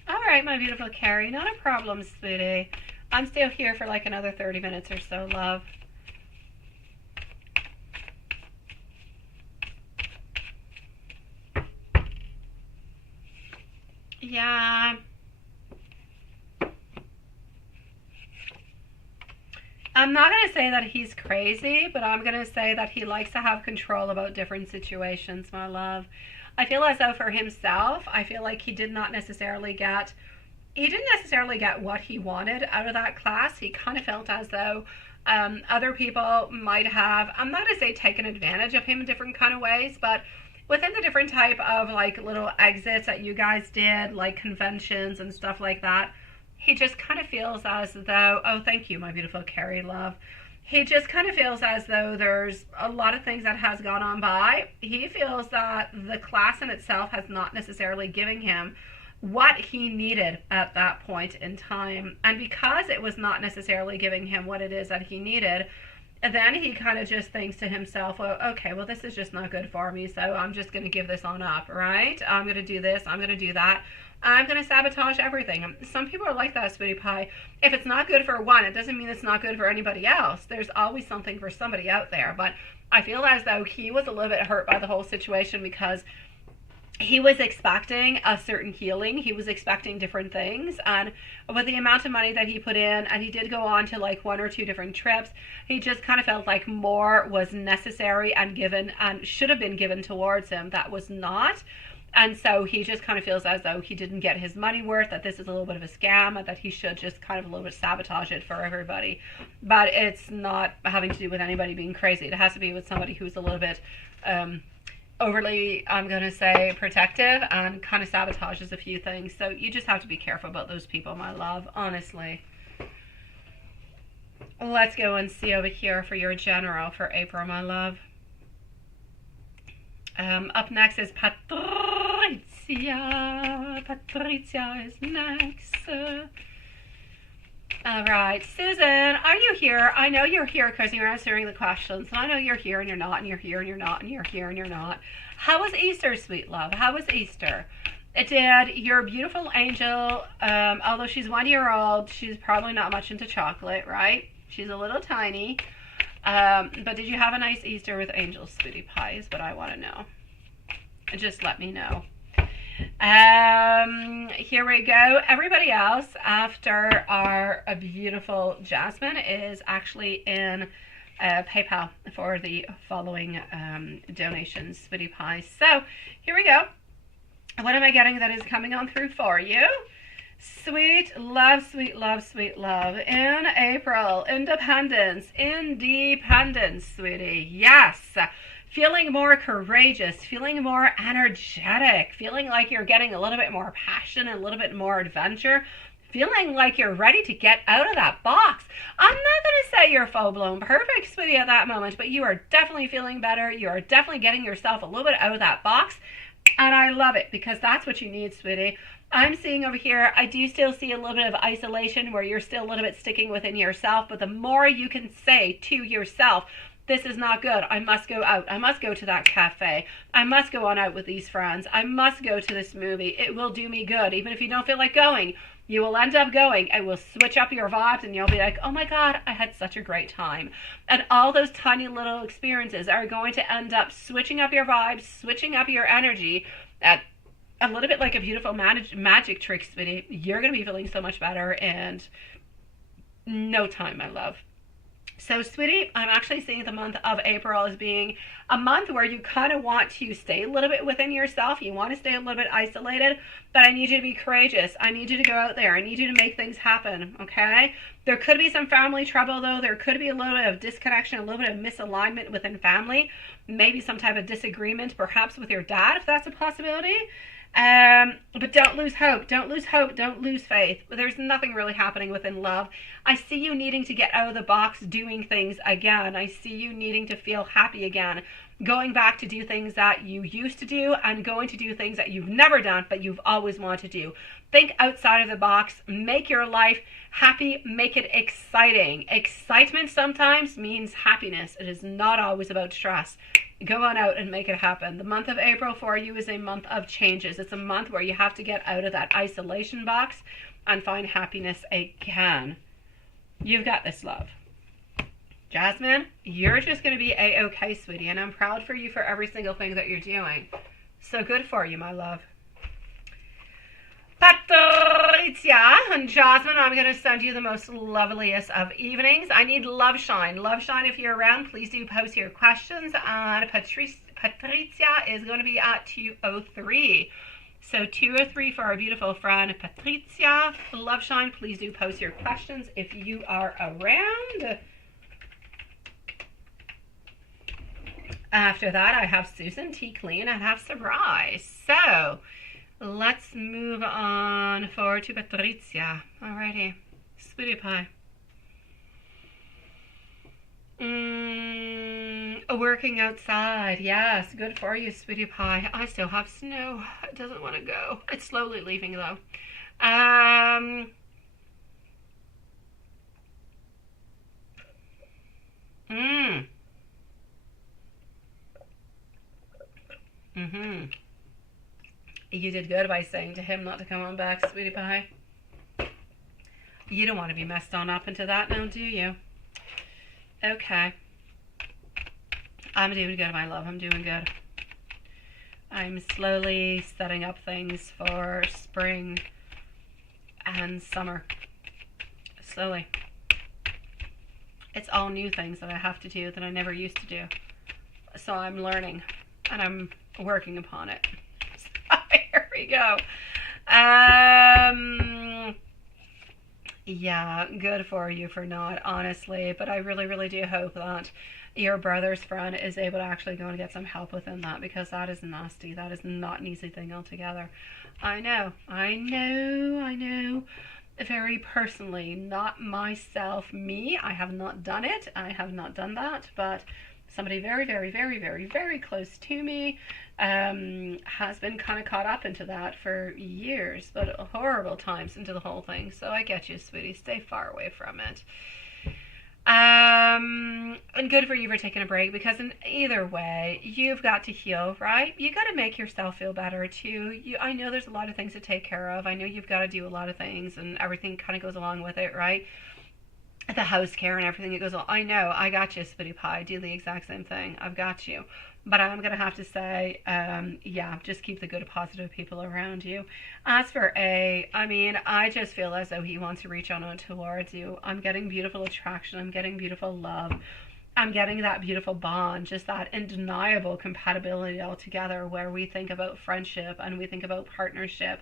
All right, my beautiful Carrie. Not a problem, sweetie. I'm still here for like another 30 minutes or so, love. Yeah. I'm not going to say that he's crazy, but I'm going to say that he likes to have control about different situations, my love. I feel as though for himself, I feel like he didn't necessarily get what he wanted out of that class. He kind of felt as though other people might have, I'm not going to say taken advantage of him in different kind of ways, but within the different type of like little exits that you guys did, like conventions and stuff like that, he just kind of feels as though, oh, thank you, my beautiful Carrie love. He just kind of feels as though there's a lot of things that has gone on by. He feels that the class in itself has not necessarily given him what he needed at that point in time. And because it was not necessarily giving him what it is that he needed, then he kind of just thinks to himself, well, okay, well, this is just not good for me, so I'm just going to give this on up, right? I'm going to do this, I'm going to do that. I'm going to sabotage everything. Some people are like that, sweetie pie. If it's not good for one, it doesn't mean it's not good for anybody else. There's always something for somebody out there. But I feel as though he was a little bit hurt by the whole situation because he was expecting a certain healing. He was expecting different things. And with the amount of money that he put in, and he did go on to like 1 or 2 different trips, he just kind of felt like more was necessary and given and should have been given towards him that was not. And so he just kind of feels as though he didn't get his money worth, that this is a little bit of a scam, and that he should just kind of a little bit sabotage it for everybody. But it's not having to do with anybody being crazy. It has to be with somebody who's a little bit overly, I'm going to say, protective and kind of sabotages a few things. So you just have to be careful about those people, my love, honestly. Let's go and see over here for your general for April, my love. Up next is Patricia. Patricia is next. All right, Susan, are you here? I know you're here because you're answering the questions. And I know you're here and you're not, and you're here and you're not, and you're here and you're not. How was Easter, sweet love? How was Easter? It did. Your beautiful angel, although she's 1 year old, she's probably not much into chocolate, right? She's a little tiny. But did you have a nice Easter with angels, sweetie pie, is what I want to know. Just let me know. Here we go. Everybody else after our beautiful Jasmine is actually in PayPal for the following donations, sweetie pie. So here we go. What am I getting that is coming on through for you? Sweet love, sweet love, sweet love. In April, independence, sweetie. Yes. Feeling more courageous, feeling more energetic, feeling like you're getting a little bit more passion, a little bit more adventure, feeling like you're ready to get out of that box. I'm not going to say you're full-blown perfect, sweetie, at that moment, but you are definitely feeling better. You are definitely getting yourself a little bit out of that box, and I love it because that's what you need, sweetie. I'm seeing over here, I do still see a little bit of isolation where you're still a little bit sticking within yourself, but the more you can say to yourself, this is not good. I must go out. I must go to that cafe. I must go on out with these friends. I must go to this movie. It will do me good. Even if you don't feel like going, you will end up going. It will switch up your vibes and you'll be like, oh my God, I had such a great time. And all those tiny little experiences are going to end up switching up your vibes, switching up your energy at a little bit like a beautiful magic trick, sweetie. You're going to be feeling so much better in no time, my love. So, sweetie, I'm actually seeing the month of April as being a month where you kind of want to stay a little bit within yourself. You want to stay a little bit isolated, but I need you to be courageous. I need you to go out there. I need you to make things happen, okay? There could be some family trouble, though. There could be a little bit of disconnection, a little bit of misalignment within family, maybe some type of disagreement, perhaps with your dad, if that's a possibility. But don't lose hope. Don't lose hope. Don't lose faith. There's nothing really happening within love. I see you needing to get out of the box, doing things again. I see you needing to feel happy again. Going back to do things that you used to do and going to do things that you've never done, but you've always wanted to do. Think outside of the box. Make your life happy. Make it exciting. Excitement sometimes means happiness. It is not always about stress. Go on out and make it happen. The month of April for you is a month of changes. It's a month where you have to get out of that isolation box and find happiness again. You've got this, love. Jasmine, you're just going to be a-okay, sweetie, and I'm proud for you for every single thing that you're doing. So good for you, my love. Patricia and Jasmine, I'm going to send you the most loveliest of evenings. I need Love Shine. Love Shine, if you're around, please do post your questions. And Patricia is going to be at 2:03. So 2:03 for our beautiful friend Patricia. Love Shine, please do post your questions if you are around. After that, I have Susan, T. Clean, and I have Surprise. So let's move on forward to Patricia. Alrighty. Sweetie pie. Working outside. Yes, good for you, sweetie pie. I still have snow. It doesn't want to go. It's slowly leaving, though. Mm. Mm-hmm. You did good by saying to him not to come on back, sweetie pie. You don't want to be messed on up into that now, do you? Okay. I'm doing good, my love. I'm doing good. I'm slowly setting up things for spring and summer. Slowly. It's all new things that I have to do that I never used to do. So I'm learning and I'm working upon it. So here we go. Yeah, good for you for not, honestly. But I really, really do hope that your brother's friend is able to actually go and get some help within that, because that is nasty. That is not an easy thing altogether. I know. Very personally, not myself, me. I have not done it. I have not done that. But somebody very, very, very, very, very close to me has been kind of caught up into that for years, but horrible times into the whole thing. So I get you, sweetie. Stay far away from it. And good for you for taking a break, because in either way, you've got to heal, right? You got to make yourself feel better too. I know there's a lot of things to take care of. I know you've got to do a lot of things, and everything kind of goes along with it, right? The house care and everything that goes on. I know, I got you, sweetie pie. I do the exact same thing. I've got you. But I'm going to have to say, yeah, just keep the good, positive people around you. As for A, I mean, I just feel as though he wants to reach on towards you. I'm getting beautiful attraction. I'm getting beautiful love. I'm getting that beautiful bond, just that undeniable compatibility altogether, where we think about friendship and we think about partnership,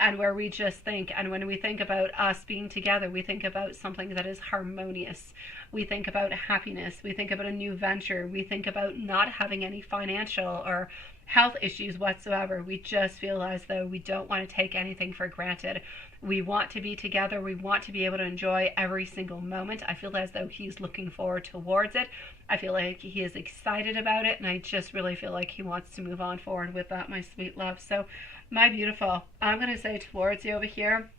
and where we just think, and when we think about us being together, we think about something that is harmonious. We think about happiness. We think about a new venture. We think about not having any financial or health issues whatsoever. We just feel as though we don't want to take anything for granted. We want to be together. We want to be able to enjoy every single moment. I feel as though he's looking forward towards it. I feel like he is excited about it, and I just really feel like he wants to move on forward with that, my sweet love. So, my beautiful, I'm going to say towards you over here,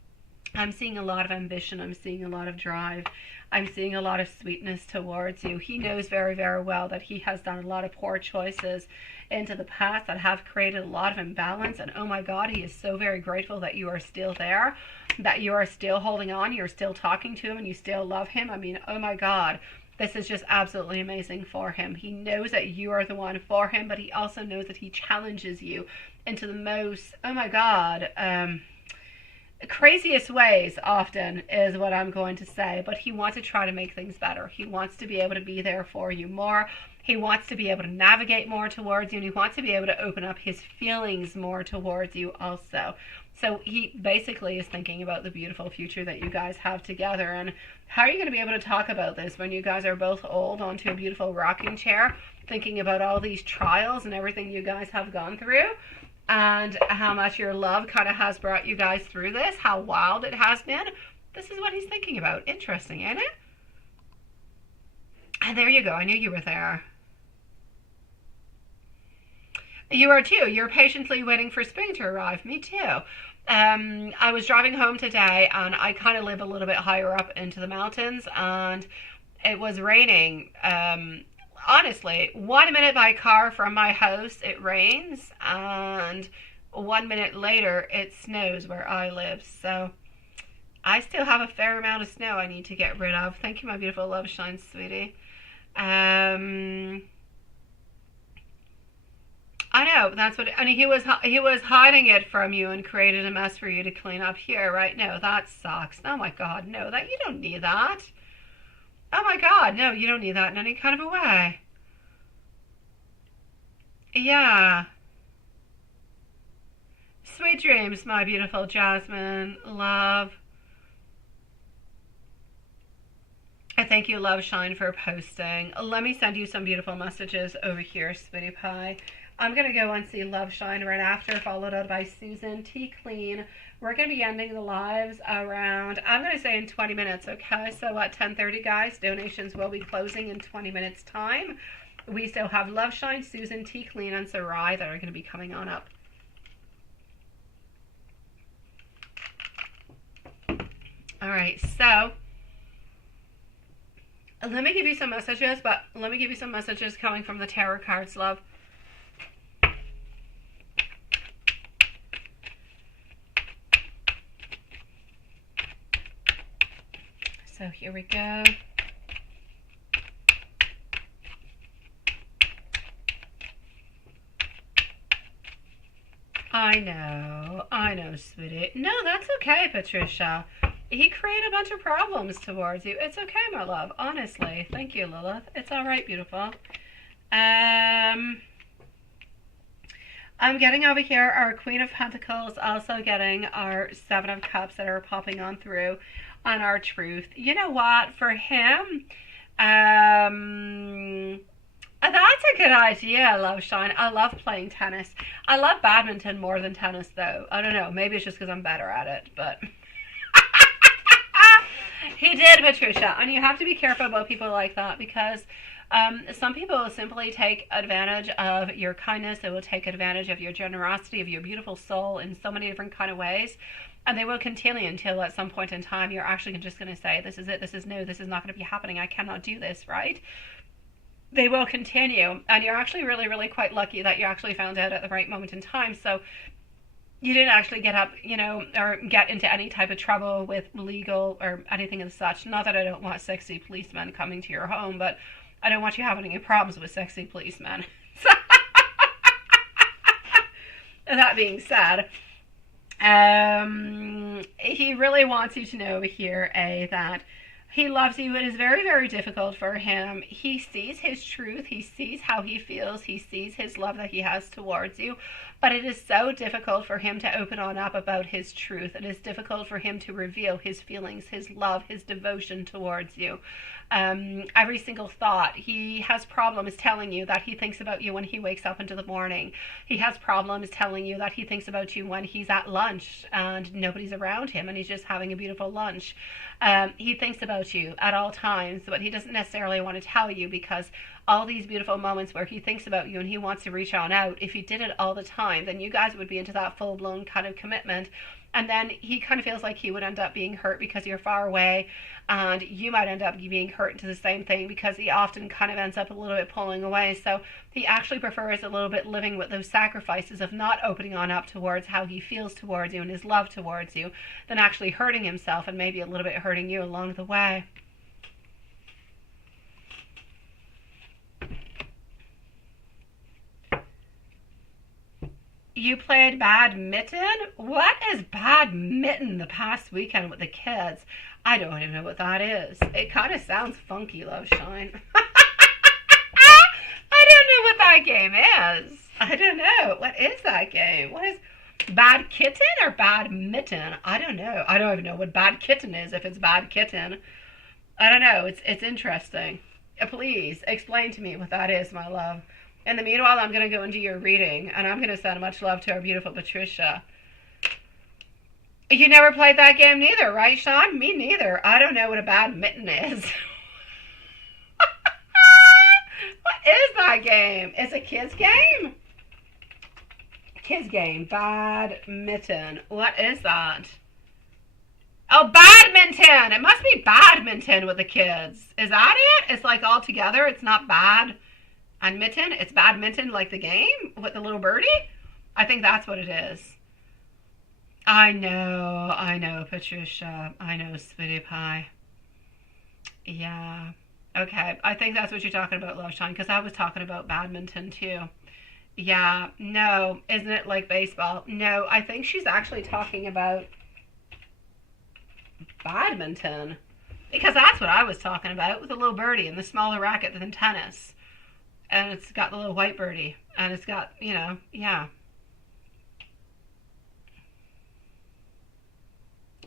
I'm seeing a lot of ambition. I'm seeing a lot of drive. I'm seeing a lot of sweetness towards you. He knows very, very well that he has done a lot of poor choices into the past that have created a lot of imbalance. And oh my God, he is so very grateful that you are still there, that you are still holding on, you're still talking to him, and you still love him. I mean, oh my God, this is just absolutely amazing for him. He knows that you are the one for him, but he also knows that he challenges you into the most, oh my God, craziest ways often is what I'm going to say. But he wants to try to make things better. He wants to be able to be there for you more. He wants to be able to navigate more towards you, and he wants to be able to open up his feelings more towards you also. So he basically is thinking about the beautiful future that you guys have together. And how are you going to be able to talk about this when you guys are both old onto a beautiful rocking chair, thinking about all these trials and everything you guys have gone through, and how much your love kind of has brought you guys through this, how wild it has been? This is what he's thinking about. Interesting, ain't it? And there you go. I knew you were there. You are too. You're patiently waiting for spring to arrive. Me too. I was driving home today, and I kind of live a little bit higher up into the mountains, and it was raining. Honestly, 1 minute by car from my house it rains, and 1 minute later it snows where I live. So I still have a fair amount of snow I need to get rid of. Thank you, my beautiful love shine, sweetie. I know, that's what, and he was hiding it from you and created a mess for you to clean up here, right? No, that sucks. Oh my God, no, that you don't need that. Oh my God, no, you don't need that in any kind of a way. Yeah. Sweet dreams, my beautiful Jasmine, love. I thank you, Love Shine, for posting. Let me send you some beautiful messages over here, sweetie pie. I'm going to go and see Love Shine right after, followed up by Susan T. Clean. We're going to be ending the lives around, I'm going to say in 20 minutes, okay? So at 10:30, guys, donations will be closing in 20 minutes time. We still have Love Shine, Susan, T Clean, and Sarai that are going to be coming on up. All right, so let me give you some messages, but let me give you some messages coming from the tarot cards, love. So here we go. I know, sweetie. No, that's okay, Patricia. He created a bunch of problems towards you. It's okay, my love. Honestly. Thank you, Lilith. It's all right, beautiful. I'm getting over here our Queen of Pentacles, also getting our Seven of Cups that are popping on through on our truth. You know what? For him, that's a good idea, Love Shine. I love playing tennis. I love badminton more than tennis, though. I don't know. Maybe it's just because I'm better at it, but... He did, Patricia. And you have to be careful about people like that, because some people will simply take advantage of your kindness. They will take advantage of your generosity, of your beautiful soul in so many different kind of ways. And they will continue until at some point in time you're actually just going to say, this is it, this is no, this is not going to be happening, I cannot do this, right? They will continue. And you're actually really, really quite lucky that you actually found out at the right moment in time. So you didn't actually get up, you know, or get into any type of trouble with legal or anything of such. Not that I don't want sexy policemen coming to your home, but I don't want you having any problems with sexy policemen. That being said, he really wants you to know here, that he loves you. It is very, very difficult for him. He sees his truth. He sees how he feels. He sees his love that he has towards you. But it is so difficult for him to open on up about his truth. It is difficult for him to reveal his feelings, his love, his devotion towards you. Every single thought. He has problems telling you that he thinks about you when he wakes up into the morning. He has problems telling you that he thinks about you when he's at lunch and nobody's around him and he's just having a beautiful lunch. He thinks about you at all times, but he doesn't necessarily want to tell you, because all these beautiful moments where he thinks about you and he wants to reach on out, if he did it all the time, then you guys would be into that full-blown kind of commitment. And then he kind of feels like he would end up being hurt because you're far away, and you might end up being hurt into the same thing, because he often kind of ends up a little bit pulling away. So he actually prefers a little bit living with those sacrifices of not opening on up towards how he feels towards you and his love towards you, than actually hurting himself and maybe a little bit hurting you along the way. You played badminton? What is badminton the past weekend with the kids? I don't even know what that is. It kind of sounds funky, Love Shine. I don't know what that game is. I don't know. What is that game? What is bad kitten or badminton? I don't know. I don't even know what bad kitten is, if it's bad kitten. I don't know. It's interesting. Please explain to me what that is, my love. In the meanwhile, I'm going to go into your reading, and I'm going to send much love to our beautiful Patricia. You never played that game neither, right, Sean? Me neither. I don't know what a badminton is. What is that game? It's a kid's game? Kids game. Badminton. What is that? Oh, badminton. It must be badminton with the kids. Is that it? It's like all together. It's not bad. And mitten, it's badminton like the game with the little birdie? I think that's what it is. I know, Patricia. I know, sweetie pie. Yeah. Okay, I think that's what you're talking about, Love Shine, because I was talking about badminton too. Yeah, no, isn't it like baseball? No, I think she's actually talking about badminton, because that's what I was talking about, with the little birdie and the smaller racket than tennis. And it's got the little white birdie. And it's got, you know, yeah.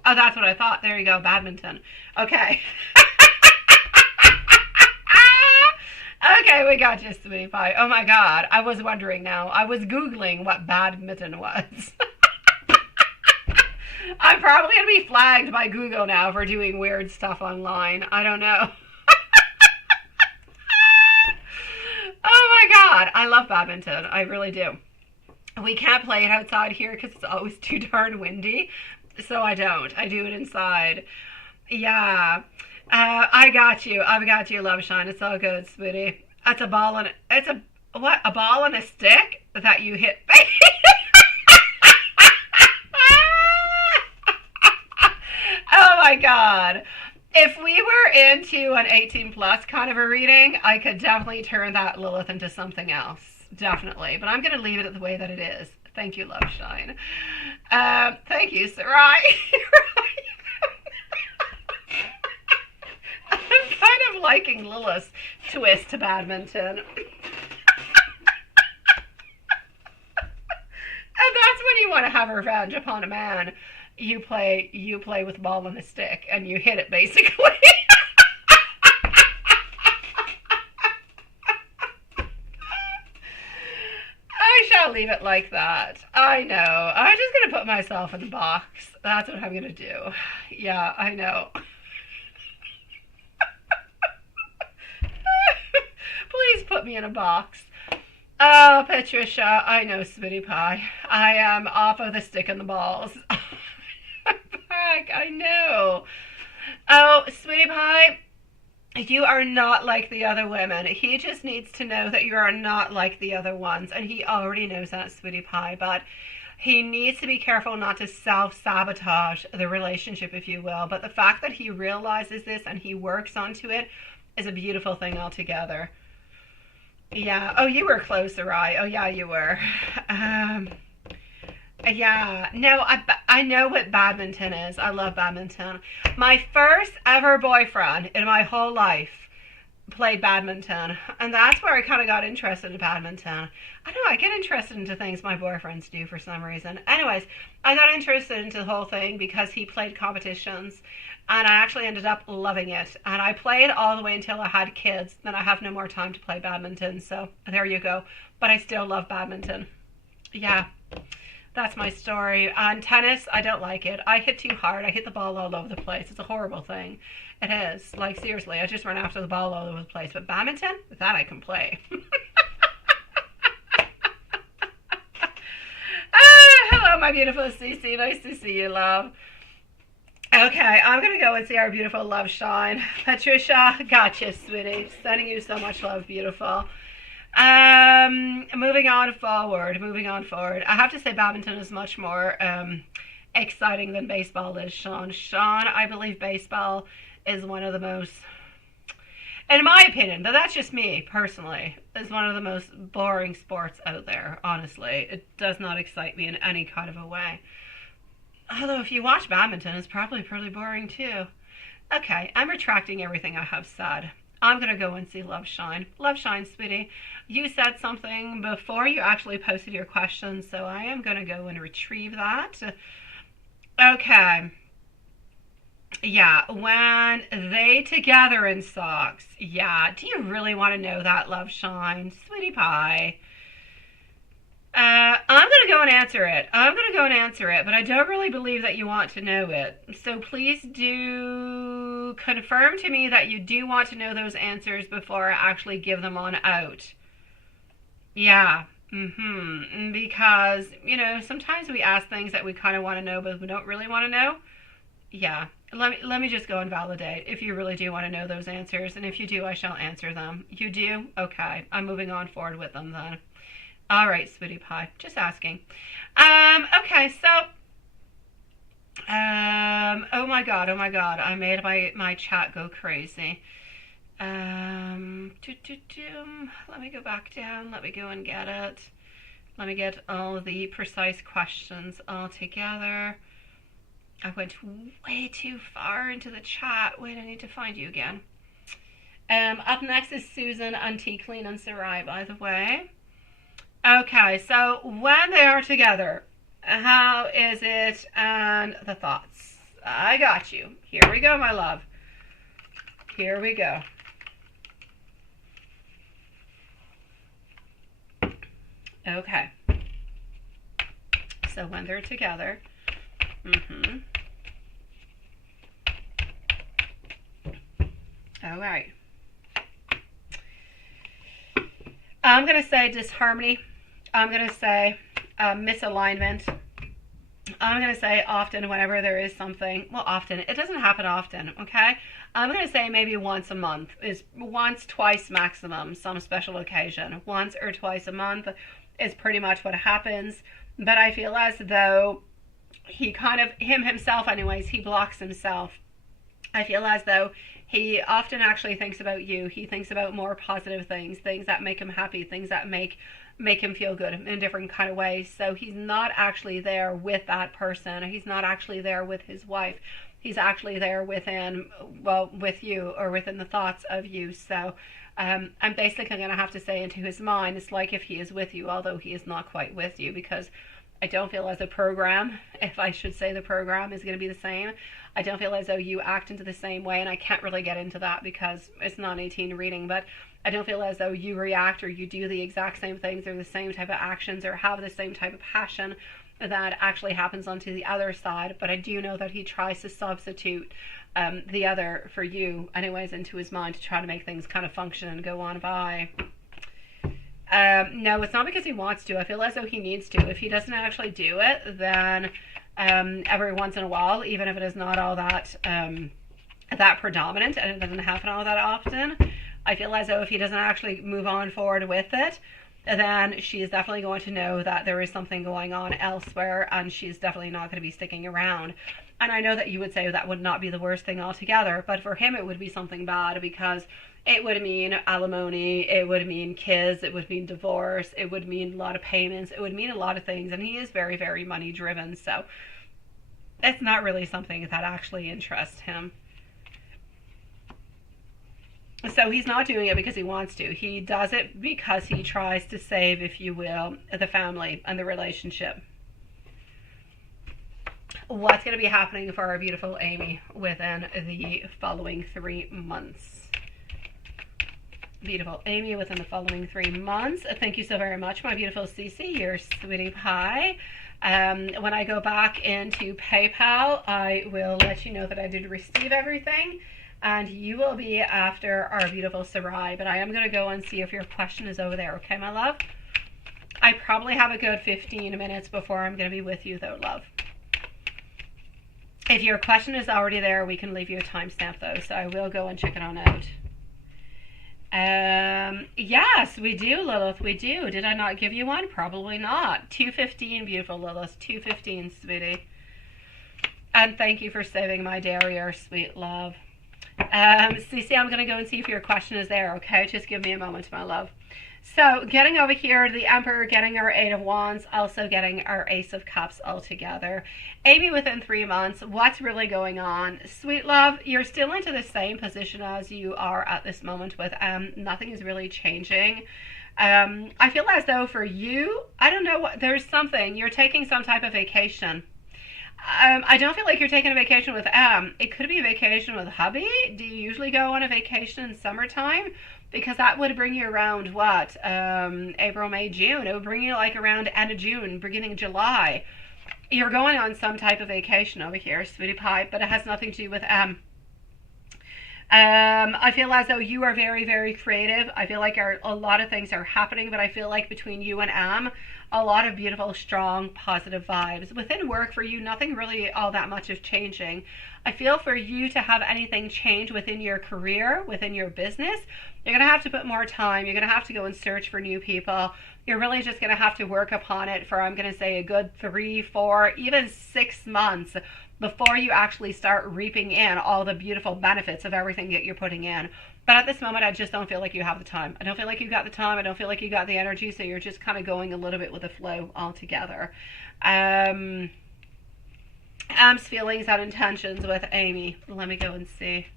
Oh, that's what I thought. There you go, badminton. Okay. Okay, we got you, sweetie pie. Oh my God, I was wondering now. I was Googling what badminton was. I'm probably going to be flagged by Google now for doing weird stuff online. I don't know. my God, I love badminton. I really do. We can't play it outside here because it's always too darn windy. So I don't. I do it inside. Yeah. I got you. I got you, Love Shine. It's all good, sweetie. It's a ball and it's a what? A ball and a stick that you hit. Oh my God. If we were into an 18 plus kind of a reading, I could definitely turn that Lilith into something else. Definitely. But I'm going to leave it the way that it is. Thank you, Love Shine. Thank you, Sarai. I'm kind of liking Lilith's twist to badminton. And that's when you want to have revenge upon a man. You play with ball and a stick, and you hit it basically. I shall leave it like that. I know. I'm just gonna put myself in the box. That's what I'm gonna do. Yeah, I know. Please put me in a box. Oh, Patricia, I know, sweetie pie. I am off of the stick and the balls. Back, I know. Oh, sweetie pie, you are not like the other women. He just needs to know that you are not like the other ones, and he already knows that, sweetie pie, but he needs to be careful not to self-sabotage the relationship, if you will. But the fact that he realizes this and he works onto it is a beautiful thing altogether. Yeah. Oh, you were closer, right? Oh, yeah, you were. Yeah. No, I know what badminton is. I love badminton. My first ever boyfriend in my whole life played badminton, and that's where I kind of got interested in badminton. I know I get interested into things my boyfriends do for some reason. Anyways, I got interested into the whole thing because he played competitions, and I actually ended up loving it. And I played all the way until I had kids. Then I have no more time to play badminton, so there you go. But I still love badminton. Yeah, that's my story. On tennis, I don't like it. I hit too hard. I hit the ball all over the place. It's a horrible thing. It is. Like, seriously, I just run after the ball all over the place. But badminton, that I can play. Hello, my beautiful Cece. Nice to see you, love. Okay, I'm going to go and see our beautiful Love Shine. Patricia, gotcha, sweetie. Sending you so much love, beautiful. Moving on forward. I have to say badminton is much more exciting than baseball is, Sean. Sean, I believe baseball is one of the most, in my opinion, but that's just me personally, is one of the most boring sports out there, honestly. It does not excite me in any kind of a way. Although if you watch badminton, it's probably pretty boring too. Okay, I'm retracting everything I have said. I'm going to go and see Love Shine. Love Shine, sweetie. You said something before you actually posted your question, so I am going to go and retrieve that. Okay. Yeah, when they together in socks. Yeah, do you really want to know that, Love Shine? Sweetie pie. I'm going to go and answer it. But I don't really believe that you want to know it. So please do confirm to me that you do want to know those answers before I actually give them on out. Yeah. Because, you know, sometimes we ask things that we kind of want to know, but we don't really want to know. Yeah. Let me just go and validate if you really do want to know those answers. And if you do, I shall answer them. You do? Okay. I'm moving on forward with them then. All right, sweetie pie. Just asking. Okay, so, oh my God. I made my chat go crazy. Let me go back down. Let me go and get it. Let me get all the precise questions all together. I went way too far into the chat. Wait, I need to find you again. Up next is Susan, Antiqueline, and Sarai, by the way. Okay, so when they are together, how is it and the thoughts? I got you. Here we go, my love. Here we go. Okay. So when they're together, all right. I'm going to say disharmony. I'm going to say misalignment. I'm going to say often whenever there is something, well, often, it doesn't happen often, okay? I'm going to say maybe once a month, is once, twice maximum, some special occasion. Once or twice a month is pretty much what happens. But I feel as though he kind of, himself anyways, he blocks himself. I feel as though he often actually thinks about you. He thinks about more positive things, things that make him happy, things that make him feel good in different kind of ways. So he's not actually there with that person. He's not actually there with his wife. He's actually there within, well, with you, or within the thoughts of you. So I'm basically going to have to say into his mind, it's like if he is with you, although he is not quite with you, because I don't feel as a program, if I should say the program, is going to be the same. I don't feel as though you act into the same way, and I can't really get into that because it's not an 18 reading, but I don't feel as though you react or you do the exact same things or the same type of actions or have the same type of passion that actually happens onto the other side. But I do know that he tries to substitute the other for you anyways into his mind to try to make things kind of function and go on by. No, it's not because he wants to. I feel as though he needs to. If he doesn't actually do it, then every once in a while, even if it is not all that that predominant and it doesn't happen all that often, I feel as though if he doesn't actually move on forward with it, then she is definitely going to know that there is something going on elsewhere, and she's definitely not going to be sticking around. And I know that you would say that would not be the worst thing altogether, but for him it would be something bad, because it would mean alimony, it would mean kids, it would mean divorce, it would mean a lot of payments, it would mean a lot of things, and he is very, very money driven, so it's not really something that actually interests him. So he's not doing it because he wants to. He does it because he tries to save, if you will, the family and the relationship. What's going to be happening for our beautiful Amy within the following 3 months? Beautiful Amy within the following 3 months. Thank you so very much, my beautiful Cece, your sweetie pie. When I go back into PayPal, I will let you know that I did receive everything. And you will be after our beautiful Sarai. But I am going to go and see if your question is over there. Okay, my love? I probably have a good 15 minutes before I'm going to be with you, though, love. If your question is already there, we can leave you a timestamp, though. So I will go and check it on out. Yes, we do, Lilith. We do. Did I not give you one? Probably not. 2:15, beautiful Lilith. 2:15, sweetie. And thank you for saving my derriere, sweet love. Cece, I'm going to go and see if your question is there, okay? Just give me a moment, my love. So, getting over here, the Emperor, getting our 8 of Wands, also getting our Ace of Cups all together. Amy within 3 months, what's really going on? Sweet love, you're still into the same position as you are at this moment with nothing is really changing. I feel as though for you, I don't know, there's something, you're taking some type of vacation. I don't feel like you're taking a vacation with it could be a vacation with hubby. Do you usually go on a vacation in summertime? Because that would bring you around what? April, May, June. It would bring you like around end of June, beginning of July. You're going on some type of vacation over here, sweetie pie, but it has nothing to do with I feel as though you are very, very creative. I feel like a lot of things are happening, but I feel like between you and a lot of beautiful, strong, positive vibes. Within work for you, nothing really all that much is changing. I feel for you to have anything change within your career, within your business, you're going to have to put more time. You're going to have to go and search for new people. You're really just going to have to work upon it for, I'm going to say, a good 3, 4, even 6 months before you actually start reaping in all the beautiful benefits of everything that you're putting in. But at this moment, I just don't feel like you have the time. I don't feel like you've got the time. I don't feel like you got the energy. So you're just kind of going a little bit with the flow altogether. Am's feelings and intentions with Amy. Let me go and see.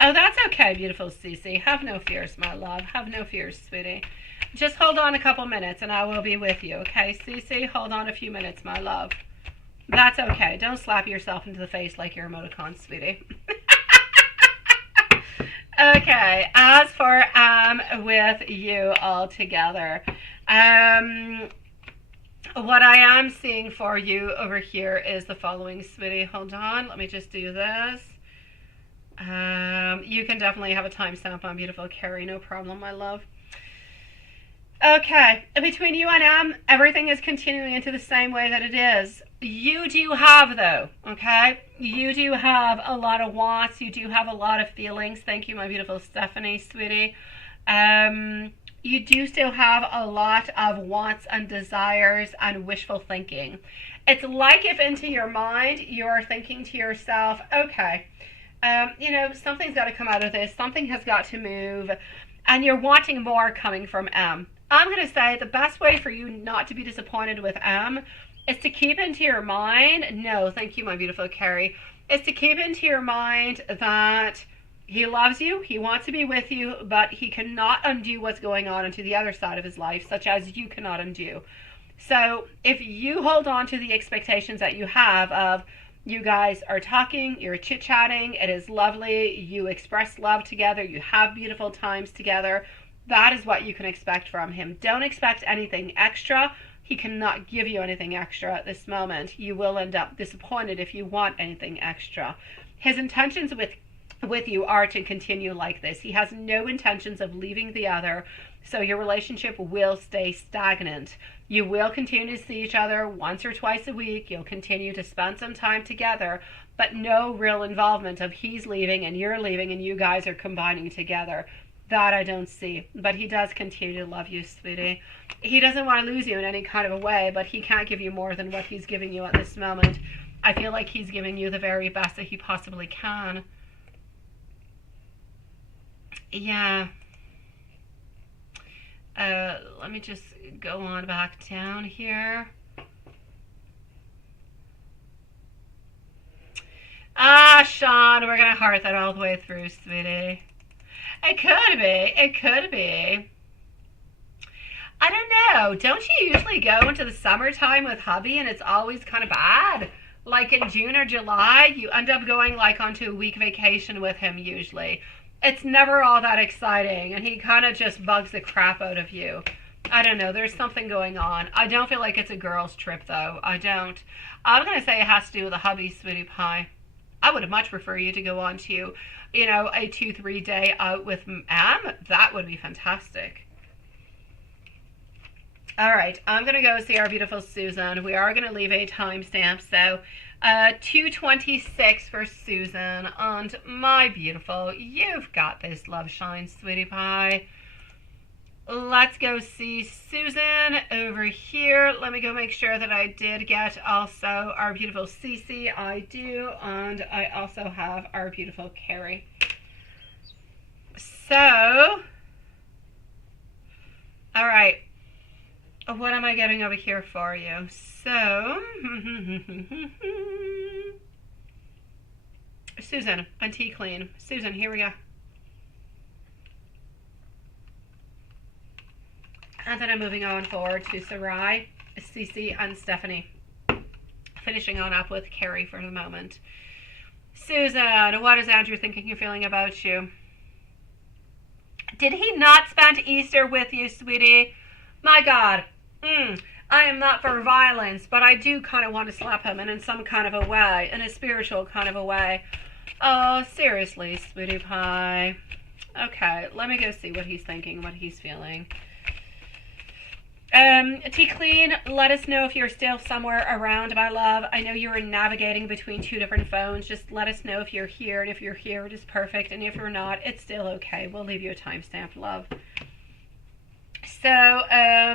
Oh, that's okay, beautiful Cece. Have no fears, my love. Have no fears, sweetie. Just hold on a couple minutes and I will be with you, okay? Cece, hold on a few minutes, my love. That's okay. Don't slap yourself into the face like your emoticon, sweetie. Okay, as for with you all together. What I am seeing for you over here is the following, sweetie. Hold on. Let me just do this. You can definitely have a timestamp on beautiful Carrie. No problem, my love. Okay. Between you and everything is continuing into the same way that it is. You do have, though, okay? You do have a lot of wants. You do have a lot of feelings. Thank you, my beautiful Stephanie, sweetie. You do still have a lot of wants and desires and wishful thinking. It's like if into your mind you're thinking to yourself, okay, something's got to come out of this. Something has got to move. And you're wanting more coming from M. I'm going to say the best way for you not to be disappointed with M is to keep into your mind, no, thank you, my beautiful Carrie, is to keep into your mind that he loves you, he wants to be with you, but he cannot undo what's going on into the other side of his life, such as you cannot undo. So if you hold on to the expectations that you have of you guys are talking, you're chit-chatting, it is lovely, you express love together, you have beautiful times together, that is what you can expect from him. Don't expect anything extra. He cannot give you anything extra at this moment. You will end up disappointed if you want anything extra. His intentions with you are to continue like this. He has no intentions of leaving the other, so your relationship will stay stagnant. You will continue to see each other once or twice a week. You'll continue to spend some time together, but no real involvement of he's leaving and you're leaving and you guys are combining together. That I don't see. But he does continue to love you, sweetie. He doesn't want to lose you in any kind of a way, but he can't give you more than what he's giving you at this moment. I feel like he's giving you the very best that he possibly can. Yeah. Let me just go on back down here. Sean, we're going to heart that all the way through, sweetie. It could be. It could be. I don't know. Don't you usually go into the summertime with hubby and it's always kind of bad? Like in June or July, you end up going like onto a week vacation with him usually. It's never all that exciting and he kind of just bugs the crap out of you. I don't know. There's something going on. I don't feel like it's a girl's trip though. I don't. I'm going to say it has to do with a hubby, sweetie pie. I would much prefer you to go on to, a 2-3 day out with M. That would be fantastic. All right, I'm going to go see our beautiful Susan. We are going to leave a timestamp. So 2:26 for Susan. And my beautiful, you've got this, love shine, sweetie pie. Let's go see Susan over here. Let me go make sure that I did get also our beautiful Cece. I do. And I also have our beautiful Carrie. So, all right. What am I getting over here for you? So, Susan, Auntie Clean. Susan, here we go. And then I'm moving on forward to Sarai, Cece, and Stephanie. Finishing on up with Carrie for the moment. Susan, what is Andrew thinking and feeling about you? Did he not spend Easter with you, sweetie? My God. I am not for violence, but I do kind of want to slap him in some kind of a way, in a spiritual kind of a way. Oh, seriously, sweetie pie. Okay, let me go see what he's thinking, what he's feeling. T-Clean, let us know if you're still somewhere around, my love. I know you were navigating between 2 different phones. Just let us know if you're here, and if you're here, it is perfect, and if you're not, it's still okay. We'll leave you a timestamp, love. So,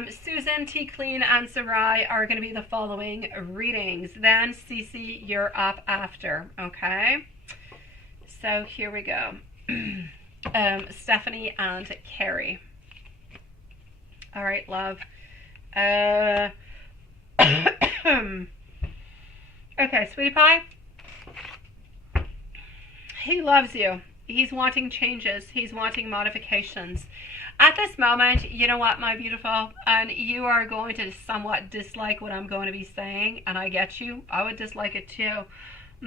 Susan, T-Clean, and Sarai are going to be the following readings. Then, Cece, you're up after, okay? So, here we go. Stephanie and Carrie. All right, love. Okay, sweetie pie. He loves you. He's wanting changes. He's wanting modifications. At this moment, you know what, my beautiful, and you are going to somewhat dislike what I'm going to be saying, and I get you. I would dislike it too.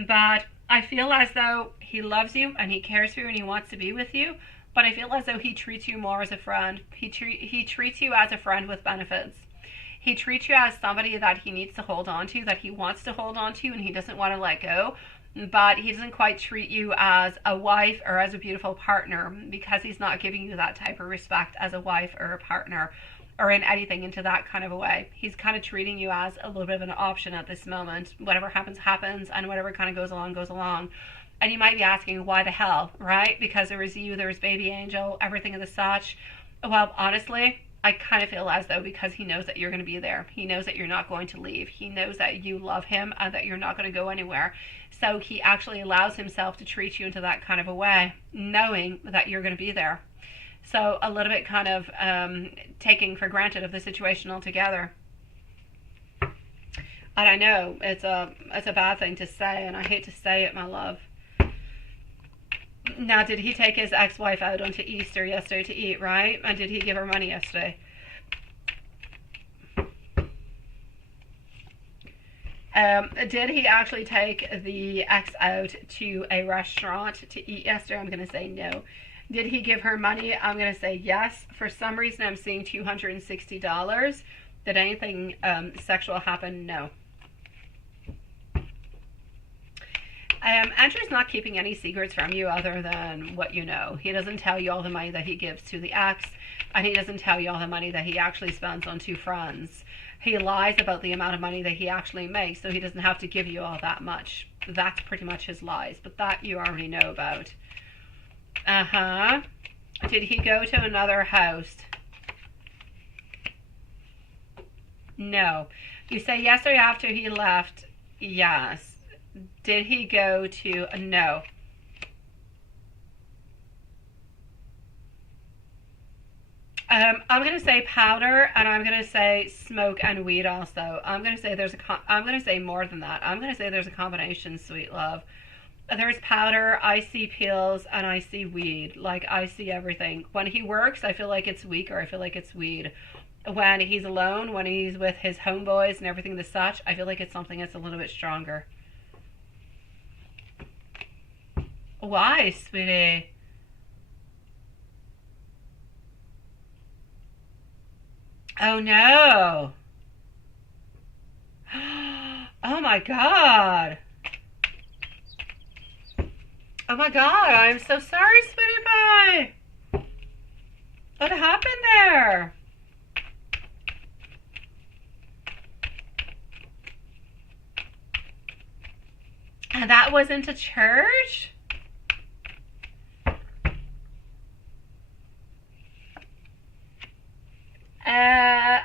But I feel as though he loves you and he cares for you and he wants to be with you. But I feel as though he treats you more as a friend. He treats you as a friend with benefits. He treats you as somebody that he needs to hold on to, that he wants to hold on to, and he doesn't want to let go. But he doesn't quite treat you as a wife or as a beautiful partner, because he's not giving you that type of respect as a wife or a partner or in anything into that kind of a way. He's kind of treating you as a little bit of an option at this moment. Whatever happens, happens, and whatever kind of goes along, goes along. And you might be asking, why the hell, right? Because there was you, there was baby angel, everything of the such. Well, honestly, I kind of feel as though because he knows that you're going to be there. He knows that you're not going to leave. He knows that you love him and that you're not going to go anywhere. So he actually allows himself to treat you into that kind of a way, knowing that you're going to be there. So a little bit kind of taking for granted of the situation altogether. And I know it's a bad thing to say, and I hate to say it, my love. Now, did he take his ex-wife out onto Easter yesterday to eat, right? And did he give her money yesterday? Did he actually take the ex out to a restaurant to eat yesterday? I'm going to say no. Did he give her money? I'm going to say yes. For some reason, I'm seeing $260. Did anything sexual happen? No. Andrew's not keeping any secrets from you other than what you know. He doesn't tell you all the money that he gives to the ex, and he doesn't tell you all the money that he actually spends on two friends. He lies about the amount of money that he actually makes, so he doesn't have to give you all that much. That's pretty much his lies, but that you already know about. Did he go to another house? No. You say yesterday after he left, yes. Did he go to, no. I'm going to say powder, and I'm going to say smoke and weed also. I'm going to say I'm going to say more than that. I'm going to say there's a combination, sweet love. There's powder, I see pills, and I see weed. Like, I see everything. When he works, I feel like it's weaker. I feel like it's weed. When he's alone, when he's with his homeboys and everything the such, I feel like it's something that's a little bit stronger. Why, sweetie? Oh, no. Oh, my God. Oh, my God. I'm so sorry, sweetie pie. What happened there? And that wasn't a church?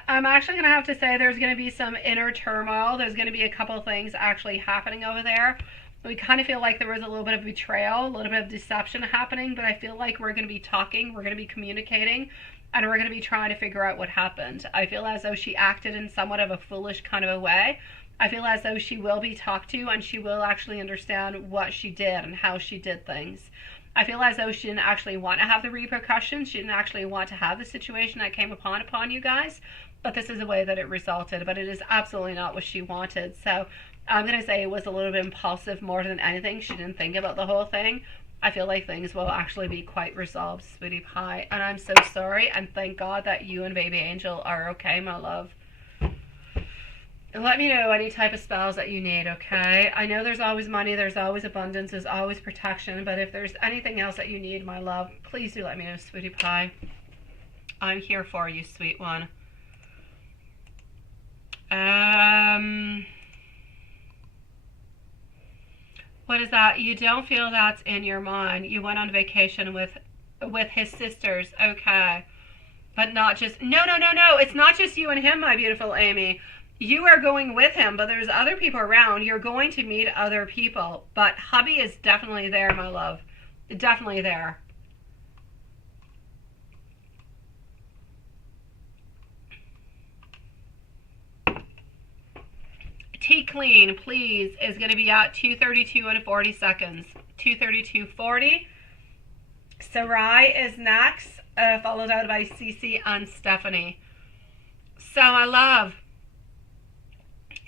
I'm actually going to have to say there's going to be some inner turmoil. There's going to be a couple things actually happening over there. We kind of feel like there was a little bit of betrayal, a little bit of deception happening, but I feel like we're going to be talking, we're going to be communicating, and we're going to be trying to figure out what happened. I feel as though she acted in somewhat of a foolish kind of a way. I feel as though she will be talked to, and she will actually understand what she did and how she did things. I feel as though she didn't actually want to have the repercussions. She didn't actually want to have the situation that came upon you guys. But this is the way that it resulted. But it is absolutely not what she wanted. So I'm going to say it was a little bit impulsive more than anything. She didn't think about the whole thing. I feel like things will actually be quite resolved, sweetie pie. And I'm so sorry. And thank God that you and baby angel are okay, my love. Let me know any type of spells that you need, okay? I know there's always money, there's always abundance, there's always protection, but if there's anything else that you need, my love, please do let me know, sweetie pie. I'm here for you, sweet one. What is that? You don't feel that's in your mind. You went on vacation with his sisters, okay. But not just, no, it's not just you and him, my beautiful Amy. You are going with him, but there's other people around. You're going to meet other people. But hubby is definitely there, my love. Definitely there. Tea Clean, please, is going to be at 2:32 and 40 seconds. 2:32:40. Sarai is next, followed out by Cece and Stephanie. So, my love.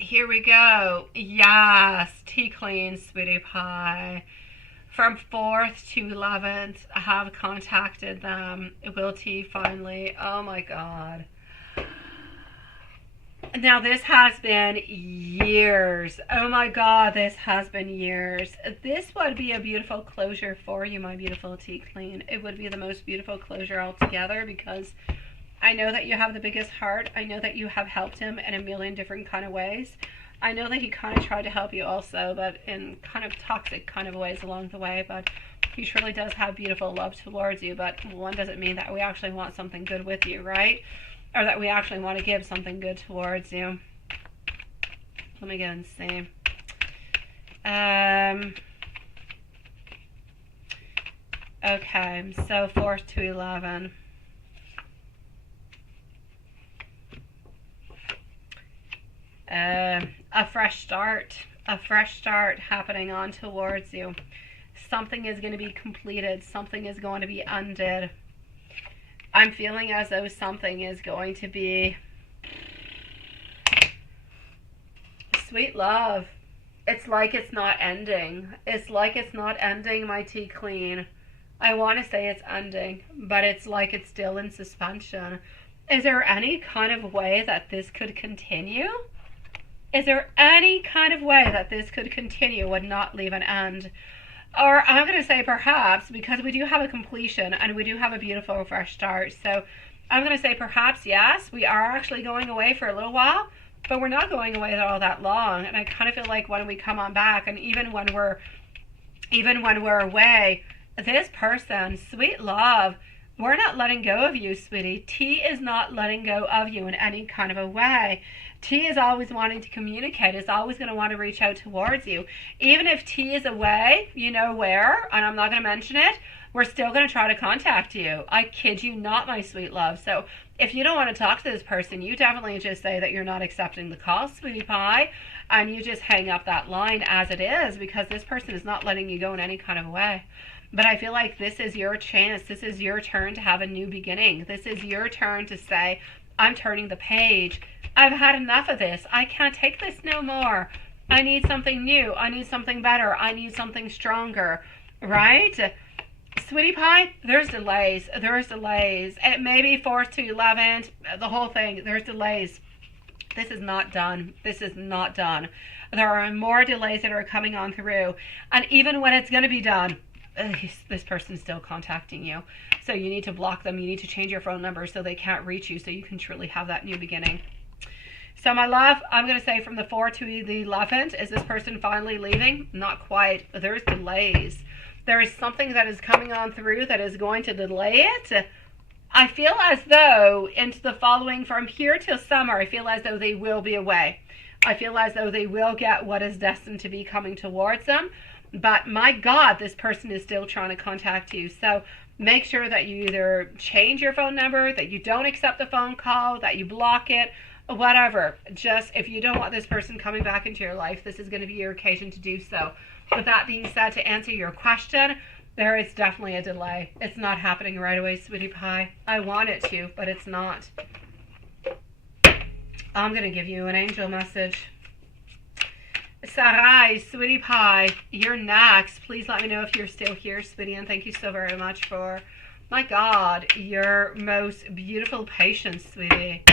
Here we go. Yes, Tea Clean, sweetie pie. From 4th to 11th, I have contacted them. Will Tea finally? Oh my God. Now, this has been years. Oh my God, this has been years. This would be a beautiful closure for you, my beautiful tea queen. It would be the most beautiful closure altogether, because I know that you have the biggest heart. I know that you have helped him in a million different kind of ways. I know that he kind of tried to help you also, but in kind of toxic kind of ways along the way. But he truly does have beautiful love towards you. But one doesn't mean that we actually want something good with you, right? Or that we actually want to give something good towards you. Let me go and see. Okay, so 4 to 11. A fresh start happening on towards you. Something is going to be completed. Something is going to be undid. I'm feeling as though something is going to be sweet love. It's like it's not ending. It's like it's not ending, my tea queen. I want to say it's ending, but it's like it's still in suspension. Is there any kind of way that this could continue? Is there any kind of way that this could continue and not leave an end? Or I'm going to say perhaps, because we do have a completion and we do have a beautiful fresh start. So I'm going to say perhaps, yes, we are actually going away for a little while, but we're not going away all that long. And I kind of feel like when we come on back, and even when we're away, this person, sweet love, we're not letting go of you, sweetie. T is not letting go of you in any kind of a way. T is always wanting to communicate. It's always going to want to reach out towards you. Even if T is away, you know where, and I'm not going to mention it, we're still going to try to contact you. I kid you not, my sweet love. So if you don't want to talk to this person, you definitely just say that you're not accepting the call, sweetie pie, and you just hang up that line as it is, because this person is not letting you go in any kind of way. But I feel like this is your chance. This is your turn to have a new beginning. This is your turn to say, I'm turning the page. I've had enough of this. I can't take this no more. I need something new. I need something better. I need something stronger. Right? Sweetie pie, there's delays. There's delays. It may be 4 to 11. The whole thing. There's delays. This is not done. This is not done. There are more delays that are coming on through. And even when it's going to be done, this person's still contacting you. So you need to block them. You need to change your phone number so they can't reach you, so you can truly have that new beginning. So my love, I'm going to say from the 4 to the 11th, is this person finally leaving? Not quite. There's delays. There is something that is coming on through that is going to delay it. I feel as though into the following, from here till summer, I feel as though they will be away. I feel as though they will get what is destined to be coming towards them. But my God, this person is still trying to contact you. So make sure that you either change your phone number, that you don't accept the phone call, that you block it, whatever. Just if you don't want this person coming back into your life, this is going to be your occasion to do so. With that being said, to answer your question, there is definitely a delay. It's not happening right away, sweetie pie. I want it to, but it's not. I'm going to give you an angel message. Sarai, sweetie pie, you're next. Please let me know if you're still here, sweetie, and thank you so very much for, my God, your most beautiful patience, sweetie.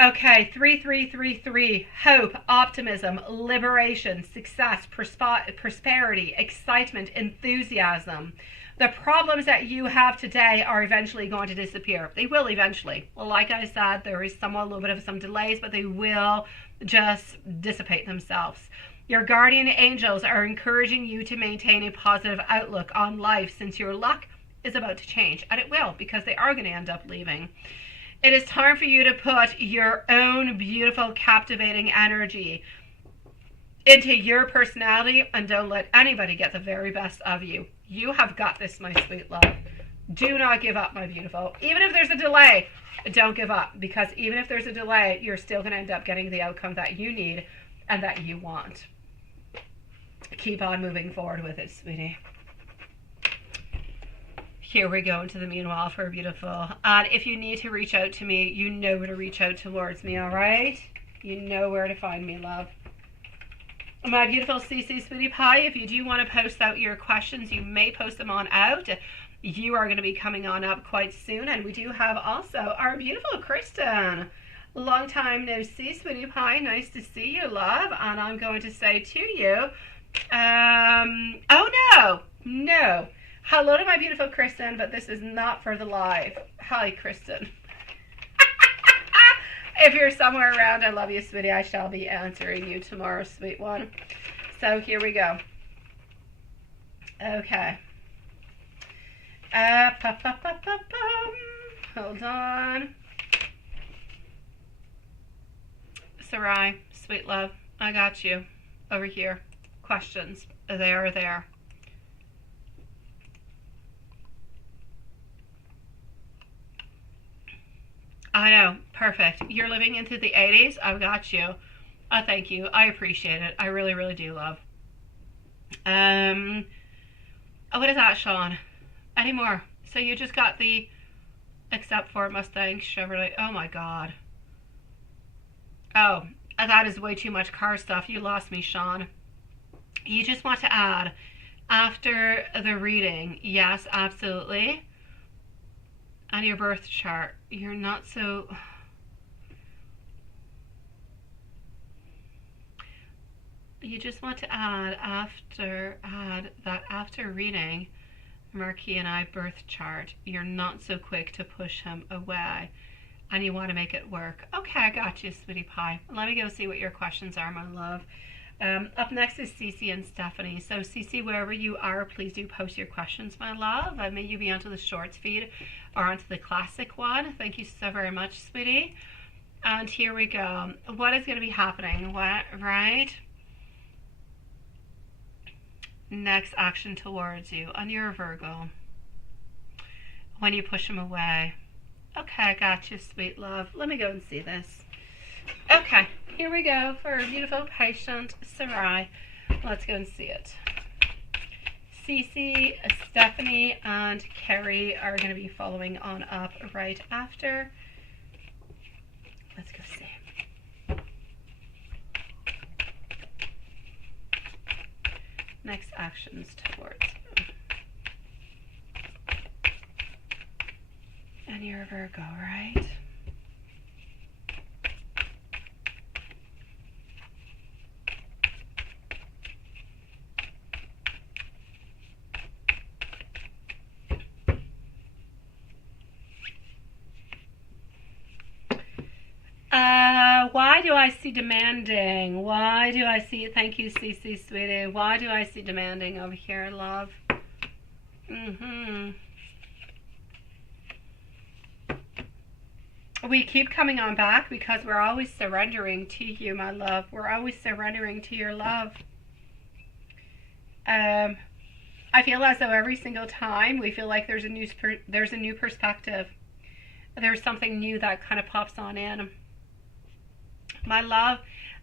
Okay, 3333, hope, optimism, liberation, success, prosperity, excitement, enthusiasm. The problems that you have today are eventually going to disappear. They will eventually. Well, like I said, there is a little bit of some delays, but they will just dissipate themselves. Your guardian angels are encouraging you to maintain a positive outlook on life, since your luck is about to change, and it will, because they are going to end up leaving. It is time for you to put your own beautiful, captivating energy into your personality, and don't let anybody get the very best of you. You have got this, my sweet love. Do not give up, my beautiful. Even if there's a delay, don't give up, because even if there's a delay, you're still going to end up getting the outcome that you need and that you want. Keep on moving forward with it, sweetie. Here we go into the meanwhile for beautiful. And if you need to reach out to me, you know where to reach out towards me, all right? You know where to find me, love. My beautiful CC sweetie pie, if you do want to post out your questions, you may post them on out. You are going to be coming on up quite soon. And we do have also our beautiful Kristen. Long time no see, sweetie pie. Nice to see you, love. And I'm going to say to you, oh no. Hello to my beautiful Kristen, but this is not for the live. Hi, Kristen. If you're somewhere around, I love you, sweetie. I shall be answering you tomorrow, sweet one. So here we go. Okay. Hold on. Sarai, sweet love, I got you over here. Questions, they are there. I know, perfect. You're living into the 80s. I've got you. Thank you. I appreciate it. I really, really do, love. What is that, Sean? Any more? So you just got the except for Mustang, Chevrolet. Oh my God. Oh, that is way too much car stuff. You lost me, Sean. You just want to add after the reading. Yes, absolutely. On your birth chart, you're not so... You just want to add that after reading Marquis and I birth chart, you're not so quick to push him away and you want to make it work. Okay, I got you, sweetie pie. Let me go see what your questions are, my love. Up next is Cece and Stephanie. So Cece, wherever you are, please do post your questions, my love. May you be onto the shorts feed or onto the classic one. Thank you so very much, sweetie. And here we go. What is going to be happening? What, right? Next action towards you. On your Virgo. When you push him away. Okay, I got you, sweet love. Let me go and see this. Okay, here we go for a beautiful patient Sarai. Let's go and see it. Cece, Stephanie, and Carrie are going to be following on up right after. Let's go see. Next actions towards you. And you're a Virgo, right? Why do I see demanding? Why do I see, thank you, Cece, sweetie. Why do I see demanding over here, love? We keep coming on back because we're always surrendering to you, my love. We're always surrendering to your love. I feel as though every single time we feel like there's a new perspective. There's something new that kind of pops on in. My love,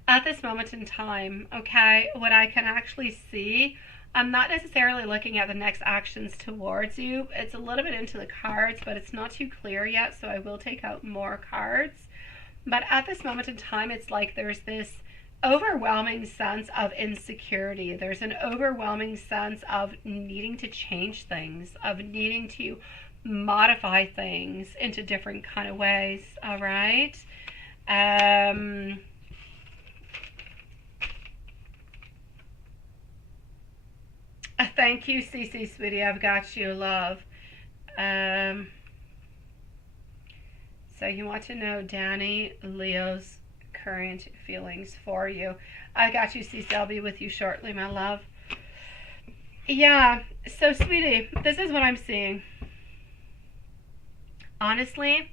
at this moment in time, okay, what I can actually see, I'm not necessarily looking at the next actions towards you. It's a little bit into the cards, but it's not too clear yet, so I will take out more cards. But at this moment in time, it's like there's this overwhelming sense of insecurity. There's an overwhelming sense of needing to change things, of needing to modify things into different kind of ways, all right? Thank you, Cece, sweetie. I've got you, love. So you want to know Danny Leo's current feelings for you. I got you, Cece. I'll be with you shortly, my love. Yeah, so sweetie, this is what I'm seeing. Honestly,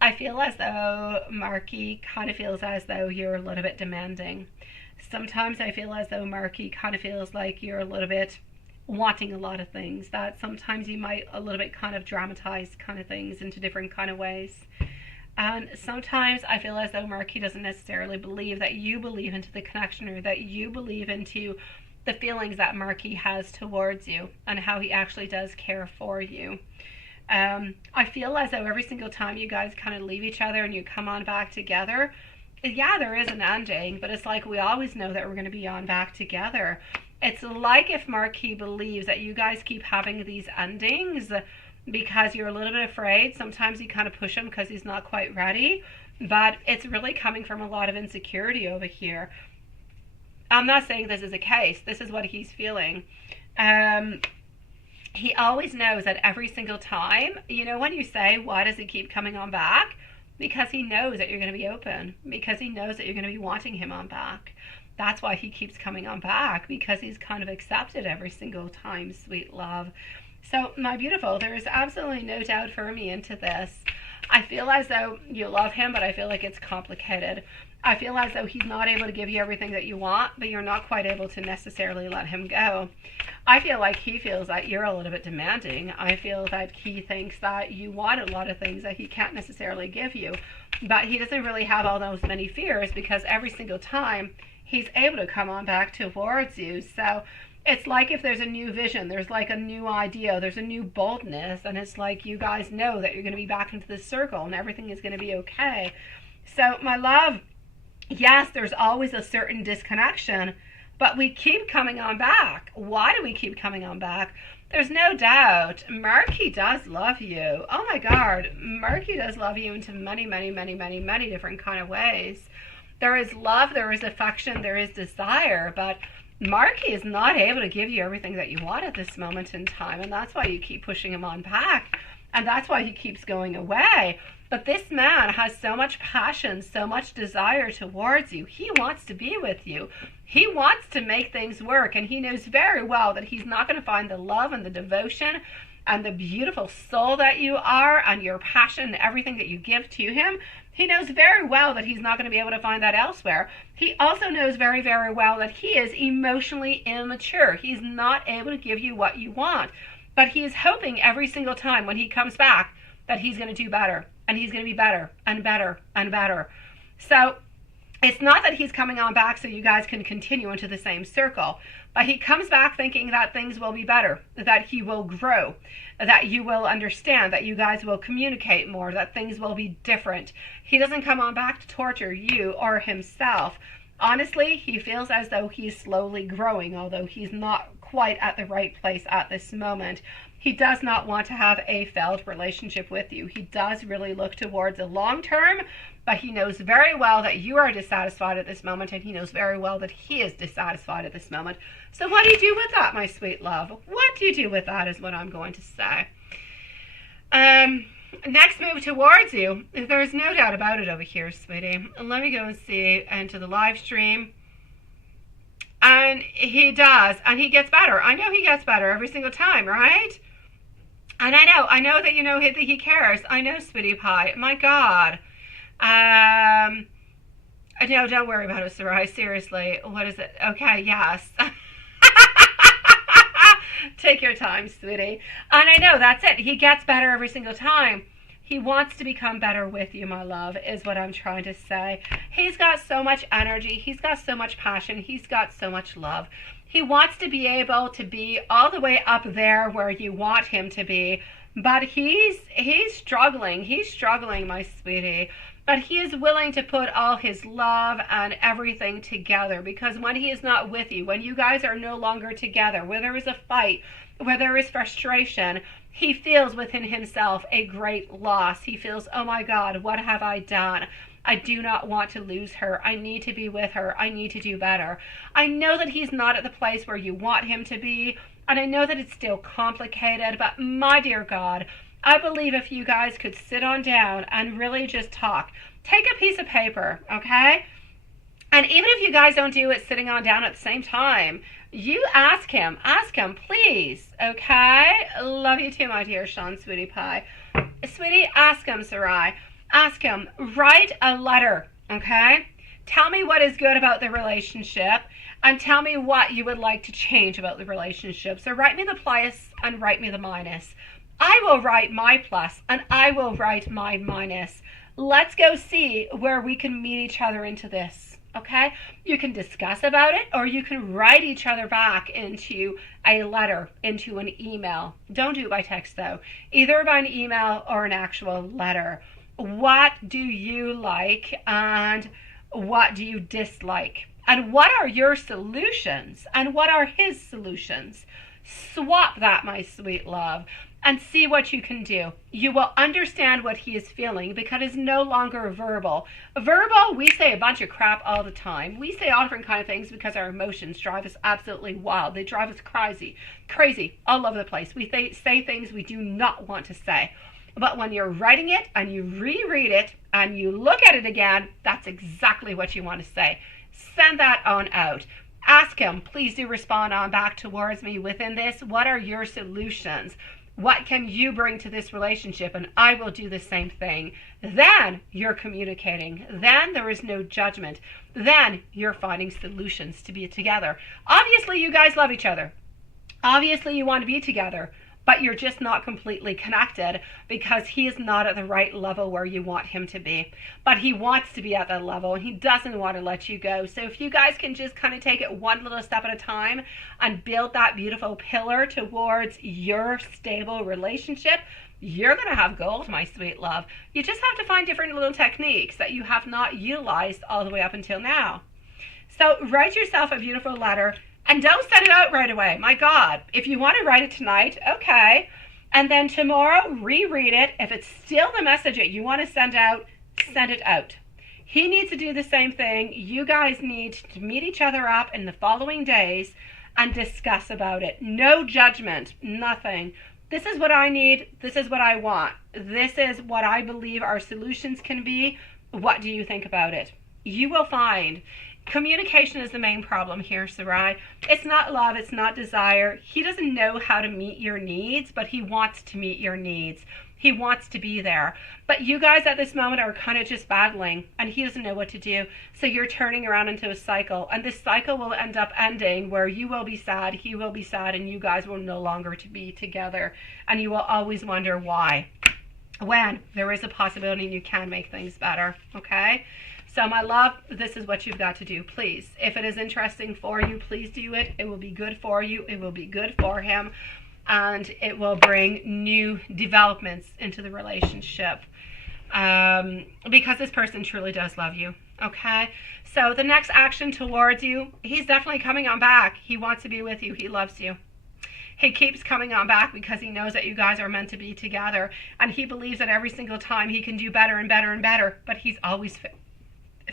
I feel as though Marky kind of feels as though you're a little bit demanding. Sometimes I feel as though Marky kind of feels like you're a little bit wanting a lot of things, that sometimes you might a little bit kind of dramatize kind of things into different kind of ways. And sometimes I feel as though Marky doesn't necessarily believe that you believe into the connection or that you believe into the feelings that Marky has towards you and how he actually does care for you. I feel as though every single time you guys kind of leave each other and you come on back together, yeah, there is an ending, but it's like we always know that we're going to be on back together. It's like if Marquis believes that you guys keep having these endings because you're a little bit afraid. Sometimes you kind of push him because he's not quite ready. but it's really coming from a lot of insecurity over here. I'm not saying this is a case. This is what he's feeling. He always knows that every single time, you know, when you say, why does he keep coming on back? Because he knows that you're going to be open. Because he knows that you're going to be wanting him on back. That's why he keeps coming on back, because he's kind of accepted every single time, sweet love. So, my beautiful, there is absolutely no doubt for me into this. I feel as though you love him, but I feel like it's complicated. I feel as though he's not able to give you everything that you want, but you're not quite able to necessarily let him go. I feel like he feels that you're a little bit demanding. I feel that he thinks that you want a lot of things that he can't necessarily give you, but he doesn't really have all those many fears, because every single time he's able to come on back towards you. So it's like if there's a new vision, there's like a new idea, there's a new boldness, and it's like you guys know that you're going to be back into this circle and everything is going to be okay. So, my love, yes, there's always a certain disconnection, but we keep coming on back. Why do we keep coming on back? There's no doubt Murky does love you. Oh my God, Murky does love you into many, many, many, many, many different kind of ways. There is love, there is affection, there is desire, but Marky is not able to give you everything that you want at this moment in time, and that's why you keep pushing him on back, and that's why he keeps going away. But this man has so much passion, so much desire towards you. He wants to be with you. He wants to make things work, and he knows very well that he's not going to find the love and the devotion and the beautiful soul that you are and your passion and everything that you give to him. He knows very well that he's not going to be able to find that elsewhere. He also knows very, very well that he is emotionally immature. He's not able to give you what you want. But he is hoping every single time when he comes back that he's going to do better. And he's going to be better and better and better. So it's not that he's coming on back so you guys can continue into the same circle. But he comes back thinking that things will be better, that he will grow, that you will understand, that you guys will communicate more, that things will be different. He doesn't come on back to torture you or himself. Honestly, he feels as though he's slowly growing, although he's not quite at the right place at this moment. He does not want to have a failed relationship with you. He does really look towards a long term, but he knows very well that you are dissatisfied at this moment, and he knows very well that he is dissatisfied at this moment. So what do you do with that, my sweet love? What do you do with that is what I'm going to say. Next move towards you. There's no doubt about it over here, sweetie. Let me go and see into the live stream. And he does, and he gets better. I know he gets better every single time, right? And I know that you know that he cares. I know, sweetie pie. My God. No, don't worry about it, Sarai. Seriously. What is it? Okay, yes. Take your time, sweetie. And I know, that's it. He gets better every single time. He wants to become better with you, my love, is what I'm trying to say. He's got so much energy. He's got so much passion. He's got so much love. He wants to be able to be all the way up there where you want him to be. But he's struggling. He's struggling, my sweetie. But he is willing to put all his love and everything together, because when he is not with you, when you guys are no longer together, where there is a fight, where there is frustration, he feels within himself a great loss. He feels, oh my God, what have I done? I do not want to lose her. I need to be with her. I need to do better. I know that he's not at the place where you want him to be, and I know that it's still complicated, but my dear God, I believe if you guys could sit on down and really just talk, take a piece of paper, okay? And even if you guys don't do it sitting on down at the same time, you ask him, please, okay? Love you too, my dear Sean, sweetie pie. Sweetie, ask him, Sarai. Ask him, write a letter, okay? Tell me what is good about the relationship, and tell me what you would like to change about the relationship. So write me the plus and write me the minus. I will write my plus and I will write my minus. Let's go see where we can meet each other into this, okay? You can discuss about it, or you can write each other back into a letter, into an email. Don't do it by text, though. Either by an email or an actual letter. What do you like and what do you dislike? And what are your solutions? And what are his solutions? Swap that, my sweet love. and see what you can do. You will understand what he is feeling because it's no longer verbal. Verbal, we say a bunch of crap all the time. We say all different kind of things because our emotions drive us absolutely wild. They drive us crazy all over the place. We say things we do not want to say. But when you're writing it and you reread it and you look at it again, that's exactly what you want to say. Send that on out. Ask him, please do respond on back towards me within this. What are your solutions? What can you bring to this relationship? And I will do the same thing. Then you're communicating. Then there is no judgment. Then you're finding solutions to be together. Obviously, you guys love each other. Obviously, you want to be together. But you're just not completely connected because he is not at the right level where you want him to be. But he wants to be at that level and he doesn't want to let you go. So if you guys can just kind of take it one little step at a time and build that beautiful pillar towards your stable relationship, you're going to have gold, my sweet love. You just have to find different little techniques that you have not utilized all the way up until now. So write yourself a beautiful letter. And don't send it out right away. My God, if you want to write it tonight, okay. And then tomorrow, reread it. If it's still the message that you want to send out, send it out. He needs to do the same thing. You guys need to meet each other up in the following days and discuss about it. No judgment, nothing. This is what I need. This is what I want. This is what I believe our solutions can be. What do you think about it? You will find communication is the main problem here, Sarai. It's not love, it's not desire. He doesn't know how to meet your needs, but he wants to meet your needs. He wants to be there. But you guys at this moment are kind of just battling, and he doesn't know what to do. So you're turning around into a cycle, and this cycle will end up ending where you will be sad, he will be sad, and you guys will no longer to be together. And you will always wonder why. When there is a possibility you can make things better, okay? So my love, this is what you've got to do, please. If it is interesting for you, please do it. It will be good for you. It will be good for him. And it will bring new developments into the relationship. Because this person truly does love you, okay? So the next action towards you, he's definitely coming on back. He wants to be with you. He loves you. He keeps coming on back because he knows that you guys are meant to be together. And he believes that every single time he can do better and better and better. But he's always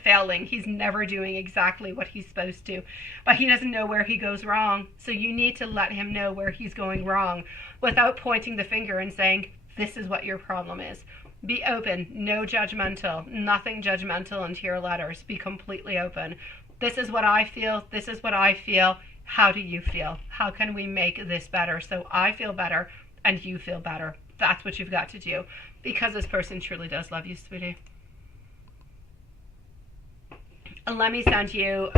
failing. He's never doing exactly what he's supposed to, but he doesn't know where he goes wrong. So you need to let him know where he's going wrong without pointing the finger and saying, this is what your problem is. Be open, no judgmental, nothing judgmental into your letters. Be completely open. This is what I feel. This is what I feel. How do you feel? How can we make this better so I feel better and you feel better? That's what you've got to do because this person truly does love you, sweetie. Let me send you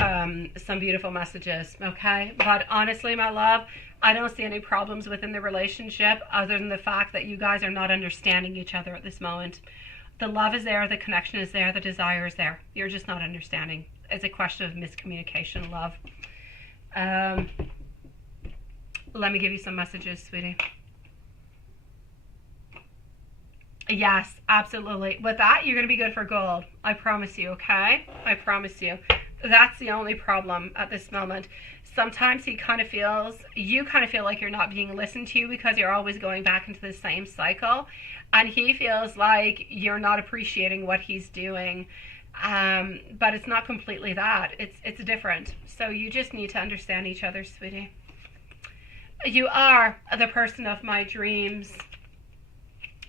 some beautiful messages, okay? But honestly, my love, I don't see any problems within the relationship other than the fact that you guys are not understanding each other at this moment. The love is there, the connection is there, the desire is there. You're just not understanding. It's a question of miscommunication, love. Let me give you some messages, sweetie. Yes, absolutely. With that, you're going to be good for gold. I promise you, okay? I promise you. That's the only problem at this moment. Sometimes you kind of feel like you're not being listened to because you're always going back into the same cycle. And he feels like you're not appreciating what he's doing. But it's not completely that. It's different. So you just need to understand each other, sweetie. You are the person of my dreams.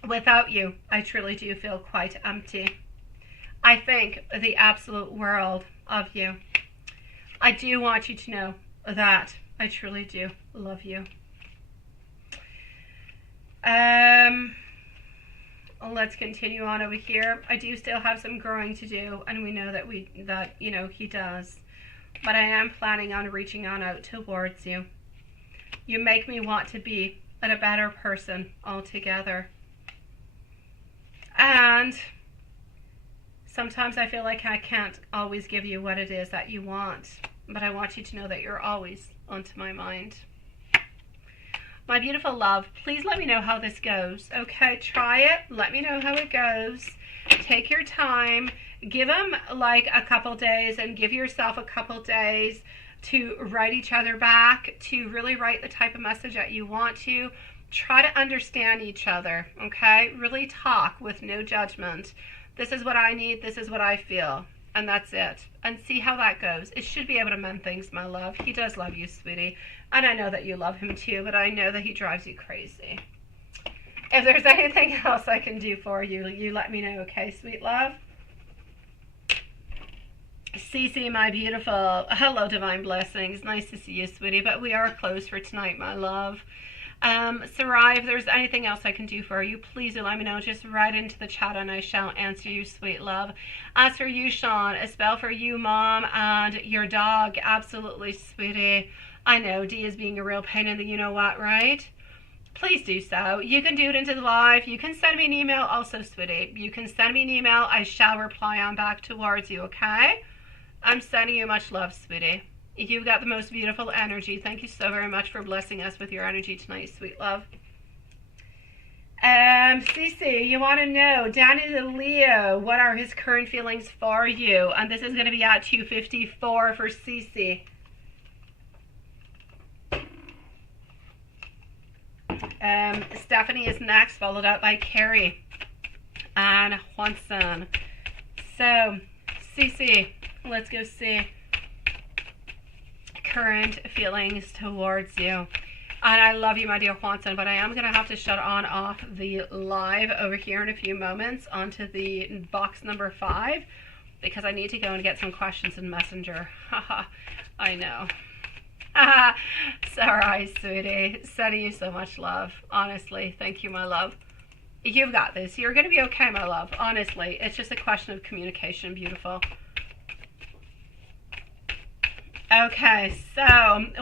Without you, I truly do feel quite empty. I think the absolute world of you. I do want you to know that I truly do love you. Let's continue on over here. I do still have some growing to do, and we know that he does. But I am planning on reaching on out towards you. You make me want to be a better person altogether. And sometimes I feel like I can't always give you what it is that you want, but I want you to know that you're always onto my mind. My beautiful love, please let me know how this goes. Okay, try it. Let me know how it goes. Take your time. Give them like a couple days and give yourself a couple days to write each other back, to really write the type of message that you want to. Try to understand each other, okay? Really talk with no judgment. This is what I need, this is what I feel, and that's it. And see how that goes. It should be able to mend things, my love. He does love you, sweetie. And I know that you love him too, but I know that he drives you crazy. If there's anything else I can do for you, you let me know, okay, sweet love? Cece, my beautiful. Hello, divine blessings. Nice to see you, sweetie, but we are closed for tonight, my love. Sarai, if there's anything else I can do for you, please do let me know. Just write into the chat and I shall answer you, sweet love. As for you, Sean, a spell for you, mom, and your dog. Absolutely, sweetie. I know Dee is being a real pain in the you-know-what, right? Please do so. You can do it into the live. You can send me an email also, sweetie. You can send me an email. I shall reply on back towards you, okay? I'm sending you much love, sweetie. You've got the most beautiful energy. Thank you so very much for blessing us with your energy tonight, sweet love. Cece, you want to know, Danny the Leo, what are his current feelings for you? And this is going to be at 254 for Cece. Stephanie is next, followed up by Carrie and Juanson. So, Cece, let's go see current feelings towards you. And I love you, my dear Juanson, but I am going to have to shut on off the live over here in a few moments onto the box number 5 because I need to go and get some questions in Messenger. Haha, I know. Sorry, sweetie. Sending you so much love. Honestly, thank you, my love. You've got this. You're going to be okay, my love. Honestly, it's just a question of communication, beautiful. Okay, so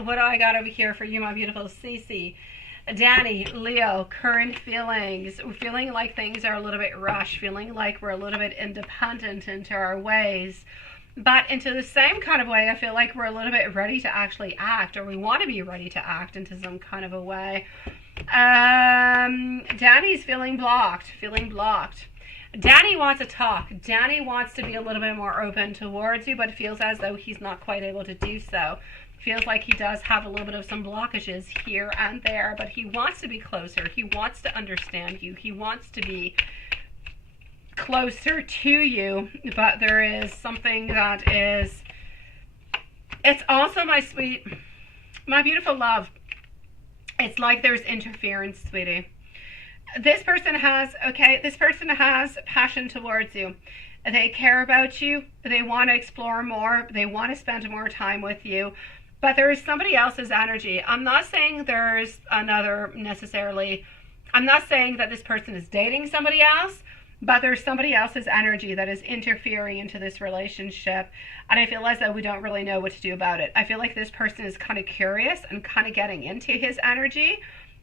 what do I got over here for you, my beautiful Cece? Danny, Leo, current feelings. We're feeling like things are a little bit rushed, feeling like we're a little bit independent into our ways. But into the same kind of way, I feel like we're a little bit ready to actually act, or we want to be ready to act into some kind of a way. Danny's feeling blocked, Danny wants to talk. Danny wants to be a little bit more open towards you, but feels as though he's not quite able to do so. Feels like he does have a little bit of some blockages here and there, but he wants to be closer. He wants to understand you. He wants to be closer to you, but there is something that is, it's also my sweet, my beautiful love. It's like there's interference, sweetie. This person has passion towards you. They care about you. They want to explore more. They want to spend more time with you. But there is somebody else's energy. I'm not saying there's another necessarily. I'm not saying that this person is dating somebody else, but there's somebody else's energy that is interfering into this relationship. And I feel as though we don't really know what to do about it. I feel like this person is kind of curious and kind of getting into his energy,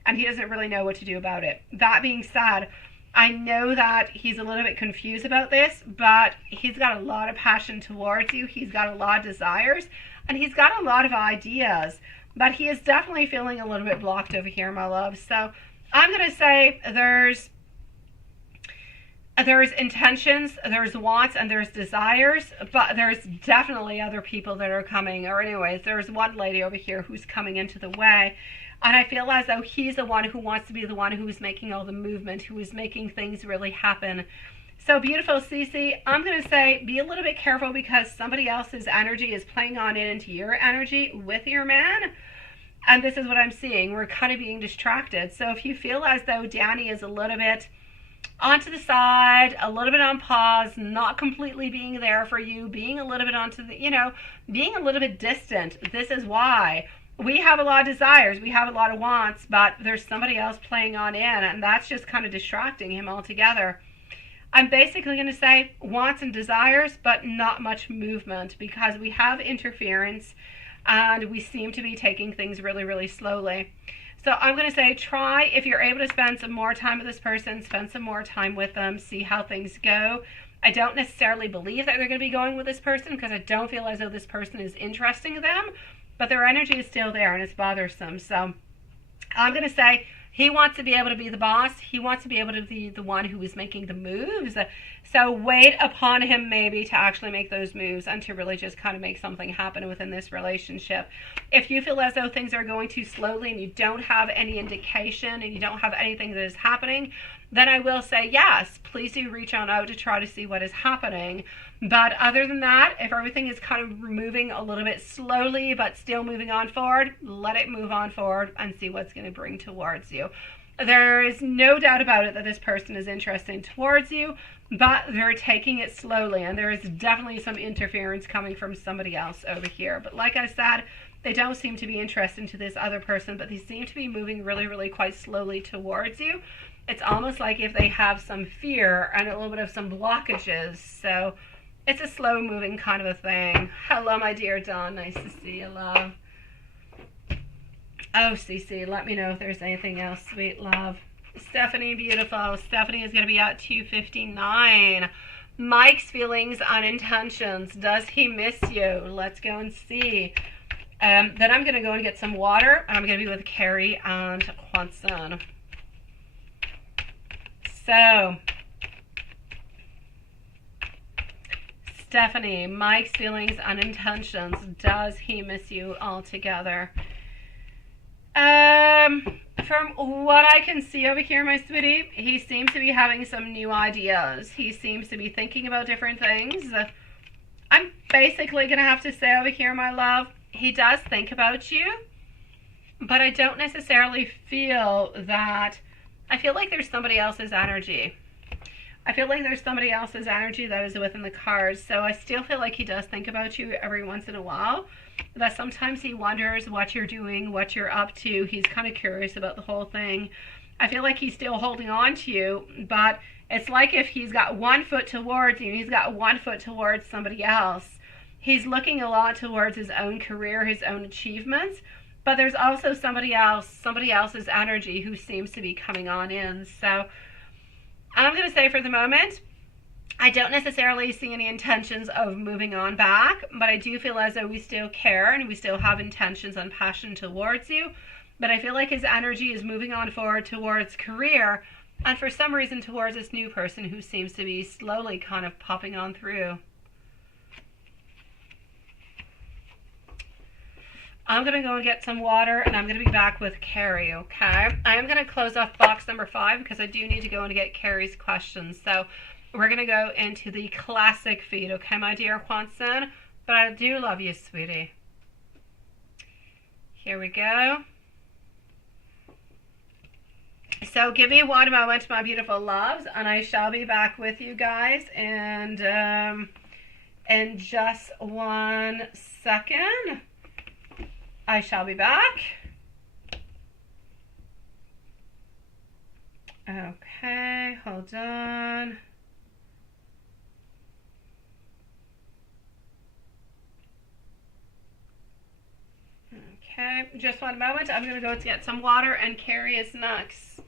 and he doesn't really know what to do about it. That being said, I know that he's a little bit confused about this, but he's got a lot of passion towards you. He's got a lot of desires, and he's got a lot of ideas, but he is definitely feeling a little bit blocked over here, my love. So I'm going to say there's intentions, there's wants, and there's desires, but there's definitely other people that are coming. Or anyways, there's one lady over here who's coming into the way. And I feel as though he's the one who wants to be the one who's making all the movement, who is making things really happen. So beautiful, Cece, I'm going to say be a little bit careful because somebody else's energy is playing on into your energy with your man. And this is what I'm seeing. We're kind of being distracted. So if you feel as though Danny is a little bit onto the side, a little bit on pause, not completely being there for you, being a little bit onto the, being a little bit distant, this is why. We have a lot of desires, we have a lot of wants, but there's somebody else playing on in, and that's just kind of distracting him altogether. I'm basically going to say wants and desires, but not much movement because we have interference and we seem to be taking things really, really slowly. So I'm going to say try, if you're able to spend some more time with this person, spend some more time with them, see how things go. I don't necessarily believe that they're going to be going with this person because I don't feel as though this person is interesting in them. But their energy is still there and it's bothersome. So I'm going to say He wants to be able to be the boss. He wants to be able to be the one who is making the moves. So wait upon him maybe to actually make those moves and to really just kind of make something happen within this relationship. If you feel as though things are going too slowly and you don't have any indication and you don't have anything that is happening, then I will say yes, please do reach on out to try to see what is happening. But other than that, if everything is kind of moving a little bit slowly but still moving on forward, let it move on forward and see what's going to bring towards you. There is no doubt about it that this person is interested towards you, but they're taking it slowly, and there is definitely some interference coming from somebody else over here. But like I said, they don't seem to be interested to this other person, but they seem to be moving really, really quite slowly towards you. It's almost like if they have some fear and a little bit of some blockages. So it's a slow moving kind of a thing. Hello, my dear Dawn. Nice to see you, love. Oh, Cece, let me know if there's anything else, sweet love. Stephanie, beautiful. Stephanie is going to be at 2:59. Mike's feelings and intentions. Does he miss you? Let's go and see. Then I'm going to go and get some water, and I'm going to be with Carrie and Quanson. So, Stephanie, Mike's feelings and intentions. Does he miss you altogether? From what I can see over here, my sweetie, he seems to be having some new ideas. He seems to be thinking about different things. I'm basically going to have to say over here, my love, he does think about you, but I don't necessarily feel that. I feel like there's somebody else's energy. I feel like there's somebody else's energy that is within the cards. So I still feel like he does think about you every once in a while. That sometimes he wonders what you're doing, what you're up to. He's kind of curious about the whole thing. I feel like he's still holding on to you, but it's like if he's got one foot towards you, he's got one foot towards somebody else. He's looking a lot towards his own career, his own achievements. But there's also somebody else's energy who seems to be coming on in. So I'm going to say for the moment, I don't necessarily see any intentions of moving on back, but I do feel as though we still care and we still have intentions and passion towards you. But I feel like his energy is moving on forward towards career and for some reason towards this new person who seems to be slowly kind of popping on through. I'm going to go and get some water, and I'm going to be back with Carrie, okay? I am going to close off box number 5 because I do need to go and get Carrie's questions. So we're going to go into the classic feed, okay, my dear Quanson? But I do love you, sweetie. Here we go. So give me one moment, my beautiful loves, and I shall be back with you guys. And in just 1 second, I shall be back. Okay, hold on. Okay, just 1 moment. I'm going to go get some water, and Carrie is next.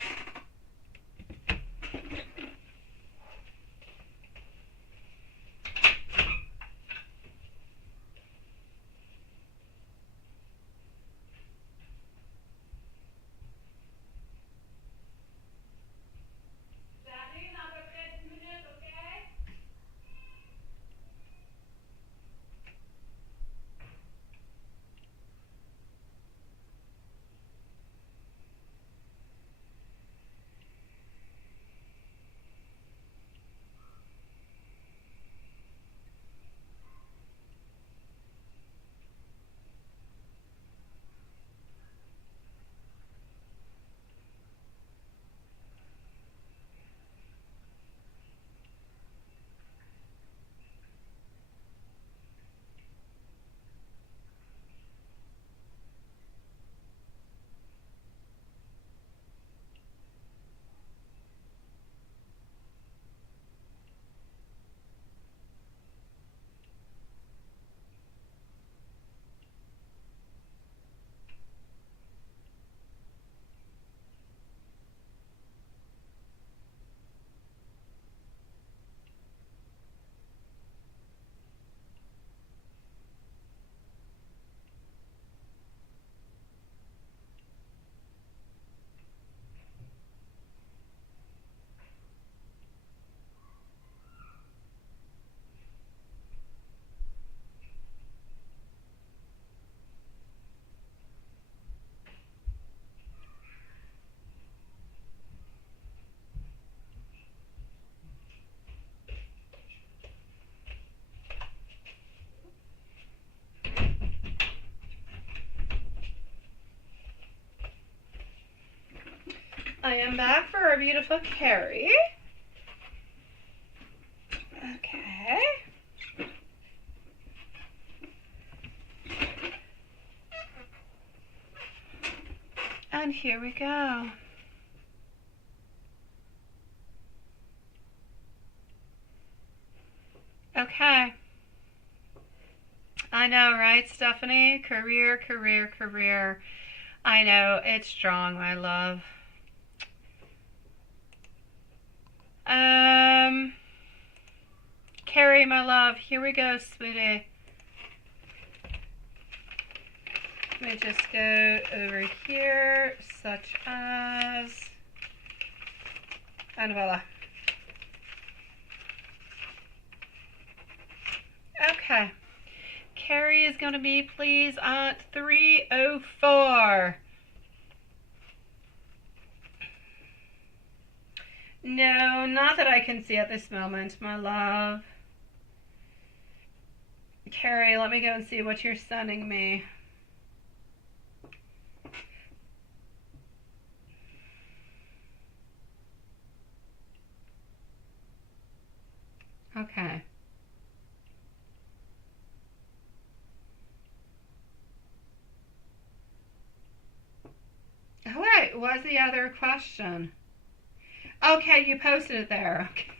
I am back for our beautiful Carrie. Okay. And here we go. Okay. I know, right, Stephanie? Career, career, career. I know, it's strong, my love. Carrie, my love, here we go, sweetie. Let me just go over here, such as, and voila. Okay. Carrie is going to be, please, at 304. No, not that I can see at this moment, my love. Carrie, let me go and see what you're sending me. Okay. Oh, wait, what's the other question? Okay, you posted it there. Okay.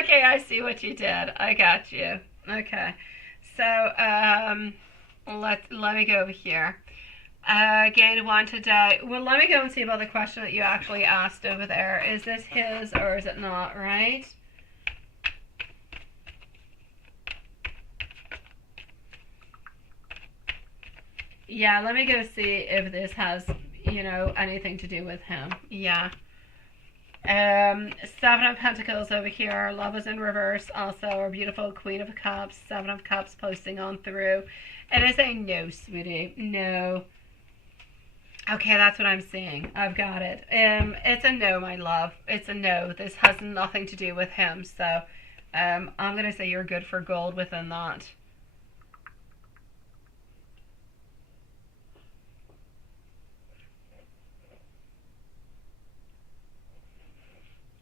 Okay, I see what you did. I got you. Okay. So, let me go over here. Gain one today. Well, let me go and see about the question that you actually asked over there. Is this his or is it not, right? Yeah, let me go see if this has, you know, anything to do with him. Yeah. Seven of Pentacles over here. Love is in reverse. Also, our beautiful Queen of Cups. Seven of Cups posting on through. It is a no, sweetie. No. Okay, that's what I'm seeing. I've got it. It's a no, my love. It's a no. This has nothing to do with him. So, I'm going to say you're good for gold within that.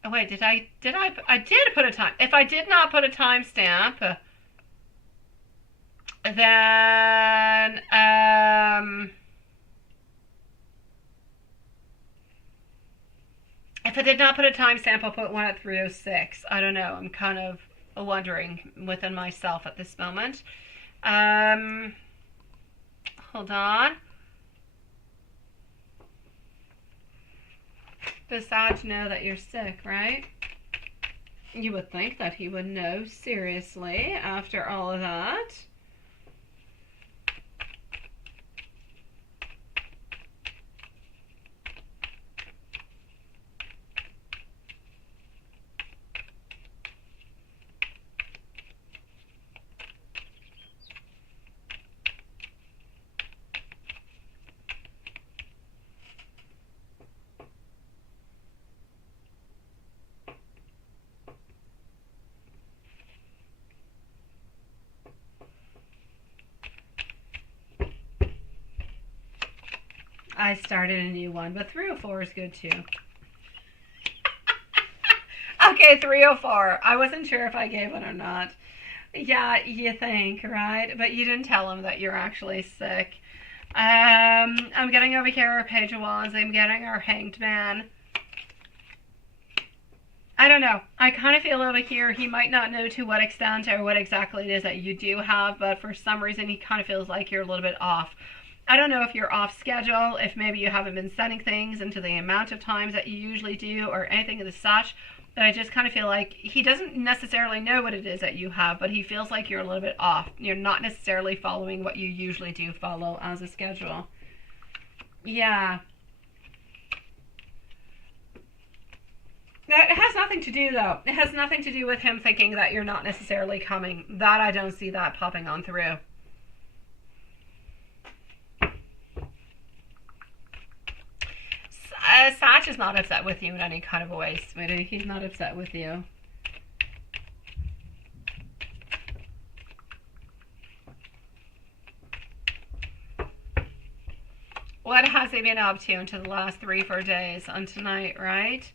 Oh wait, I did put a time. If I did not put a timestamp, then if I did not put a timestamp, I'll put one at 306. I don't know. I'm kind of wondering within myself at this moment. Hold on. Does Sag know that you're sick, right? You would think that he would know, seriously, after all of that. I started a new one, but 304 is good too. Okay, 304. I wasn't sure if I gave it or not. Yeah, you think, right? But you didn't tell him that you're actually sick. I'm getting over here our Page of Wands. I'm getting our Hanged Man. I don't know. I kind of feel over here he might not know to what extent or what exactly it is that you do have, but for some reason he kind of feels like you're a little bit off. I don't know if you're off schedule, if maybe you haven't been sending things into the amount of times that you usually do or anything of the such, but I just kind of feel like he doesn't necessarily know what it is that you have, but he feels like you're a little bit off. You're not necessarily following what you usually do follow as a schedule. Yeah. That has nothing to do, though. It has nothing to do with him thinking that you're not necessarily coming. That I don't see that popping on through. Sach is not upset with you in any kind of a way, sweetie. He's not upset with you. What has he been up to into the last 3-4 days on tonight, right?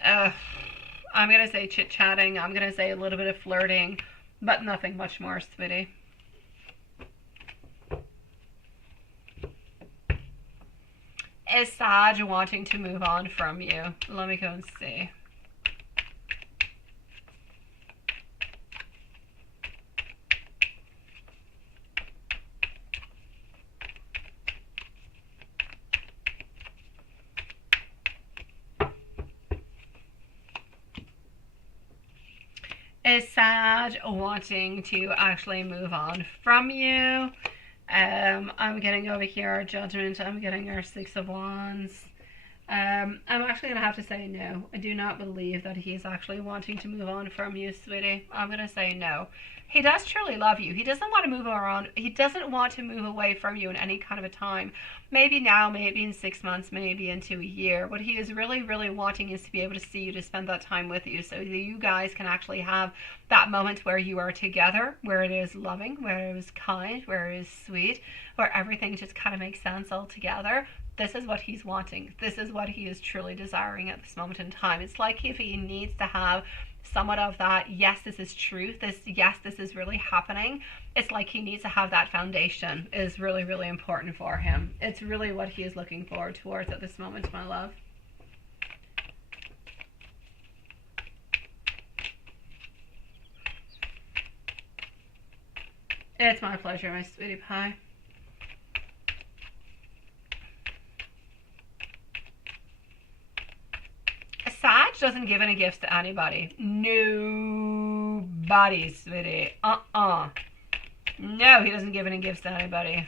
I'm going to say chit-chatting. I'm going to say a little bit of flirting, but nothing much more, sweetie. Is Sag wanting to move on from you? Let me go and see. Is Sag wanting to actually move on from you? I'm getting over here our Judgment. I'm getting our Six of Wands. I'm actually going to have to say no. I do not believe that he's actually wanting to move on from you, sweetie. I'm going to say no. He does truly love you. He doesn't want to move around. He doesn't want to move away from you in any kind of a time. Maybe now, maybe in 6 months, maybe into a year. What he is really, really wanting is to be able to see you, to spend that time with you, so that you guys can actually have that moment where you are together, where it is loving, where it is kind, where it is sweet, where everything just kind of makes sense all together. This is what he's wanting. This is what he is truly desiring at this moment in time. It's like if he needs to have somewhat of that, yes, this is truth, yes, this is really happening. It's like he needs to have that foundation is really, really important for him. It's really what he is looking forward towards at this moment, my love. It's my pleasure, my sweetie pie. Sag doesn't give any gifts to anybody. Nobody, sweetie. No, he doesn't give any gifts to anybody.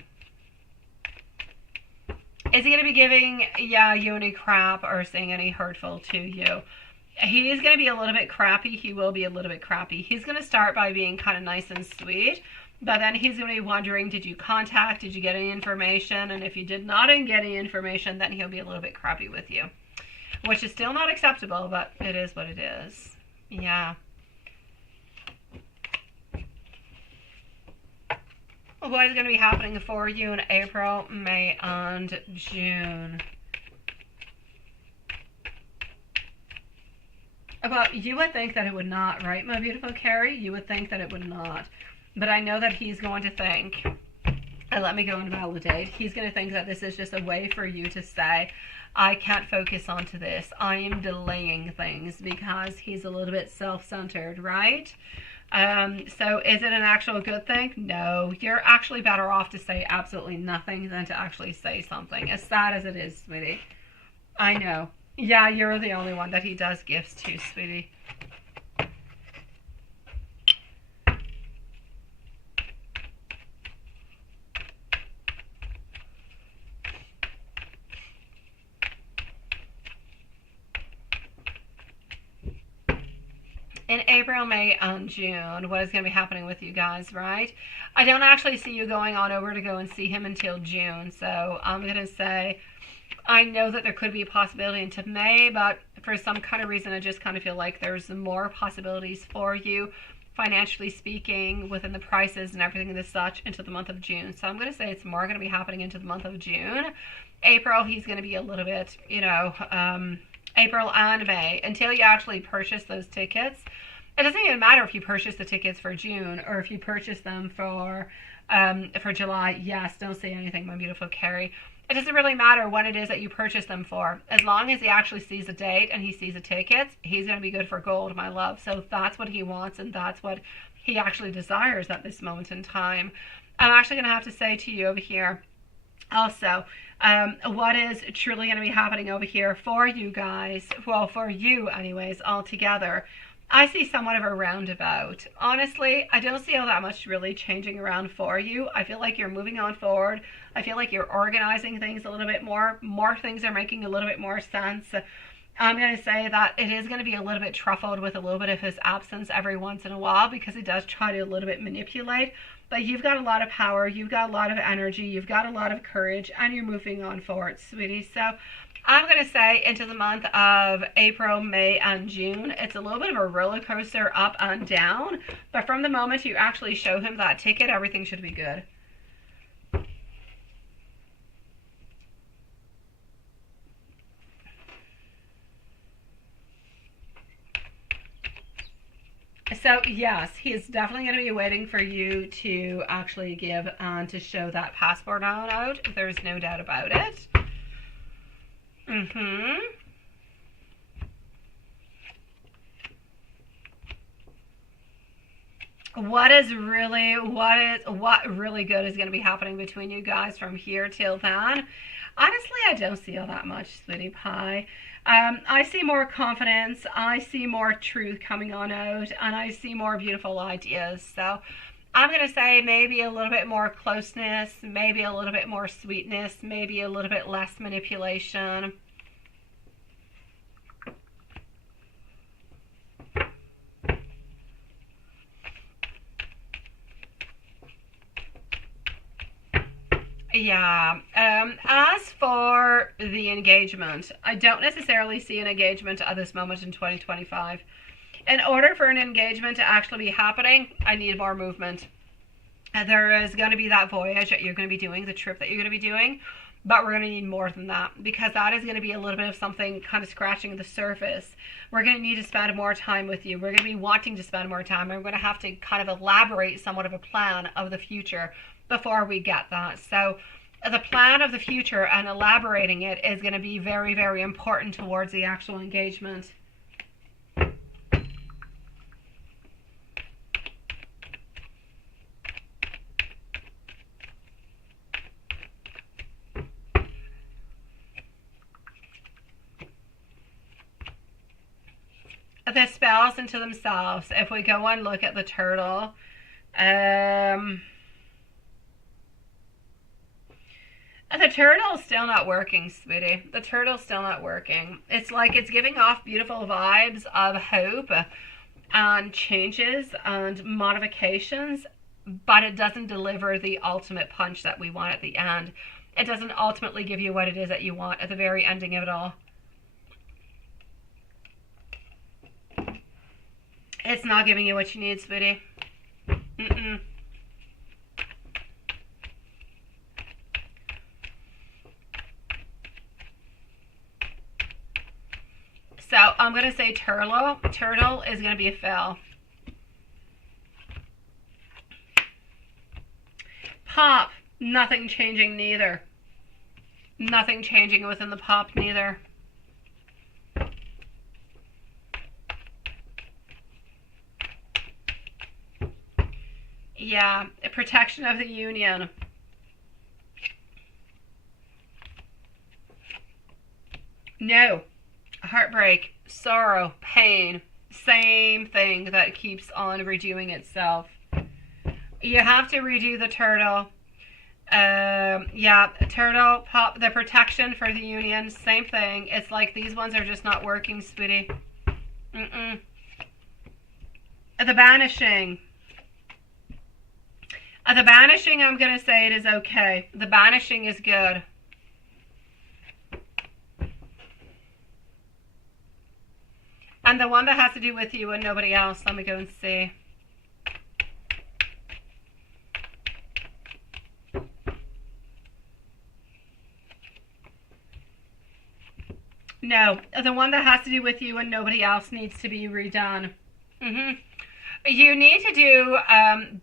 Is he going to be giving, you any crap or saying any hurtful to you? He is going to be a little bit crappy. He will be a little bit crappy. He's going to start by being kind of nice and sweet. But then he's going to be wondering, did you contact? Did you get any information? And if you did not get any information, then he'll be a little bit crappy with you. Which is still not acceptable, but it is what it is. Yeah. What is going to be happening for you in April, May, and June? Well, you would think that it would not, right, my beautiful Carrie? You would think that it would not. But I know that he's going to think, and let me go and validate, he's going to think that this is just a way for you to say, I can't focus onto this. I am delaying things because he's a little bit self-centered, right? So is it an actual good thing? No. You're actually better off to say absolutely nothing than to actually say something. As sad as it is, sweetie. I know. Yeah, you're the only one that he does gifts to, sweetie. In April, May, and June, what is going to be happening with you guys, right? I don't actually see you going on over to go and see him until June. So I'm going to say, I know that there could be a possibility into May, but for some kind of reason, I just kind of feel like there's more possibilities for you, financially speaking, within the prices and everything and such, into the month of June. So I'm going to say it's more going to be happening into the month of June. April, he's going to be a little bit, April and May, until you actually purchase those tickets. It doesn't even matter if you purchase the tickets for June or if you purchase them for July. Yes, don't say anything, my beautiful Carrie. It doesn't really matter when it is that you purchase them for. As long as he actually sees a date and he sees the tickets, he's going to be good for gold, my love. So that's what he wants, and that's what he actually desires at this moment in time. I'm actually going to have to say to you over here, also, what is truly going to be happening over here for you guys, well, for you anyways, altogether, I see somewhat of a roundabout. Honestly, I don't see all that much really changing around for you. I feel like you're moving on forward. I feel like you're organizing things a little bit more. More things are making a little bit more sense. I'm going to say that it is going to be a little bit truffled with a little bit of his absence every once in a while, because he does try to a little bit manipulate. But you've got a lot of power, you've got a lot of energy, you've got a lot of courage, and you're moving on forward, sweetie. So I'm going to say into the month of April, May, and June, it's a little bit of a roller coaster up and down. But from the moment you actually show him that ticket, everything should be good. So yes, he is definitely going to be waiting for you to actually give and to show that passport on out. There's no doubt about it. What really good is going to be happening between you guys from here till then? Honestly, I don't see all that much, sweetie pie. I see more confidence, I see more truth coming on out, and I see more beautiful ideas. So I'm going to say maybe a little bit more closeness, maybe a little bit more sweetness, maybe a little bit less manipulation. Yeah. As for the engagement, I don't necessarily see an engagement at this moment in 2025. In order for an engagement to actually be happening, I need more movement. There is going to be that voyage that you're going to be doing, the trip that you're going to be doing, but we're going to need more than that, because that is going to be a little bit of something kind of scratching the surface. We're going to need to spend more time with you. We're going to be wanting to spend more time. And we're going to have to kind of elaborate somewhat of a plan of the future before we get that. So the plan of the future and elaborating it is going to be very, very important towards the actual engagement. The spells into themselves, if we go and look at the turtle, the turtle's still not working, sweetie. The turtle's still not working. It's like it's giving off beautiful vibes of hope and changes and modifications, but it doesn't deliver the ultimate punch that we want at the end. It doesn't ultimately give you what it is that you want at the very ending of it all. It's not giving you what you need, sweetie. So I'm going to say turtle. Turtle is going to be a fail. Pop, nothing changing neither. Nothing changing within the pop neither. Yeah, protection of the union. No. Heartbreak, sorrow, pain. Same thing that keeps on redoing itself. You have to redo the turtle. Yeah, turtle, pop, the protection for the union. Same thing. It's like these ones are just not working, sweetie. The banishing. The banishing, I'm going to say it is okay. The banishing is good. And the one that has to do with you and nobody else, let me go and see. No, the one that has to do with you and nobody else needs to be redone. You need to do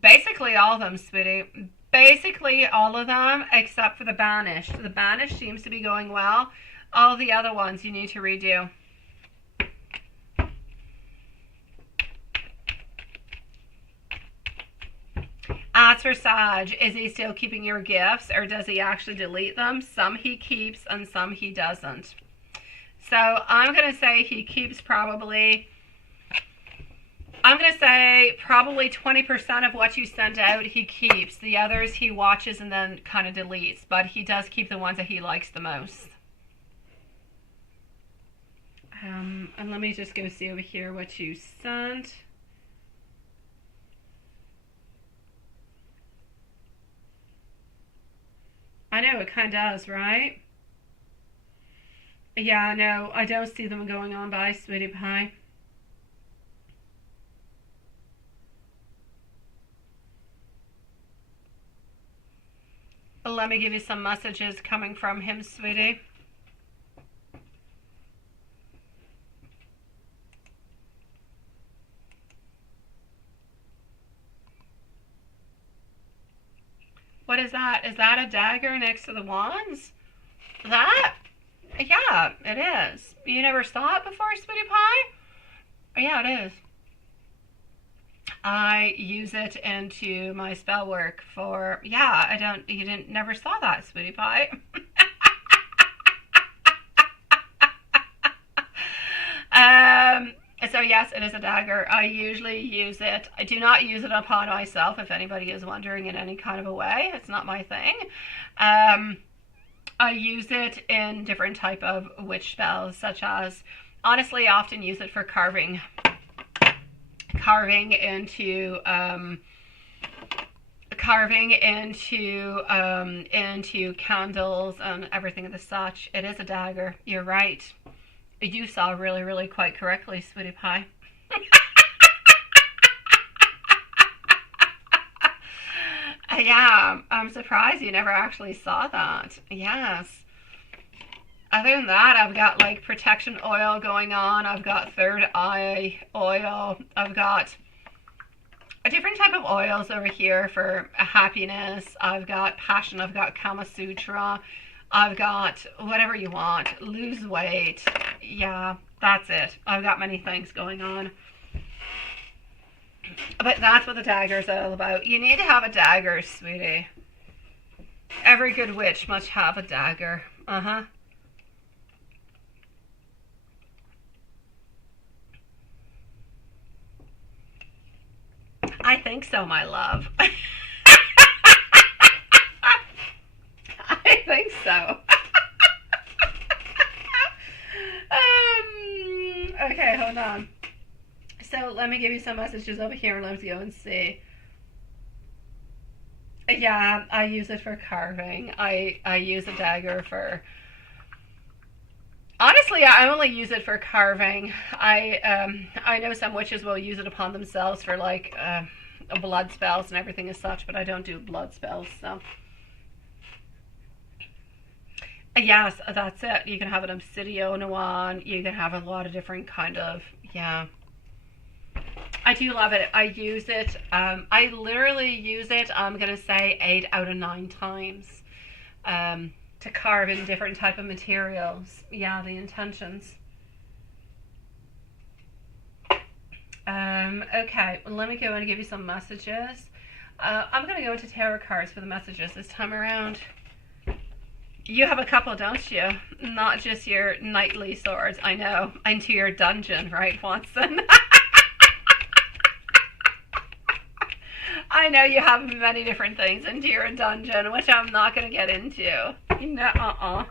basically all of them, sweetie. Basically all of them except for the banished. The banished seems to be going well. All the other ones you need to redo. As for Sag, is he still keeping your gifts or does he actually delete them? Some he keeps and some he doesn't. So I'm going to say he keeps probably... I'm going to say probably 20% of what you send out he keeps. The others he watches and then kind of deletes. But he does keep the ones that he likes the most. And let me just go see over here what you sent. I know, it kind of does, right? Yeah, no, I don't see them going on by, sweetie pie. Let me give you some messages coming from him, sweetie. What is that? Is that a dagger next to the wands? That? Yeah, it is. You never saw it before, sweetie pie? Yeah, it is. I use it into my spell work for, yeah, you didn't, never saw that, sweetie pie. So yes, it is a dagger. I usually use it. I do not use it upon myself, if anybody is wondering, in any kind of a way. It's not my thing. I use it in different type of witch spells, such as, honestly, I often use it for carving into candles and everything of the such. It is a dagger. You're right. You saw really, really quite correctly, sweetie pie. Yeah, I'm surprised you never actually saw that. Yes. Other than that, I've got like protection oil going on. I've got third eye oil. I've got a different type of oils over here for happiness. I've got passion. I've got Kama Sutra. I've got whatever you want. Lose weight. Yeah, that's it. I've got many things going on. But that's what the dagger is all about. You need to have a dagger, sweetie. Every good witch must have a dagger. Uh-huh. I think so, my love. I think so. Okay, hold on. So let me give you some messages over here and let's go and see. Yeah, I use it for carving. I use a dagger for... Honestly, I only use it for carving. I know some witches will use it upon themselves for like blood spells and everything as such, but I don't do blood spells, so... Yes, that's it. You can have an obsidian one. You can have a lot of different kind of, yeah. I do love it. I use it. I literally use it, I'm going to say 8 out of 9 times to carve in different type of materials. Yeah, the intentions. Okay, let me go and give you some messages. I'm going to go into tarot cards for the messages this time around. You have a couple, don't you? Not just your knightly swords. I know. Into your dungeon, right, Watson? I know you have many different things into your dungeon, which I'm not going to get into. No,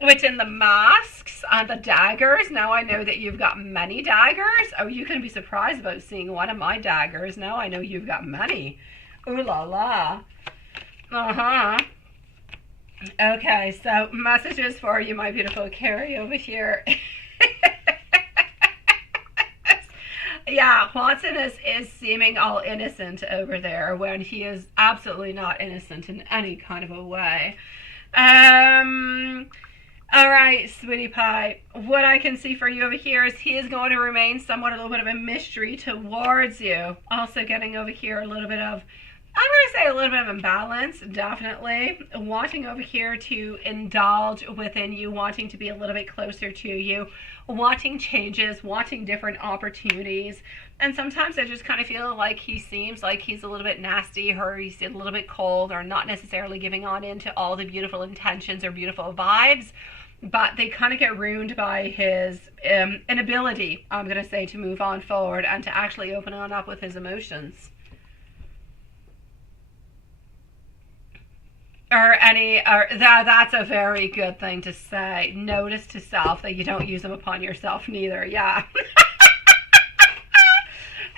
Which in the masks and the daggers, now I know that you've got many daggers. Oh, you can be surprised about seeing one of my daggers. Now I know you've got many. Ooh la la. Uh-huh. Okay, so messages for you, my beautiful Carrie, over here. Yeah, Watson is seeming all innocent over there when he is absolutely not innocent in any kind of a way. All right, sweetie pie. What I can see for you over here is he is going to remain somewhat a little bit of a mystery towards you. Also getting over here a little bit of, I'm going to say a little bit of imbalance, definitely. Wanting over here to indulge within you, wanting to be a little bit closer to you, wanting changes, wanting different opportunities. And sometimes I just kind of feel like he seems like he's a little bit nasty, or he's a little bit cold, or not necessarily giving on into all the beautiful intentions or beautiful vibes. But they kind of get ruined by his inability, I'm going to say, to move on forward and to actually open on up with his emotions. That's a very good thing to say. Notice to self that you don't use them upon yourself neither. Yeah.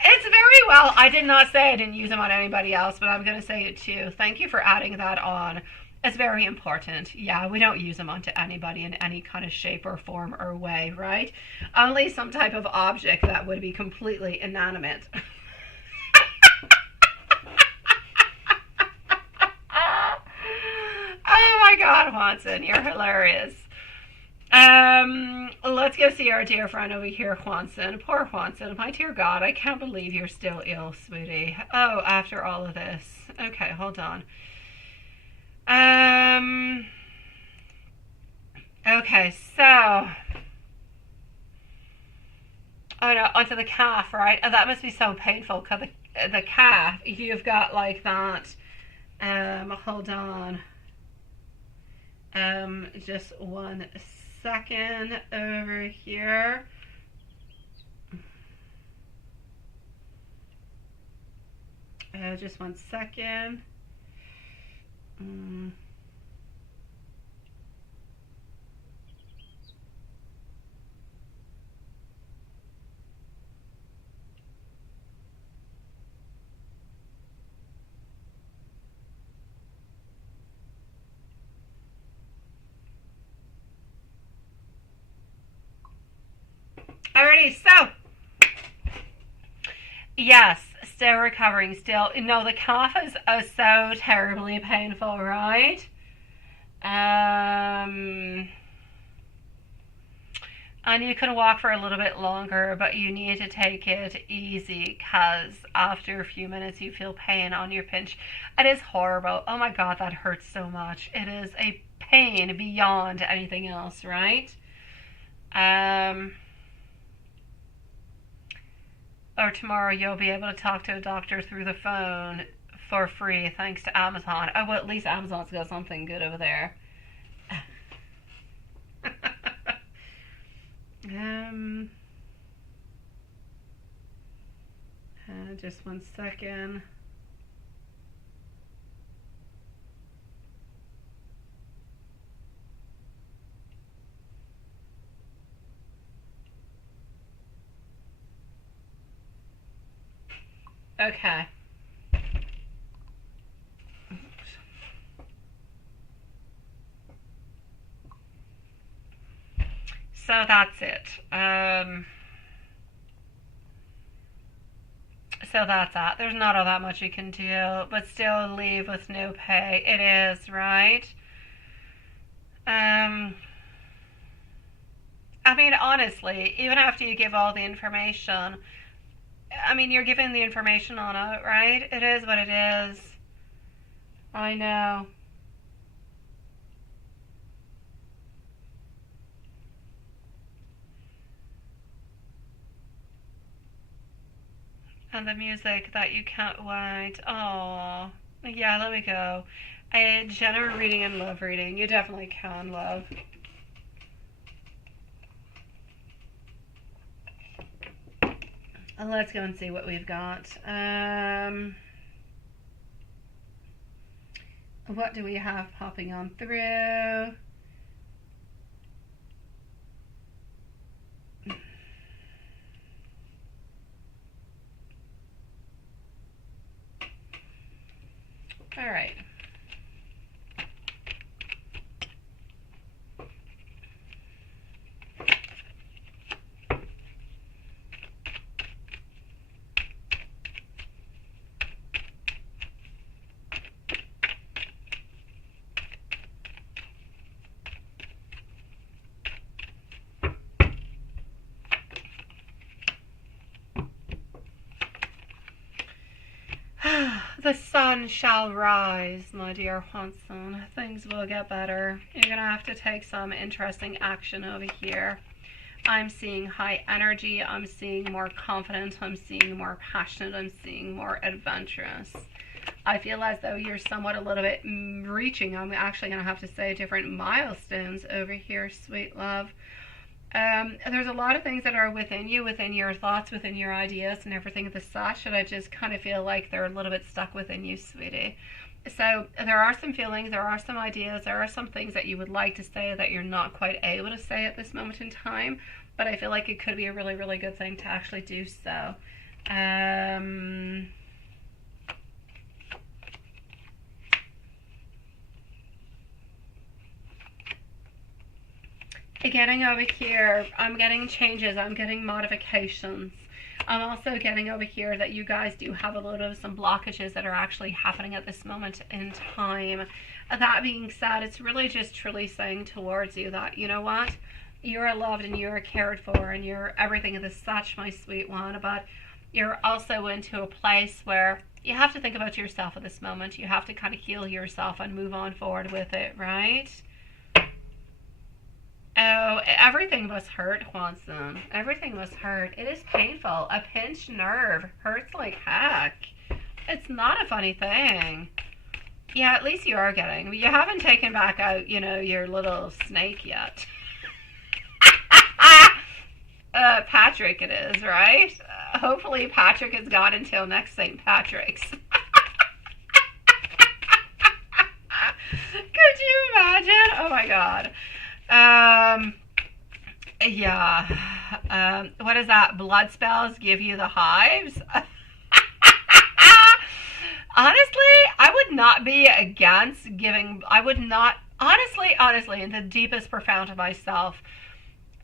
It's very well. I did not say I didn't use them on anybody else, but I'm going to say it too. Thank you for adding that on. It's very important. Yeah, we don't use them onto anybody in any kind of shape or form or way, right? Only some type of object that would be completely inanimate. Oh my God, Watson, you're hilarious. Let's go see our dear friend over here, Watson. Poor Watson. My dear God, I can't believe you're still ill, sweetie. Oh, after all of this. Okay, hold on. Okay, so oh no, onto the calf, right? And that must be so painful because the calf, you've got like that. Hold on. Just 1 second over here. Just 1 second. Alrighty, so yes, still recovering. Still, no, the cough is so terribly painful, right? And you can walk for a little bit longer, but you need to take it easy because after a few minutes you feel pain on your pinch. It is horrible. Oh my god, that hurts so much. It is a pain beyond anything else, right? Or tomorrow you'll be able to talk to a doctor through the phone for free thanks to Amazon. Oh, well, at least Amazon's got something good over there. Just 1 second. Okay. So that's it. So that's that. There's not all that much you can do, but still leave with no pay. It is, right? I mean, honestly, even after you give all the information, I mean, you're giving the information on it, right? It is what it is. I know. And the music that you can't wait. Oh, yeah, let me go. A general reading and love reading. You definitely can, love. Let's go and see what we've got. What do we have popping on through? All right. The sun shall rise, my dear Hanson. Things will get better. You're going to have to take some interesting action over here. I'm seeing high energy. I'm seeing more confident. I'm seeing more passionate. I'm seeing more adventurous. I feel as though you're somewhat a little bit reaching. I'm actually going to have to say different milestones over here, sweet love. There's a lot of things that are within you, within your thoughts, within your ideas and everything of the such, and I just kind of feel like they're a little bit stuck within you, sweetie. So there are some feelings, there are some ideas, there are some things that you would like to say that you're not quite able to say at this moment in time, but I feel like it could be a really, really good thing to actually do so. Getting over here, I'm getting changes, I'm getting modifications. I'm also getting over here that you guys do have a lot of some blockages that are actually happening at this moment in time. That being said, it's really just truly saying towards you that, you know what, you're loved and you're cared for and you're everything of the such, my sweet one, but you're also into a place where You have to think about yourself at this moment. You have to kind of heal yourself and move on forward with it, right? Oh, everything must hurt, Juanson. Everything must hurt. It is painful. A pinched nerve hurts like heck. It's not a funny thing. Yeah, at least you are getting. You haven't taken back out, you know, your little snake yet. Patrick it is, right? Hopefully Patrick has gone until next St. Patrick's. Could you imagine? Oh my god. Yeah. What is that? Blood spells give you the hives? Honestly, I would not be against giving, I would not, honestly, in the deepest profound of myself,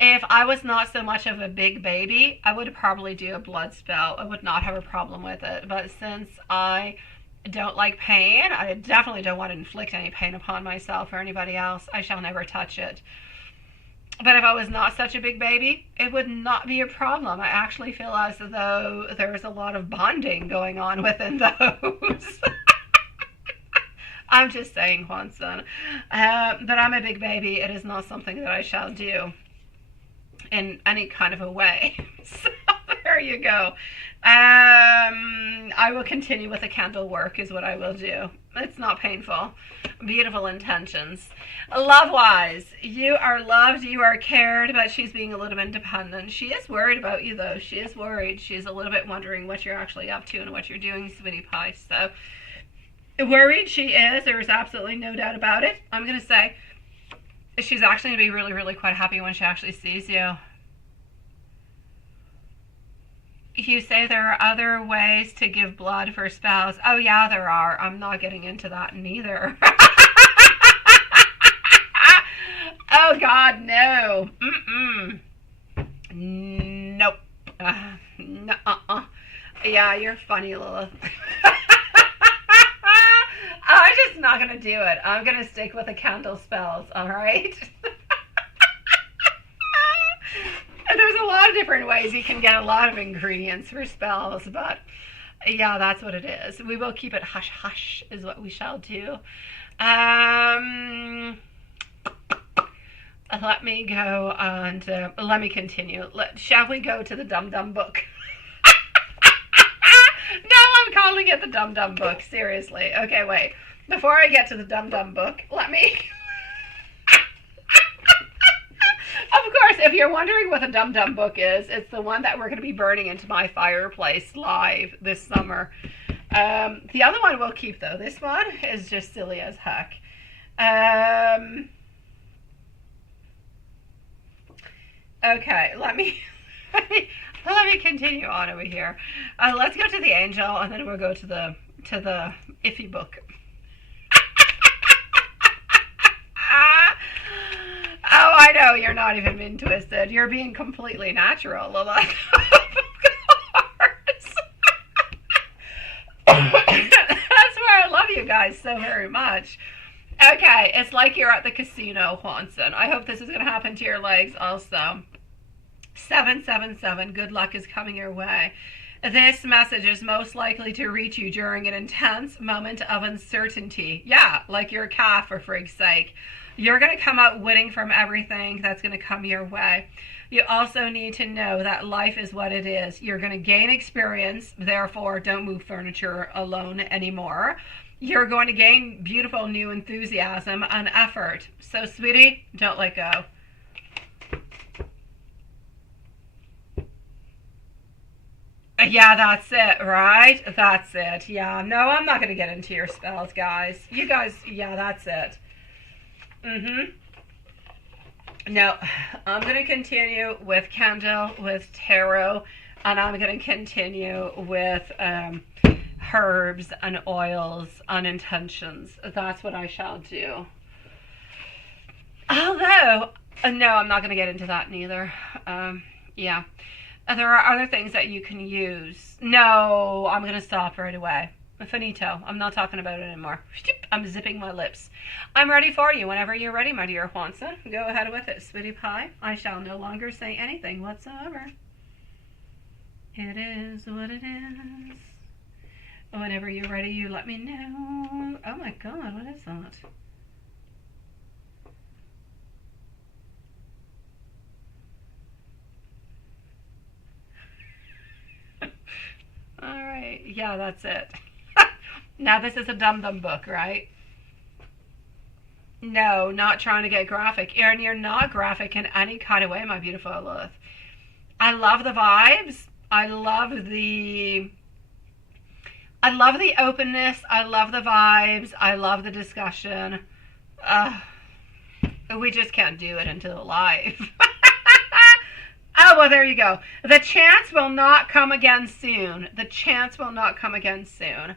if I was not so much of a big baby, I would probably do a blood spell. I would not have a problem with it. But since I don't like pain, I definitely don't want to inflict any pain upon myself or anybody else. I shall never touch it. But if I was not such a big baby, it would not be a problem. I actually feel as though there's a lot of bonding going on within those. I'm just saying, Juanson. But I'm a big baby. It is not something that I shall do in any kind of a way. So there you go. I will continue with the candle work is what I will do. It's not painful. Beautiful intentions. Love-wise, you are loved, you are cared, but she's being a little bit independent. She is worried about you, though. She is worried. She's a little bit wondering what you're actually up to and what you're doing, sweetie pie. So, worried she is. There is absolutely no doubt about it. I'm going to say she's actually going to be really, really quite happy when she actually sees you. You say there are other ways to give blood for spells. Oh, yeah, there are. I'm not getting into that neither. Oh, God, no. Nope. Yeah, you're funny, Lilith. I'm just not going to do it. I'm going to stick with the candle spells, all right? There's a lot of different ways you can get a lot of ingredients for spells, but yeah, that's what it is. We will keep it hush hush is what we shall do. Let me go and let me continue. Shall we go to the Dum Dum book? No, I'm calling it the Dum Dum book. Seriously. Okay, wait. Before I get to the Dum Dum book, let me... Of course, if you're wondering what the Dum Dum book is, it's the one that we're going to be burning into my fireplace live this summer. The other one we'll keep, though. This one is just silly as heck. Okay, let me continue on over here. Let's go to the angel, and then we'll go to the iffy book. Oh, I know, you're not even being twisted. You're being completely natural, Lilith. Of course. That's why I love you guys so very much. Okay, it's like you're at the casino, Juanson. I hope this is going to happen to your legs also. 777, good luck is coming your way. This message is most likely to reach you during an intense moment of uncertainty. Yeah, like your calf, for frig's sake. You're going to come out winning from everything that's going to come your way. You also need to know that life is what it is. You're going to gain experience, therefore don't move furniture alone anymore. You're going to gain beautiful new enthusiasm and effort. So, sweetie, don't let go. Yeah, that's it, right? That's it. Yeah, no, I'm not going to get into your spells, guys. You guys, yeah, that's it. No, I'm going to continue with candle, with tarot, and I'm going to continue with herbs and oils and intentions. That's what I shall do. Although, no, I'm not going to get into that neither. Yeah. There are other things that you can use. No, I'm going to stop right away. Finito. I'm not talking about it anymore. I'm zipping my lips. I'm ready for you whenever you're ready, my dear Juanson. Go ahead with it, sweetie pie. I shall no longer say anything whatsoever. It is what it is. Whenever you're ready, you let me know. Oh my god, what is that? Alright, yeah, that's it. Now this is a dum-dum book, right? No, not trying to get graphic. Erin, you're not graphic in any kind of way, my beautiful Lilith. I love the vibes. I love the openness. I love the vibes. I love the discussion. We just can't do it until live. Oh, well, there you go. The chance will not come again soon. The chance will not come again soon.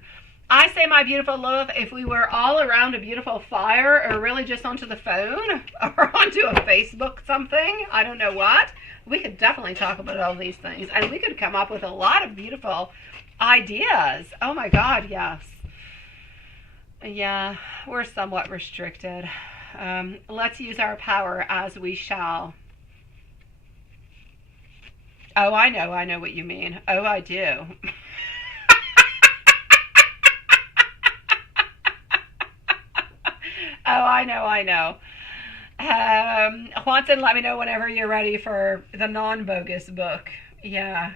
I say, my beautiful love, if we were all around a beautiful fire, or really just onto the phone, or onto a Facebook something, I don't know what, we could definitely talk about all these things. And we could come up with a lot of beautiful ideas. Oh my God, yes. Yeah, we're somewhat restricted. Let's use our power as we shall. Oh, I know what you mean. Oh, I do. Oh, I know. Juanson, let me know whenever you're ready for the non-bogus book. Yeah.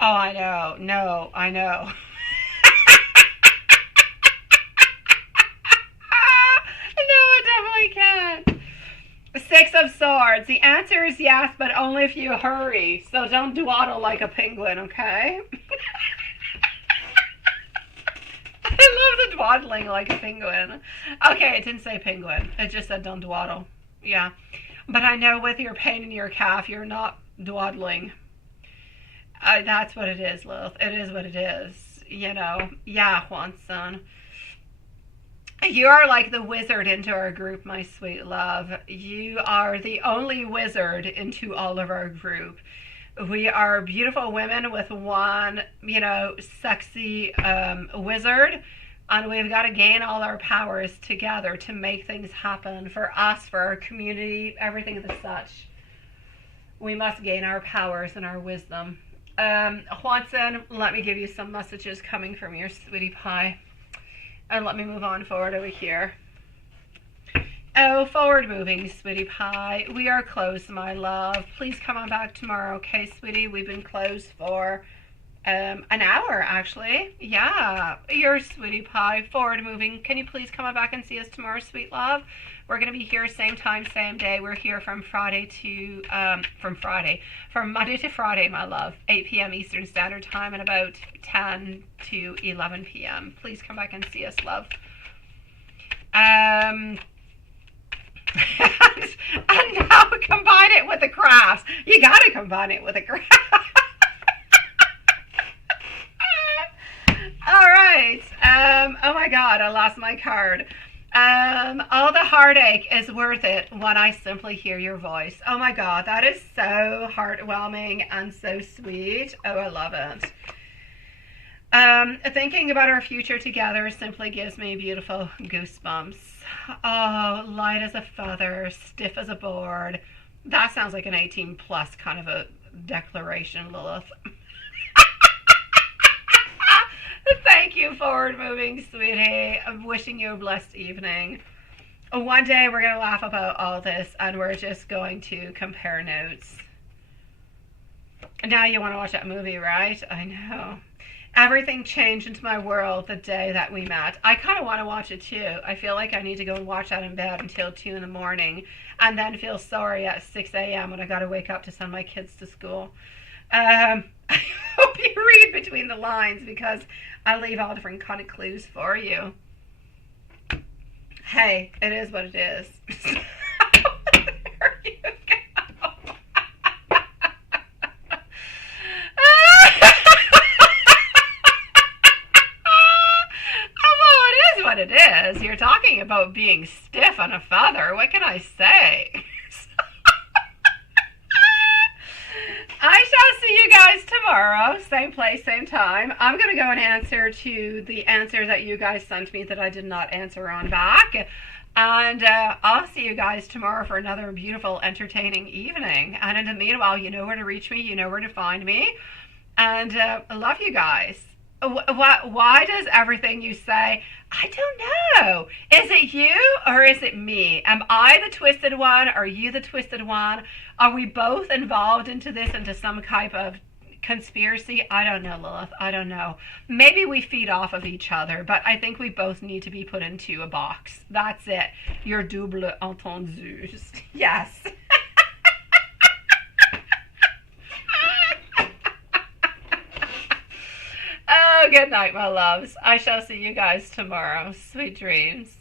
Oh, I know. No, I know. No, I definitely can. Six of Swords. The answer is yes, but only if you hurry. So don't dawdle like a penguin, okay? I love the dwaddling like a penguin. Okay, it didn't say penguin. It just said don't dwaddle. Yeah. But I know with your pain in your calf, you're not dwaddling. That's what it is, Lilith. It is what it is. You know. Yeah, Juanson. You are like the wizard into our group, my sweet love. You are the only wizard into all of our group. We are beautiful women with one, sexy wizard. And we've got to gain all our powers together to make things happen for us, for our community, everything as such. We must gain our powers and our wisdom. Juanson, let me give you some messages coming from your sweetie pie. And let me move on forward over here. Oh, forward moving, sweetie pie. We are closed, my love. Please come on back tomorrow, okay, sweetie? We've been closed for an hour, actually. Yeah, you're sweetie pie. Forward moving. Can you please come on back and see us tomorrow, sweet love? We're going to be here same time, same day. We're here from Monday to Friday, my love. 8 p.m. Eastern Standard Time and about 10 to 11 p.m. Please come back and see us, love. And now combine it with the crafts. You got to combine it with the crafts. All right. Oh my God, I lost my card. All the heartache is worth it when I simply hear your voice. Oh my God, that is so heartwarming and so sweet. Oh, I love it. Thinking about our future together simply gives me beautiful goosebumps. Oh, light as a feather, stiff as a board. That sounds like an 18 plus kind of a declaration, Lilith. Thank you, forward moving, sweetie. I'm wishing you a blessed evening. One day we're going to laugh about all this and we're just going to compare notes. Now you want to watch that movie, right? I know. Everything changed into my world the day that we met. I kind of want to watch it too. I feel like I need to go and watch that in bed until 2 in the morning and then feel sorry at 6 a.m. when I got to wake up to send my kids to school. I hope you read between the lines because I leave all different kind of clues for you. Hey, it is what it is. There you go. Well, it is what it is. You're talking about being stiff on a feather. What can I say? I shall see you guys tomorrow, same place, same time. I'm going to go and answer to the answers that you guys sent me that I did not answer on back. And I'll see you guys tomorrow for another beautiful, entertaining evening. And in the meanwhile, you know where to reach me. You know where to find me. And I love you guys. Why does everything you say, I don't know. Is it you or is it me? Am I the twisted one? Are you the twisted one? Are we both involved into this, into some type of conspiracy? I don't know, Lilith. I don't know. Maybe we feed off of each other, but I think we both need to be put into a box. That's it. You're double entendus. Yes. Oh, good night, my loves. I shall see you guys tomorrow. Sweet dreams.